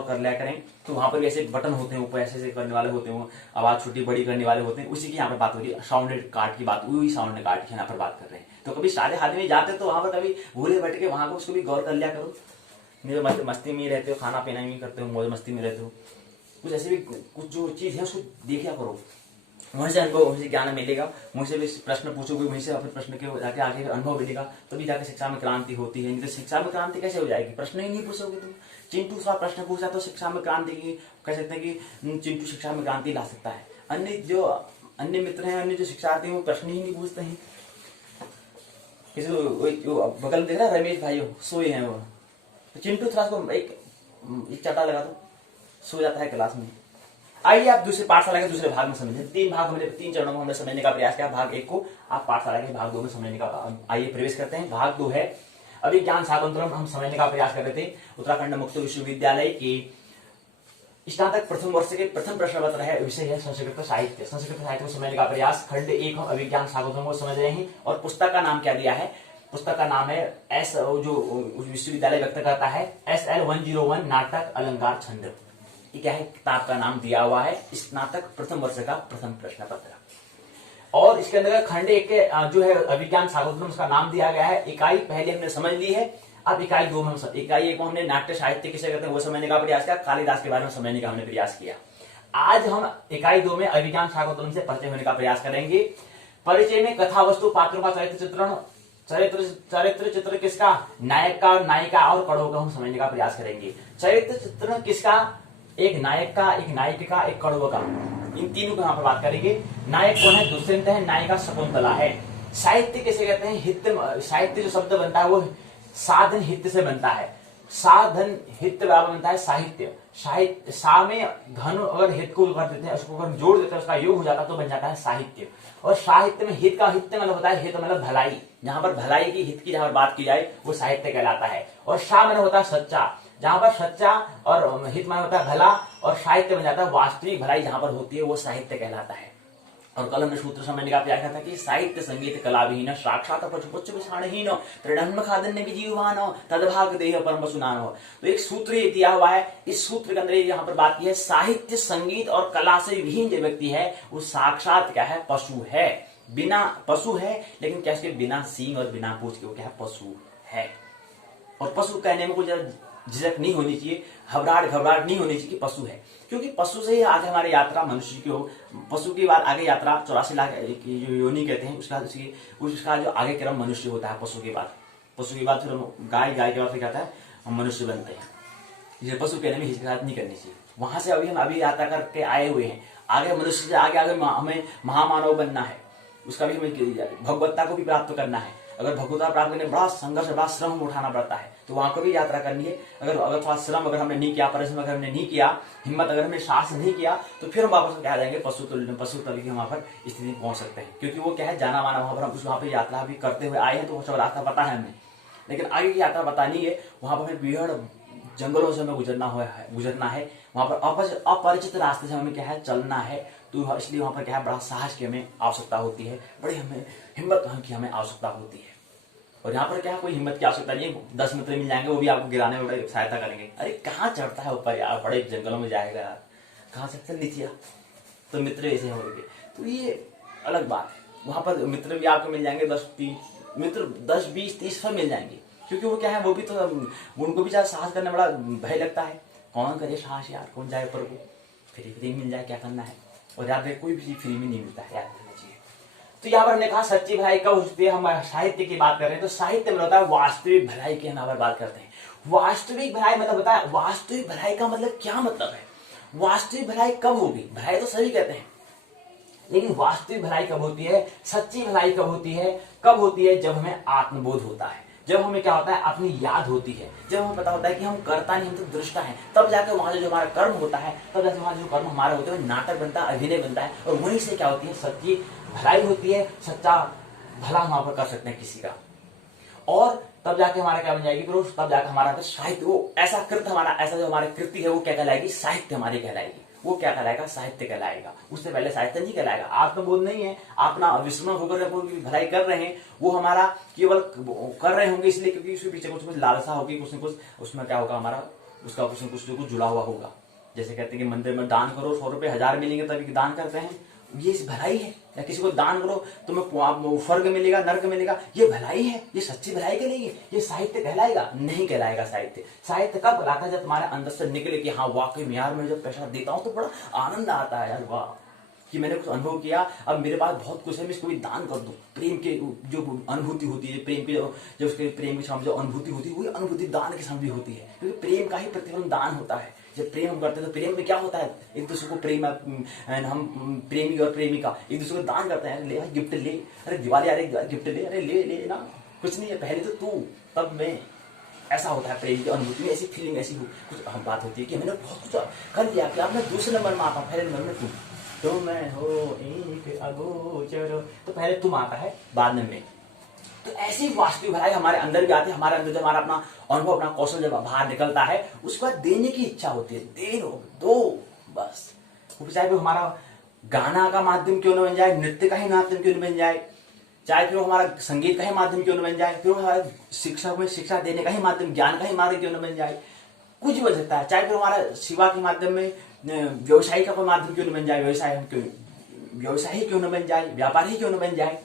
कर लिया करें, तो वहां पर भी ऐसे बटन होते हैं, ऊपर ऐसे करने वाले होते हैं, आवाज छोटी बड़ी करने वाले होते हैं। उसी की यहाँ पर बात हो रही है, साउंड कार्ड की बात, वही साउंड कार्ड की यहाँ पर बात कर रहे हैं। तो कभी शादी हादी में जाते तो वहां पर कभी भूले बैठ के वहां को उसको भी गौर कर लिया करो। नहीं मस्ती में रहते हो, खाना पीना में करते हो, मौज मस्ती में रहते हो, कुछ ऐसे भी कुछ जो चीज है उसको देखा करो, वहीं से अनुभव, वहीं से ज्ञान मिलेगा। मुझसे भी प्रश्न पूछोगे, वहीं से अपने प्रश्न के जाके आगे अनुभव मिलेगा, तभी जाके शिक्षा में क्रांति होती है। नहीं तो शिक्षा में क्रांति कैसे हो जाएगी, प्रश्न ही नहीं पूछोगे तुम। चिंटू सा प्रश्न पूछा तो शिक्षा में क्रांति की कह सकते हैं कि चिंटू शिक्षा में क्रांति ला सकता है। अन्य मित्र हैं, अन्य जो शिक्षार्थी हैं, वो प्रश्न ही नहीं पूछते हैं। किसी बगल में देख रहा है रमेश भाई सोए हैं, वो तो चिंटू थोड़ा को एक चटा लगा तो सो जाता है क्लास में। आइए आप दूसरे पाठशाला के दूसरे भाग में समझें। तीन चरणों में हमने समझने का प्रयास किया। भाग 1 को आप पाठशाला के भाग 2 में समझने का, आइए प्रवेश करते हैं। भाग 2 है अभिज्ञान शाकुंतलम। हम समझने का प्रयास कर रहे थे उत्तराखंड मुक्त विश्वविद्यालय के स्नातक प्रथम वर्ष के प्रथम प्रश्न पत्र है, विषय है संस्कृत साहित्य। संस्कृत साहित्य को समझने का प्रयास, खंड 1 हम अभिज्ञान शाकुंतलम को समझ रहे हैं। और पुस्तक का नाम क्या दिया है, पुस्तक का नाम है जो विश्वविद्यालय व्यक्त करता है, SL 101 नाटक अलंकार छंद। ये क्या है, किताब का नाम दिया हुआ है, स्नातक प्रथम वर्ष का प्रथम प्रश्न पत्र। और इसके अंदर खंड 1 के जो है अभिज्ञान शाकुंतलम, उसका नाम दिया गया है। इकाई पहले हमने समझ ली है, अब इकाई 2 में इकाई 1 को हमने नाट्य साहित्य किसे कहते हैं वो समझने का प्रयास किया, कालिदास के बारे में समझने का हमने प्रयास किया। आज हम इकाई 2 में अभिज्ञान शाकुंतलम से परिचय होने का प्रयास करेंगे। परिचय में कथा वस्तु, पात्रों का चरित्र चित्रण, चरित्र चित्र किसका, नायक का और नायिका और कड़ों का हम समझने का प्रयास करेंगे। चरित्र चित्रण किसका, एक नायक का, एक नायिका, एक कड़ुआ का, इन तीनों को यहाँ पर बात करेंगे। नायक कौन है, दुष्यंत है, नायिका शकुंतला है। साहित्य किसे कहते हैं, हित। साहित्य जो शब्द बनता है वो साधन हित से बनता है, साधन हित बराबर बनता है साहित्य। साहित्य सा में धन अगर हित को कर देते हैं, उसको अगर जोड़ देते हैं, उसका योग हो जाता है तो बन जाता है साहित्य। और साहित्य में हित का हित मतलब होता है, हित मतलब भलाई, जहां पर भलाई की हित की जहां पर बात की जाए वो साहित्य कहलाता है। और सा मतलब होता है सच्चा, जहां पर सच्चा और हित माने होता है भला, और साहित्य बन जाता है वास्तविक भलाई जहां पर होती है वो साहित्य कहलाता है। और कल हमने सूत्र समझने का प्रयास था कि साहित्य संगीत कला विहीन साक्षात पशुपुच्छ विषाणहीन त्रिडम्ब खादन्य विजीवान तदभाग देह परम सुनान। तो एक सूत्र ये दिया हुआ है, इस सूत्र के अंदर यहाँ पर बात की है साहित्य संगीत और कला से विहीन जो व्यक्ति है वो साक्षात क्या है, पशु है। बिना पशु है लेकिन क्या उसके बिना सींग और बिना पूंछ के वो क्या है, पशु है। और पशु कहने में कोई झिझक नहीं होनी चाहिए, घबराहट नहीं होनी चाहिए कि पशु है, क्योंकि पशु से ही आगे हमारी यात्रा मनुष्य की हो। पशु की बात आगे यात्रा 84 लाख की जो योनि कहते हैं उसका जो आगे क्रम मनुष्य होता है। पशु के बाद फिर गाय के बाद फिर क्या है, हम मनुष्य बनते हैं। ये पशु कहने में हिचकिचाहट नहीं करनी चाहिए। वहां से हम अभी यात्रा करके आए हुए हैं, आगे मनुष्य से आगे हमें महामानव बनना है, उसका भी हमें भगवत्ता को भी प्राप्त करना है। अगर भगवत्ता प्राप्त करने बड़ा संघर्ष, बड़ा श्रम उठाना पड़ता है, तो वहां को भी यात्रा करनी है। अगर थोड़ा श्रम अगर हमने नहीं किया, परिश्रम अगर हमने नहीं किया, हिम्मत अगर हमने साहस नहीं किया, तो फिर हम वापस क्या जाएंगे, पशु तल की वहां पर स्थिति में पहुंच सकते हैं। क्योंकि वो क्या है, जाना माना वहां पर, हम वहां पर यात्रा भी करते हुए आए हैं तो सब रास्ता पता है हमें, लेकिन आगे की यात्रा पता नहीं है। वहां पर जंगलों से हमें गुजरना है, वहां पर अपरिचित रास्ते से हमें क्या है चलना है, तो इसलिए वहां पर क्या है बड़ा साहस की हमें आवश्यकता होती है, बड़ी हमें हिम्मत की हमें आवश्यकता होती है। और यहाँ पर क्या कोई हिम्मत की आवश्यकता नहीं है, 10 मित्र मिल जाएंगे वो भी आपको गिराने में बड़ी सहायता करेंगे। अरे कहाँ चढ़ता है ऊपर यार, बड़े जंगलों में जाएगा यार, कहाँ से चल नीचे, तो मित्र ऐसे होंगे, तो ये अलग बात है। वहां पर मित्र भी आपको मिल जाएंगे 10 20 30 सब मिल जाएंगे, क्योंकि वो क्या है, वो भी तो उनको भी ज्यादा साहस करने बड़ा भय लगता है। कौन करे साहस यार, कौन जाए ऊपर को, फ्री मिल जाए क्या करना है। और याद रहे कोई भी फ्री में नहीं मिलता है, याद रखना चाहिए। तो यहाँ पर हमने कहा सच्ची भलाई कब होती है, हम साहित्य की बात कर रहे हैं, तो साहित्य में होता है वास्तविक भलाई की हम यहाँ पर बात करते हैं। वास्तविक भलाई मतलब होता है, वास्तविक भलाई का मतलब क्या मतलब है, वास्तविक भलाई कब होगी, भलाई तो सभी कहते हैं, लेकिन वास्तविक भलाई कब होती है, सच्ची भलाई कब होती है, जब हमें आत्मबोध होता है, जब हमें क्या होता है अपनी याद होती है, जब हमें पता होता है कि हम करता नहीं हम तो दृष्टा है, तब जाकर वहां जो हमारा कर्म होता है, तब जाकर वहां जो कर्म हमारा होते हैं नाटक बनता है, अभिनय बनता है, और वहीं से क्या होती है सच्ची भलाई होती है, सच्चा भला हम वहां पर कर सकते हैं किसी का, और तब जाके हमारा क्या बन जाएगी पुरुष, तब जाकर हमारा साहित्य, वो ऐसा कृत हमारा, ऐसा जो हमारी कृति है वो क्या कहलाएगी, साहित्य हमारी कहलाएगी, वो क्या कहलाएगा, साहित्य कहलाएगा। उससे पहले साहित्य नहीं कहलाएगा, आत्मबोध नहीं है, अपना विस्मरण होकर भलाई कर रहे हैं, वो हमारा केवल कर रहे होंगे इसलिए क्योंकि उसके पीछे कुछ लालसा होगी, कुछ न कुछ उसमें क्या होगा हमारा, उसका कुछ न कुछ जुड़ा हुआ होगा। जैसे कहते हैं कि मंदिर में दान करो 100 रुपए 1000 मिलेंगे तभी दान करते हैं, ये भलाई है। या किसी को दान करो तुम्हें स्वर्ग मिलेगा नर्क मिलेगा, ये भलाई है, ये सच्ची भलाई कहलाएगी, ये साहित्य कहलाएगा, नहीं कहलाएगा। साहित्य कब कहलाता है, जब तुम्हारे अंदर से निकले कि हाँ वाकई में यार मैं जब पैसा देता हूं तो बड़ा आनंद आता है यार, वाह कि मैंने कुछ अनुभव किया, अब मेरे पास बहुत कुछ है, मैं इसको भी दान कर दूं। प्रेम के जो अनुभूति होती है, प्रेम की जो उसके प्रेम के सामने जो अनुभूति होती है, वही अनुभूति दान के सामने भी होती है, क्योंकि प्रेम का ही प्रतिफलन दान होता है। जब प्रेम हम करते हैं तो प्रेम में क्या होता है, एक दूसरे को प्रेम, हम प्रेमी और प्रेमिका एक दूसरे को दान करते हैं, ले भाई गिफ्ट ले, अरे दिवाली आ रही गिफ्ट ले, अरे ले ना, कुछ नहीं है, पहले तो तू तब मैं, ऐसा होता है प्रेम की अनुभूति में, ऐसी फीलिंग ऐसी कुछ हम बात होती है कि मैंने बहुत कुछ कर दिया, कि अब मैं दूसरे नंबर में आता हूँ, पहले नंबर में तुम, तो मैं हो एक अगोचर, तो पहले तुम आता है बाद में। तो ऐसी वास्तविक भलाई हमारे अंदर भी आती है, हमारे अंदर जब हमारा अपना अनुभव अपना कौशल जब बाहर निकलता है, उसके बाद देने की इच्छा होती है, दो बस। चाहे फिर हमारा गाना का माध्यम क्यों न बन जाए, नृत्य का ही माध्यम क्यों न बन जाए, चाहे फिर हमारा संगीत का ही माध्यम क्यों न बन जाए, फिर हमारा शिक्षा में शिक्षा देने का ही माध्यम, ज्ञान का ही माध्यम क्यों न बन जाए, कुछ भी बन सकता है। चाहे फिर हमारा सेवा के माध्यम में व्यवसाय का कोई माध्यम क्यों न बन जाए, व्यवसाय ही क्यों न बन जाए, व्यापार ही क्यों न बन जाए,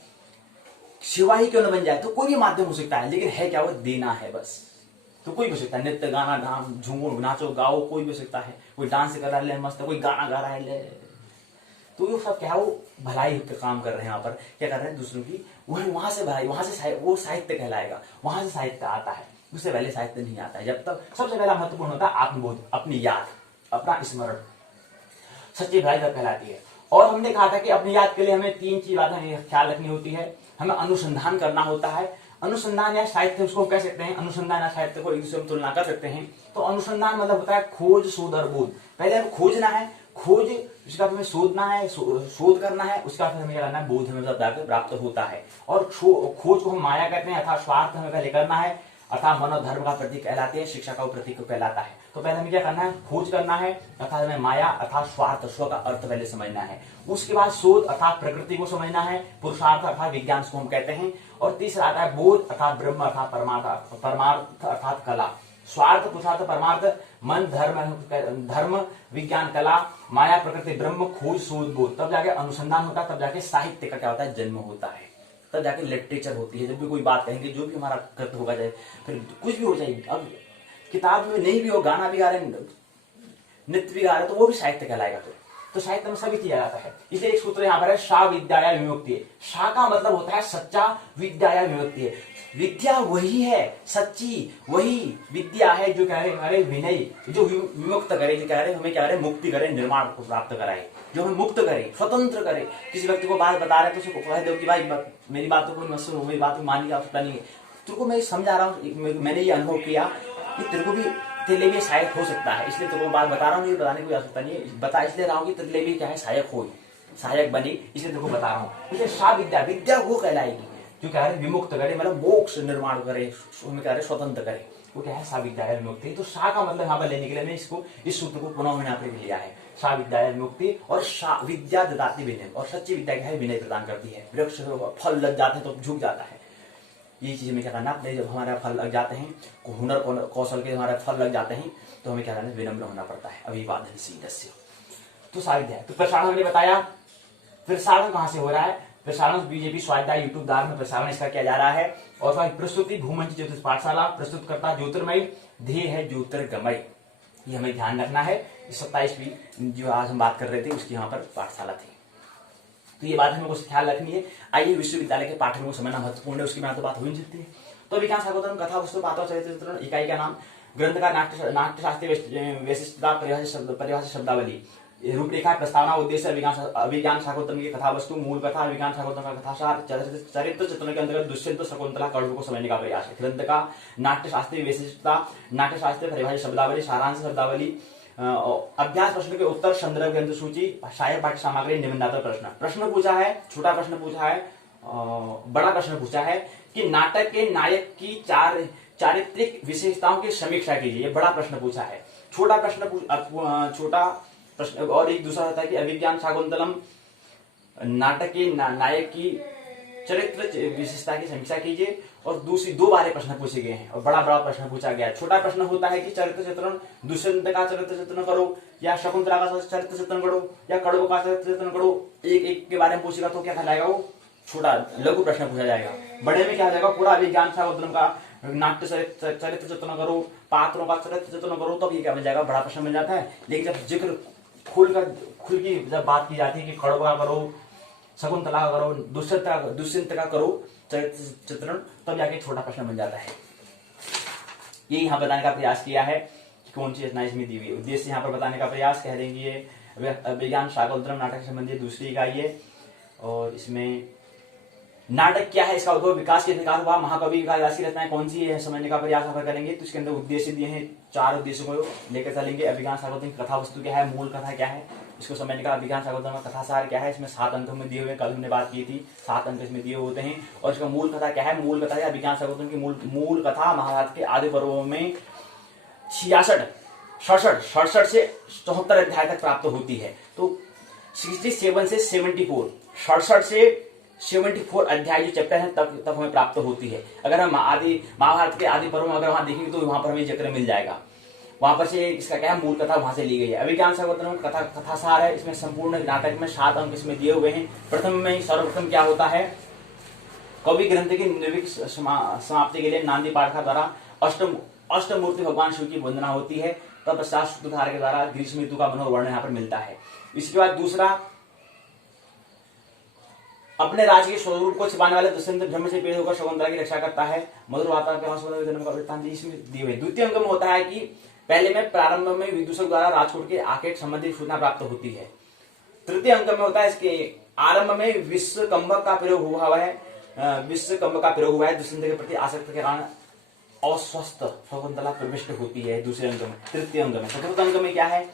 सेवा ही क्यों न बन जाए, तो कोई भी माध्यम हो सकता है, लेकिन है क्या, वो देना है बस। तो कोई भी हो सकता है, नृत्य गाना डांस झूमो नाचो गाओ, कोई भी हो सकता है, कोई डांस कर रहा है मस्त, कोई गाना गा रहा है ले, तो ये सब क्या है, वो भलाई का काम कर रहे हैं, यहाँ पर क्या कर रहे हैं दूसरों की, वहां से भलाई, वहां से वो साहित्य कहलाएगा, वहां से साहित्य आता है, उससे पहले साहित्य नहीं आता है। जब तक सबसे पहला महत्वपूर्ण होता है आत्मबोध, अपनी याद, अपना स्मरण, सच्ची भलाई तब कहलाती है। और हमने कहा था कि अपनी याद के लिए हमें 3 चीज हमें ख्याल रखनी होती है, हमें अनुसंधान करना होता है, अनुसंधान या साहित्य उसको कह सकते हैं, अनुसंधान या साहित्य को एक दूसरे में तुलना कर सकते हैं। तो अनुसंधान मतलब होता है खोज शोध और बोध, पहले हमें खोजना है, खोज उसका हमें शोधना है, शोध करना है, उसका फिर हमें क्या करना है, बोध हमें प्राप्त होता है। और खोज को हम माया कहते हैं, अर्थात स्वार्थ हमें पहले करना है, अर्थात मन और धर्म का प्रतीक कहलाते हैं, शिक्षा का प्रतीक कहलाता है। तो पहले हमें क्या करना है, खोज करना है, अर्थात हमें माया अर्थात स्वार्थ, स्व का अर्थ पहले समझना है। उसके बाद शोध अर्थात प्रकृति को समझना है, पुरुषार्थ अर्थात विज्ञान को हम कहते हैं। और तीसरा आता है बोध अर्थात ब्रह्म अर्थात परमार्थ अर्थात कला। स्वार्थ पुरुषार्थ परमार्थ, मन धर्म विज्ञान कला, माया प्रकृति ब्रह्म, खोज शोध बोध, तब जाके अनुसंधान होता है, तब जाके साहित्य का क्या होता है, जन्म होता है, तब जाके लिटरेचर होती है। जब भी कोई बात कहेंगे, जो भी हमारा कृत होगा, जाए फिर कुछ भी हो जाएगी, अब किताब में नहीं भी हो, गाना भी गा रहे, नृत्य भी गा रहे, तो वो भी साहित्य कहलाएगा। तो साहित्य में सभी किया जाता है। इसलिए एक सूत्र यहाँ पर है, सा विद्या विमुक्ति है। सा का मतलब होता है सच्चा, विद्या विमुक्ति है, विद्या वही है सच्ची, वही विद्या है जो कह रहे हमारे विनय, जो विमुक्त करे, जो कह रहे हमें क्या करे, मुक्ति करे, निर्माण को प्राप्त कराए, जो हमें मुक्त करे, स्वतंत्र करे। किसी व्यक्ति को बात बता रहे हैं तो उसको कह दो कि भाई मेरी बात को मत सुनो, मेरी बात को मानने की आवश्यकता नहीं है, तुमको मैं समझा रहा हूँ, मैंने ये अनुभव किया कि तेरे को भी, तेरे लिए भी सहायक हो सकता है, इसलिए तेरे को बात बता रहा हूँ, ये बताने की आवश्यकता नहीं है, बता इसलिए रहा हूँ कि तेरे लिए भी क्या है, सहायक हो, सहायक बनी, इसलिए तेरे को बता रहा हूँ। इसलिए सा विद्या, विद्या वो कहलाएगी जो कह रहे विमुक्त करे, मतलब मोक्ष निर्माण करे, कह रहे स्वतंत्र करे, वो क्या है, सा विद्यालय विमुक्ति। तो सा का मतलब यहाँ पर लेने के लिए मैं इसको इस सूत्र को पुनः मैंने यहाँ पे लिया है, सा विद्यालय विमुक्ति। और सा विद्या ददाति विनय, और सच्ची विद्या क्या है, विनय प्रदान करती है। वृक्ष फल लग जाते हैं तो झुक जाता है, ये चीज में क्या करना अपने, जब हमारा फल लग जाते हैं, हुनर कौशल के हमारे फल लग जाते हैं तो हमें क्या करना, विनम्र होना पड़ता है, अभिवादनशील। तो सा विद्या। तो प्रसारण हमने बताया, प्रसारण कहाँ से हो रहा है, प्रसारण बीजेपी स्वाध्याय यूट्यूब द्वारा में प्रसारण इसका किया जा रहा है। और प्रस्तुति भूमंच ज्योतिष पाठशाला, प्रस्तुत करता ज्योतिर्मय, ध्येय है ज्योतिर्गमय। ये हमें ध्यान रखना है। 27वीं जो आज हम बात कर रहे थे उसकी यहाँ पर पाठशाला थी, तो ये बात हमें कुछ ख्याल रखनी है। आइए विश्वविद्यालय के पाठ्यक्रम को समझना महत्वपूर्ण है, उसकी बिना तो बात हो ही नहीं सकती। तो विज्ञान शाकुंतलम कथा वस्तु पात्र चरित्र इकाई का नाम, ग्रंथ का नाट्यशास्त्रीय विशिष्टता, परिभाषा शब्दावली, रूपरेखा, प्रस्तावना, उद्देश्य, अभिज्ञान शाकुंतलम की कथा वस्तु, मूल कथा, विज्ञान शाकुंतलम का कथासार, चरित्र चित्रण के अंतर्गत दुष्यंत शकुंतला कड़व को समझने का प्रयास है। ग्रंथ का नाट्यशास्त्रीय विशिष्टता, नाट्यशास्त्रीय परिभाषा शब्दावली, सारांश शब्दावली, अभ्यास प्रश्न के उत्तर, संदर्भ ग्रंथ सूची, सहायक पाठ्य सामग्री, निबंधात्मक प्रश्न पूछा है, छोटा प्रश्न पूछा है, बड़ा प्रश्न पूछा है कि नाटक के नायक की चारित्रिक विशेषताओं की समीक्षा कीजिए, ये बड़ा प्रश्न पूछा है। छोटा प्रश्न और एक दूसरा होता है कि अभिज्ञान शाकुंतलम नाटक के नायक की चरित्र विशेषता की समीक्षा कीजिए, और दूसरी 2 बारे प्रश्न पूछे गए हैं और बड़ा प्रश्न पूछा गया है। छोटा प्रश्न होता है कि चरित्र चित्रण, दुष्यंत का चरित्र चित्रण करो, या शकुंतला का चरित्र चित्रण करो, या कड़व का चरित्र चित्रण करो। एक के बारे में पूछेगा तो क्या कहलाएगा, वो छोटा लघु प्रश्न पूछा जाएगा। बड़े में क्या हो जाएगा, पूरा अभिज्ञान शाकुंतलम का नाट्य चरित्र चित्रण करो, पात्रों का चरित्र चित्रण करो, तब ये क्या बन जाएगा, बड़ा प्रश्न बन जाता है। लेकिन जब जिक्र खुल की जब बात की जाती है कि कड़व का करो, शकुंतला का करो, दुष्यंत का करो चरित्र चित्रण, तब जाके छोटा प्रश्न बन जाता है। ये यहाँ बताने का प्रयास किया है कि कौन सी रचना इसमें दी हुई है। उद्देश्य यहाँ पर बताने का प्रयास कह देंगे ये विज्ञान शाकुंतलम नाटक से संबंधित दूसरी इकाई है। और इसमें नाटक क्या है, इसका उद्भव विकास किस प्रकार हुआ, महाकवि कालिदास की रचनाएं कौन सी है, समझने का प्रयास यहाँ पर करेंगे। तो इसके अंदर उद्देश्य दिए हैं, 4 उद्देश्यों को लेकर चलेंगे। अभिज्ञान शाकुंतलम की कथा वस्तु क्या है, मूल कथा क्या है, इसको समझने का। अभिज्ञान शाकुंतलम का कथासार क्या है, इसमें 7 अंक में दिए हुए, कल हमने बात की थी, 7 अंक इसमें दिए होते हैं। और इसका मूल कथा क्या है, मूल कथा है अभिज्ञान शाकुंतलम की मूल कथा महाभारत के आदि पर्वों में 67 से 74 अध्याय तक प्राप्त होती है। तो 67 से 74, 67 से 74 अध्याय जो चैप्टर है तब हमें प्राप्त होती है। अगर हम महाभारत के आदि पर्व में अगर वहां देखेंगे तो वहां पर हमें जिक्र मिल जाएगा। वहां पर से इसका क्या है, मूल कथा वहां से ली गई है। अभिज्ञान शाकुंतलम कथासार है, इसमें संपूर्ण नाटक में 7 अंक इसमें दिए हुए हैं। प्रथम में सर्वप्रथम क्या होता है, कवि ग्रंथ की निर्विक समाप्ति के लिए नांदी पाठका द्वारा अष्टमूर्ति भगवान शिव की वंदना होती है। तब पश्चात सूत्रधार के द्वारा ग्रीष्म ऋतु का मनोवर्णन यहाँ पर मिलता है। इसके बाद दूसरा, अपने राज्य के स्वरूप को छिपाने वाले दुष्यंत ब्रह्म से पीड़ित होकर शकुंतला की रक्षा करता है। मधुर वातावरण जन्म का वृत्तांत इसमें दिए हुए। द्वितीय अंक में होता है कि पहले में प्रारंभ में विदूषक द्वारा राजकोट के आकेट संबंधी सूचना प्राप्त होती है। तृतीय अंक में होता है इसके आरंभ में विश्वकंभक का प्रयोग हुआ है, दुष्यंत के प्रति आसक्ति के कारण अस्वस्थ शकुंतला प्रविष्ट होती है दूसरे अंक में। तृतीय अंक में। चतुर्थ अंक में क्या है,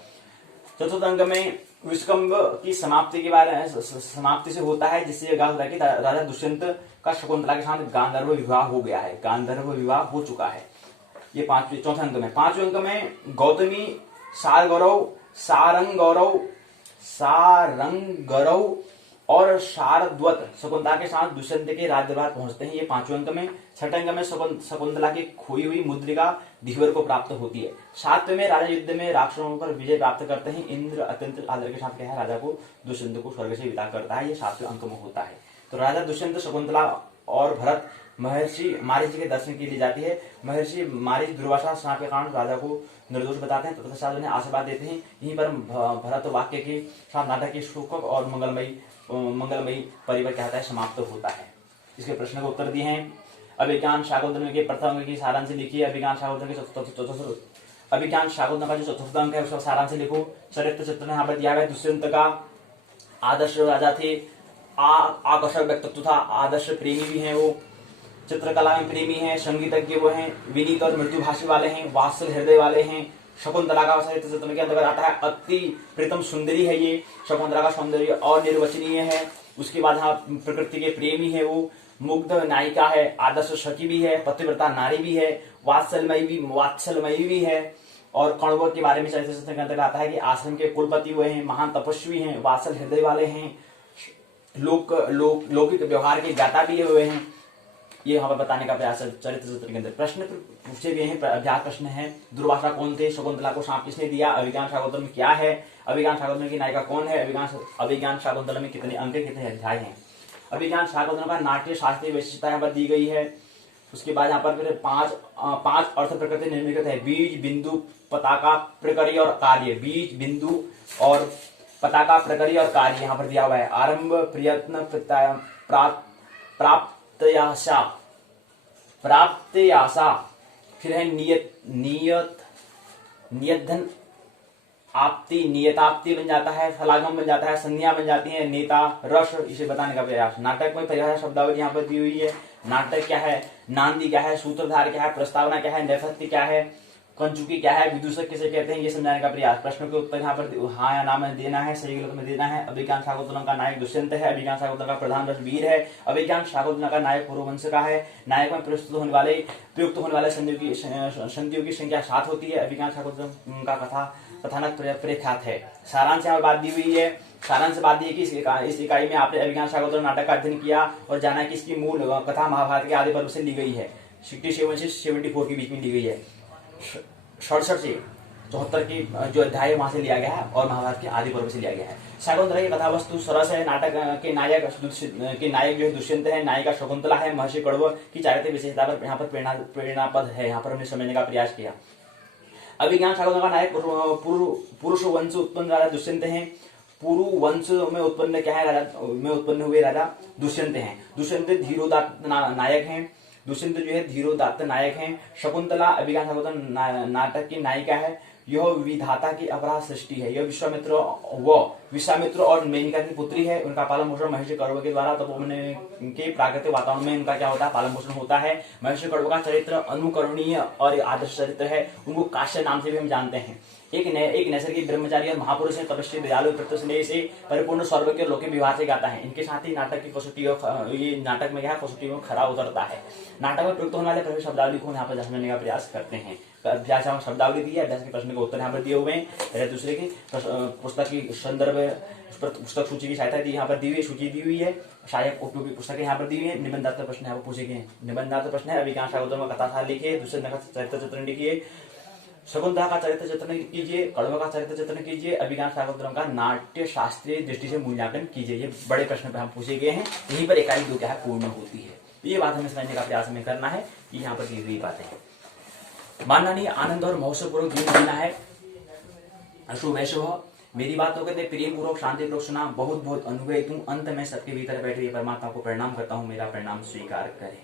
चतुर्थ अंक में विश्वकंभ की समाप्ति से होता है, जिससे यह होता है कि राजा दुष्यंत का शकुंतला के साथ गांधर्व विवाह हो गया है, गांधर्व विवाह हो चुका है। ये चौथे अंक में। पांचवें अंक में गौतमी सारंगरव और शारद्वत शकुंतला के साथ दुष्यंत के राजदरबार पहुंचते हैं, ये 5वें अंक में। छठे अंक में शकुंतला की खोई हुई मुद्रिका धीवर को प्राप्त होती है। 7वें में राजा युद्ध में राक्षसों पर विजय प्राप्त करते हैं। इंद्र अत्यंत आदर के साथ क्या है, राजा को दुष्यंत को स्वर्ग से विदा करता है, ये 7वें अंक में होता है। तो राजा दुष्यंत शकुंतला और भरत महर्षि मारीच जी के दर्शन के लिए जाती है। महर्षि मारीच दुर्वासा श्राप के कारण राजा को निर्दोष बताते हैं, तत्पश्चात उन्हें आशीर्वाद देते हैं। यहीं पर भरत वाक्य के साथ नाटक की सुखद और मंगलमयी परिवार क्या होता है, समाप्त होता है। इसके प्रश्न को उत्तर दिए हैं। अभिज्ञान शाकुंतलम के प्रथम अंक की सारांश लिखिए। अभिज्ञान शाकुंतलम का जो चतुर्थ अंक है उसका सारांश लिखो। चरित्र चित्रण यहाँ पर दिया गया। दुष्यंत का आदर्श राजा थे, आकर्षक व्यक्तित्व था, आदर्श प्रेमी भी हैं, वो चित्रकला में प्रेमी हैं, संगीतज्ञ वो हैं, विनीत और मृदुभाषी वाले हैं, वात्सल हृदय वाले हैं। शकुंतला का चरित्र चित्रण के अंतर्गत आता है। अति प्रीतम सुंदरी है ये। शकुंतला का सौंदर्य और निर्वचनीय है। उसके बाद यहाँ प्रकृति के प्रेमी है, वो मुग्ध नायिका है, आदर्श सखी भी है, पतिव्रता नारी भी है, वात्सलमयी भी है। और कण्व के बारे में चरित्र के अंतर्गत आता है कि आश्रम के कुलपति हुए हैं, महान तपस्वी हैं, वात्सल हृदय वाले हैं, लौकिक व्यवहार के ज्ञाता भी हुए हैं। ये यहाँ पर बताने का प्रयास है चरित्र सूत्र के अंदर। प्रश्न पूछे गए हैं, अभ्यास प्रश्न है। दुर्वासा कौन थे? शकुंतला को शाप किसने दिया? अभिज्ञान शाकुंतलम में क्या है? अभिज्ञान शाकुंतलम की नायिका कौन है? अभिज्ञान शाकुंतलम में कितने अंक, कितने अध्याय हैं? अभिज्ञान शाकुंतलम का नाट्य शास्त्रीय विशिष्टता यहाँ पर दी गई है। उसके बाद यहाँ पर फिर पांच अर्थ प्रकृति निर्मित है। बीज, बिंदु, पताका, प्रकृति और कार्य। बीज, बिंदु और पताका, प्रकृति और कार्य यहाँ पर दिया हुआ है। आरंभ, प्रयत्न, प्राप्त्याशा, फिर है नियत धन आपति, नियताप्ति बन जाता है, फलागम बन जाता है, संज्ञा बन जाती है, नेता, रस, इसे बताने का प्रयास। नाटक में परिभाषा शब्दावली यहाँ पर दी हुई है। नाटक क्या है, नांदी क्या है, सूत्रधार क्या है, प्रस्तावना क्या है, नेपथ्य क्या है, कंचुकी क्या है, विदूषक किसे कहते हैं, ये समझाने का प्रयास। प्रश्न के उत्तर यहाँ पर हाँ या ना में देना है, सही गलत में देना है। अभिज्ञान शाकुंतलम का नायक दुष्यंत है। अभिज्ञान शाकुंतलम का प्रधान रस वीर है। अभिज्ञान शाकुंतलम का नायक पुरुवंश का है। नायक में प्रयुक्त होने वाले संधियों की संख्या 7 होती है। अभिज्ञान शाकुंतलम का कथानक प्रख्यात है। सारांश यहाँ बात दी हुई है। सारांश बात दी है कि इस इकाई में आपने अभिज्ञान शाकुंतलम नाटक का अध्ययन किया और जाना कि इसकी मूल कथा महाभारत के आदि पर्व से ली गई है। 67 से 74 के बीच में ली गई है। 67 से 74 की जो अध्याय वहां से लिया गया है और महाभारत के आदि पर्व से लिया गया है। शाकुंतला की कथा वस्तु सरस है। नाटक के नायक जो है दुष्यंत है, नायिका शकुंतला है। महर्षि कण्व की चारित्रिक विशेषता पर यहाँ पर प्रेरणापद है, यहाँ पर हमने समझने का प्रयास किया। अभिज्ञान शाकुंतलम का नायक पुरुष वंश उत्पन्न राजा दुष्यंत है। पुरु वंश में उत्पन्न क्या है, उत्पन्न हुए राजा दुष्यंत हैं। दुष्यंत धीरोदात्त नायक हैं। दुष्यंत जो है धीरोदात्त नायक हैं। शकुंतला अभिज्ञान शाकुंतलम नाटक की नायिका है। यह विधाता की अपराध सृष्टि है। यह विश्वामित्र और मेनका की पुत्री है। उनका पालन पोषण महर्षि कण्व के द्वारा तपोवन के प्राकृतिक वातावरण में उनका क्या होता है, पालन पोषण होता है। महर्षि कण्व का चरित्र अनुकरणीय और आदर्श चरित्र है। उनको काश्य नाम से भी हम जानते हैं। एक नैसर्गिक ब्रह्मचारी और महापुरुष है। तपस्वी, दयालु, प्रत्यस्नेह से परिपूर्ण, सर्वज्ञ और लौकिक विवाह से गाता है। इनके साथ ही नाटक की कसौटी, ये नाटक में क्या कसौटी में खरा उतरता है। नाटक में प्रयुक्त होने वाले प्रवेश शब्दावली को यहाँ पर समझने का प्रयास करते हैं। अभ्यास शब्दावली दी है। अभ्यास के प्रश्न के उत्तर यहाँ पर दिए हुए हैं। पहले दूसरे की पुस्तक की संदर्भ पुस्तक सूची की सहायता यहाँ पर दी हुई, सूची दी हुई है। सहायक उपयोगी पुस्तक यहाँ पर दी हुई है। निबंधात्मक प्रश्न यहाँ पर पूछे गए। निबंधात्मक प्रश्न है, अभिज्ञान शाकुंतलम का कथासार लिखिए, दुष्यंत का चरित्र चित्रण लिखिए, शकुंतला का चरित्र चित्रण कीजिए, कण्व का चरित्र चित्रण कीजिए, अभिज्ञान शाकुंतलम का नाट्य शास्त्रीय दृष्टि से मूल्यांकन कीजिए। ये बड़े प्रश्न पर हम पूछे गए हैं। यहीं पर इकाई 2 क्या है, पूर्ण होती है। ये बात हमें समझने का प्रयास हमें करना है कि यहाँ पर दी हुई बातें हैं। मानना नहीं, आनंद और महोत्सव पूर्वक जीवन जीना है। अशुभ वैशुभ, मेरी बातों के प्रेम पूर्वक शांति पूर्वक सुना। बहुत बहुत अनुभव तुम अंत में सबके भीतर बैठे परमात्मा को प्रणाम करता हूँ। मेरा प्रणाम स्वीकार करें।